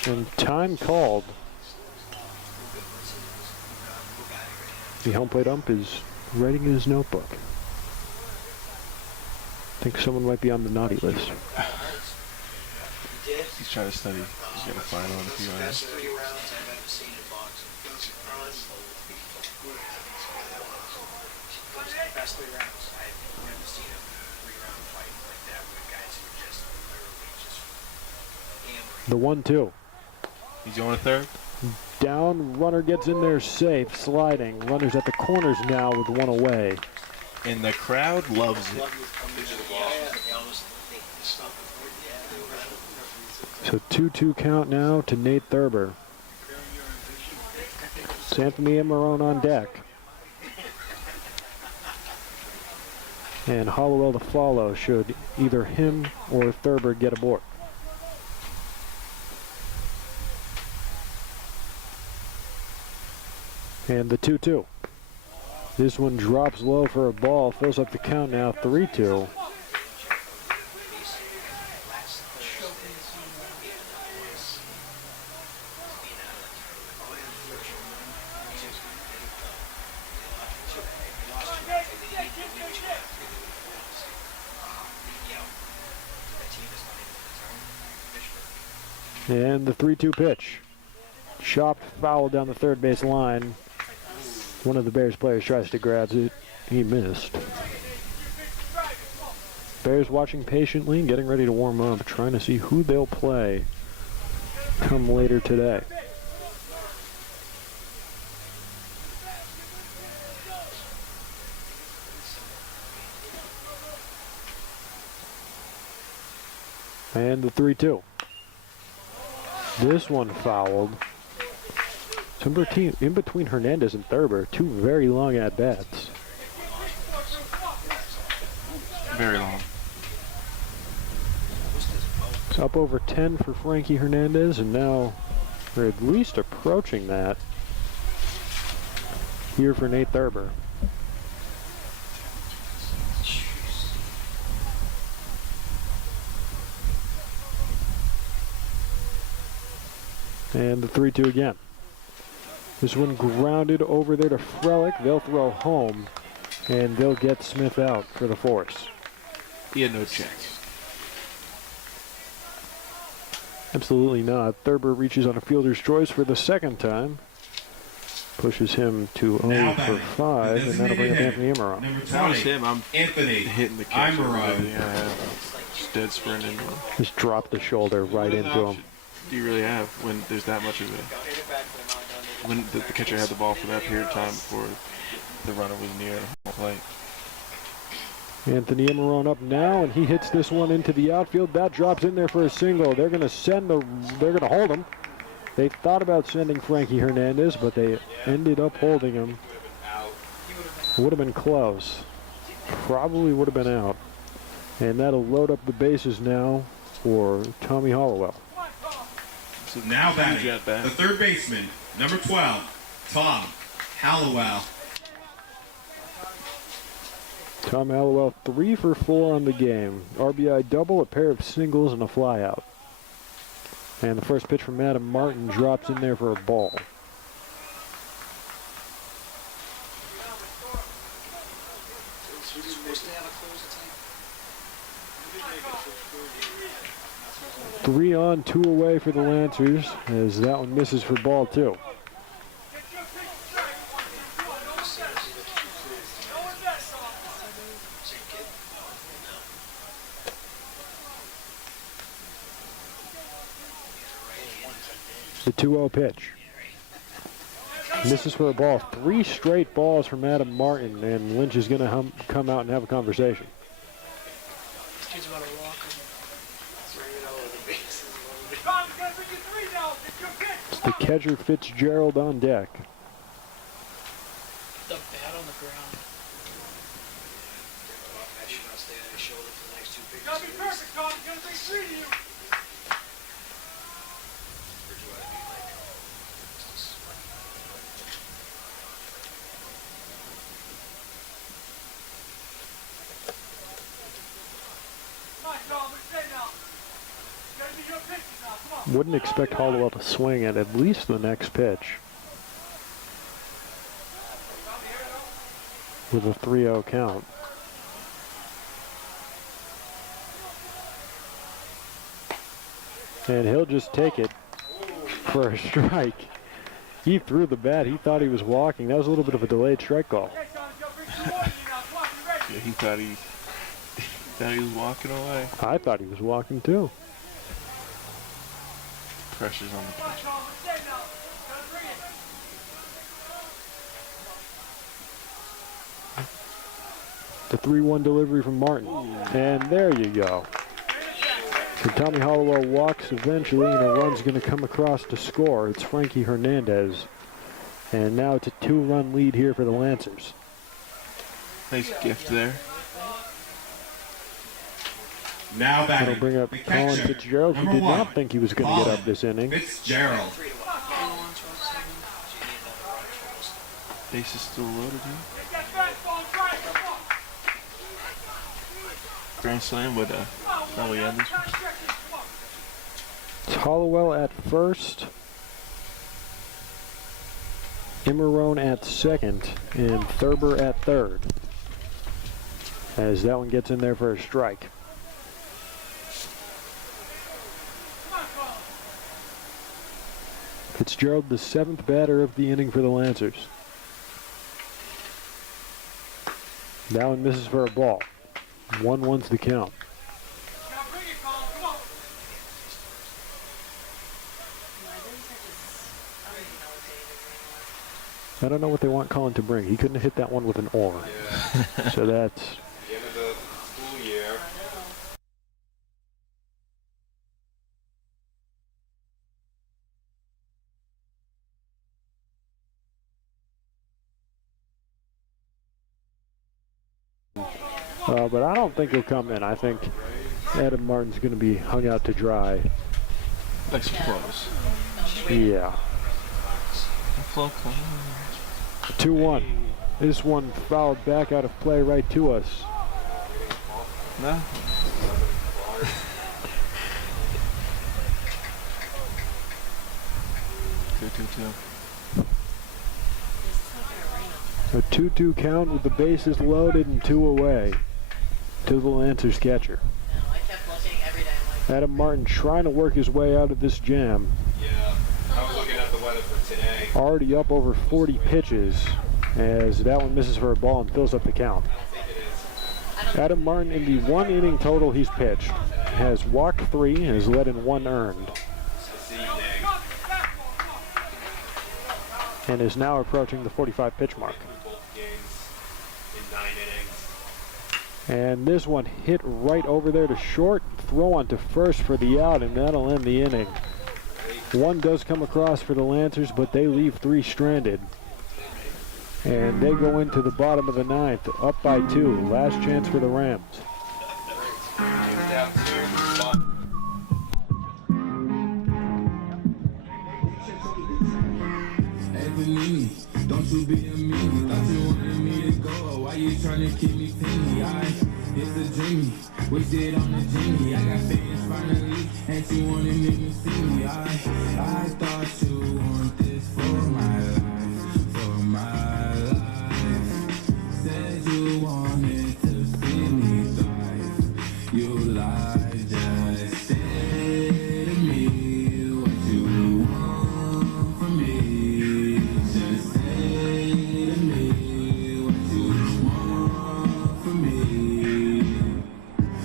And time called. The home plate ump is writing in his notebook. I think someone might be on the naughty list. He's trying to study. He's got a final in a few hours. The 1-2. He's going to third? Down, runner gets in there safe, sliding. Runner's at the corners now with 1 away. And the crowd loves it. So 2-2 count now to Nate Thurber. It's Anthony Amarone on deck. And Hollowell to follow should either him or Thurber get aboard. And the 2-2. This one drops low for a ball, fills up the count now, 3-2. And the 3-2 pitch. Chopped foul down the third base line. One of the Bears players tries to grab it. He missed. Bears watching patiently and getting ready to warm up, trying to see who they'll play come later today. And the 3-2. This one fouled. In between Hernandez and Thurber, 2 very long at-bats. Very long. It's up over 10 for Frankie Hernandez, and now we're at least approaching that here for Nate Thurber. And the 3-2 again. This one grounded over there to Frelick. They'll throw home, and they'll get Smith out for the force. He had no chance. Absolutely not. Thurber reaches on a fielder's choice for the second time. Pushes him to 0 for 5, and that'll bring up Anthony Amarone. If that was him, I'm Anthony hitting the catcher with Amarone. everything I have. Just dead sprinting. Just dropped the shoulder right into him. Do you really have when there's that much of it? When the catcher had the ball for that period of time before the runner was near the plate. Anthony Imarone up now, and he hits this one into the outfield. That drops in there for a single. They're going to hold him. They thought about sending Frankie Hernandez, but they ended up holding him. Would have been close. Probably would have been out. And that'll load up the bases now for Tommy Hollowell. Now batting, the third baseman, number 12, Tom Hallowell. Tom Hallowell 3 for 4 on the game. RBI double, a pair of singles, and a flyout. And the first pitch from Adam Martin drops in there for a ball. Three on, 2 away for the Lancers, as that one misses for ball 2. The 2-0 pitch. Misses for a ball. 3 straight balls from Adam Martin, and Lynch is going to come out and have a conversation. It's the catcher Fitzgerald on deck. The bat on the ground. That should not stay on his shoulder for the next 2 pitches. Gotta be perfect, Tom. It's gonna take 3 to you. Wouldn't expect Hollowell to swing at least the next pitch. With a 3-0 count. And he'll just take it for a strike. He threw the bat. He thought he was walking. That was a little bit of a delayed strike call. Yeah, he thought he was walking away. I thought he was walking too. Pressure's on the pitch. The 3-1 delivery from Martin. And there you go. So Tommy Hollowell walks eventually, and a run's going to come across to score. It's Frankie Hernandez. And now it's a 2-run lead here for the Lancers. Nice gift there. Now batting. That'll bring up Colin Fitzgerald, who did not think he was going to get up this inning. Fitzgerald. Base is still loaded here. Grand slam would probably end this one. It's Hollowell at first, Imarone at second, and Thurber at third. As that one gets in there for a strike. Fitzgerald, the 7th batter of the inning for the Lancers. That one misses for a ball. 1-1's the count. I don't know what they want Colin to bring. He couldn't have hit that one with an oar. Yeah. So that's... The end of the school year. But I don't think he'll come in. I think Adam Martin's going to be hung out to dry. I suppose. Yeah. 2-1. This one fouled back out of play right to us. No. A 2-2 count with the bases loaded and 2 away to the Lancers catcher. I kept looking every day. I'm like, Adam Martin trying to work his way out of this jam. Yeah, I was looking at the weather for today. Already up over 40 pitches as that one misses for a ball and fills up the count. Adam Martin, in the 1 inning total he's pitched, has walked 3 and has led in 1 earned. And is now approaching the 45 pitch mark. And this one hit right over there to short. Throw on to first for the out, and that'll end the inning. One does come across for the Lancers, but they leave 3 stranded. And they go into the bottom of the 9th, up by 2. Last chance for the Rams. Down 2. Don't you be a meanie. Thought you wanted me to go. Why you trying to keep me teeny? It's a dreamy. Wish it on the genie. I got fans finally, and she wanted me to see me. I thought you want this for my life, for my life. Said you wanted to see me thrive. You lied, just say to me what you want from me. Just say to me what you want from me.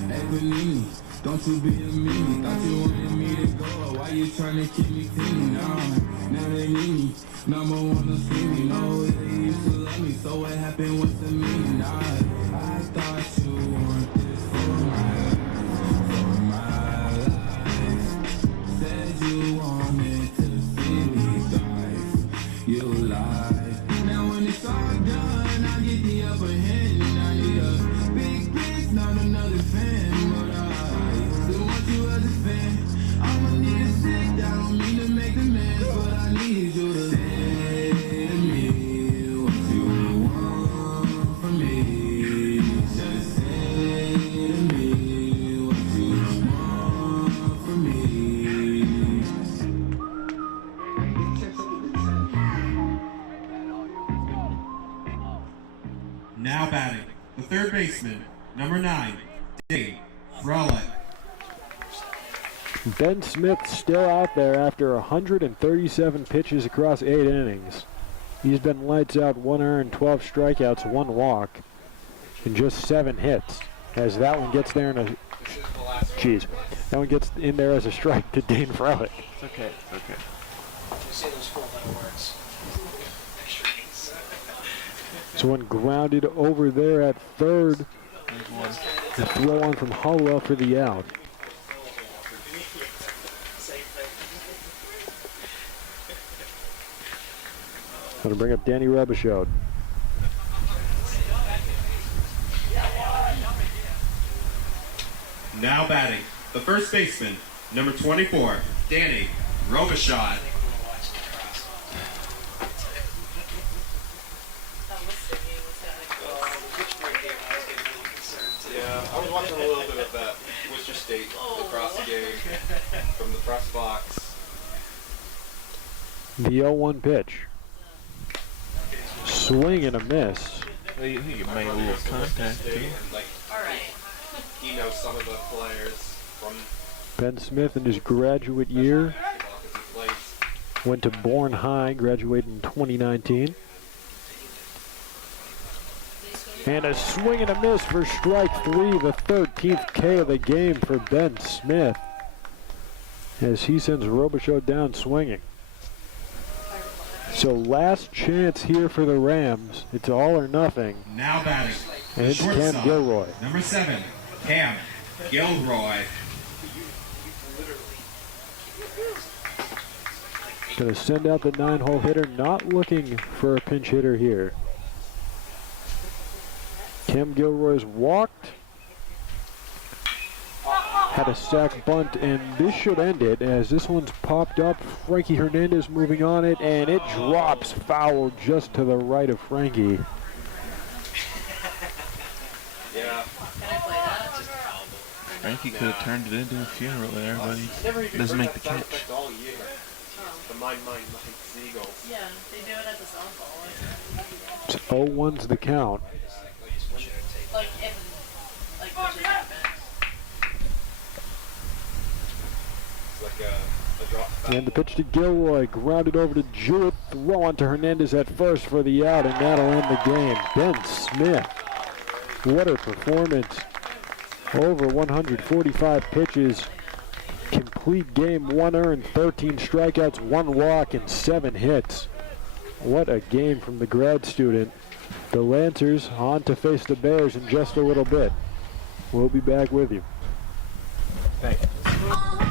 Hey, Panini, don't you be a meanie. Thought you wanted me to go. Why you trying to keep me teeny? Now they need me. Number one to see me. No, they used to love me. So what happened? What's the meaning? I thought you want this for my life. Said you wanted to see me thrive. You lied. Now when it's all done, I get the upper hand. And I need a big bitch, not another fan. But I still want you as a fan. I'ma need a sit down, don't mean to make demands, but I need you to say to me what you want from me. Just say to me what you want from me. Now batting, the third baseman, number 9, Dave Frolic. Ben Smith still out there after 137 pitches across 8 innings. He's been lights out, 1 earned, 12 strikeouts, 1 walk, and just 7 hits. As that one gets there in a, that one gets in there as a strike to Dane Frolic. It's okay. It's okay. You say those 4-letter words. Extremes. So one grounded over there at third. There's one. The throw on from Hollowell for the out. Going to bring up Danny Robichaud. Now batting, the first baseman, number 24, Danny Robichaud. Yeah, I was watching a little bit of that Worcester State lacrosse game from the press box. The 0-1 pitch. Swing and a miss. I think it made a little contact too. Like, he knows some of the players from Ben Smith in his graduate year because he plays. went to Bourne High, graduated in 2019. And a swing and a miss for strike 3, the 13th K of the game for Ben Smith, as he sends Robichaud down swinging. So last chance here for the Rams. It's all or nothing. Now batting, And the it's Cam shortstop, Gilroy. number 7, Cam Gilroy. Going to send out the 9-hole hitter, not looking for a pinch hitter here. Cam Gilroy's walked, had a sac bunt, and this should end it as this one's popped up. Frankie Hernandez moving on it, and it drops foul just to the right of Frankie. Yeah. Frankie could have turned it into a funeral there, but he doesn't make the catch. All year. The mine, seagulls. Yeah, they do it at the softball. It's 0-1's the count. Like if, like what just happened. It's like a drop back. And the pitch to Gilroy, grounded over to Jewett, throw on to Hernandez at first for the out, and that'll end the game. Ben Smith, what a performance. Over 145 pitches, complete game, 1 earned, 13 strikeouts, 1 walk, and 7 hits. What a game from the grad student. The Lancers on to face the Bears in just a little bit. We'll be back with you. Thank you.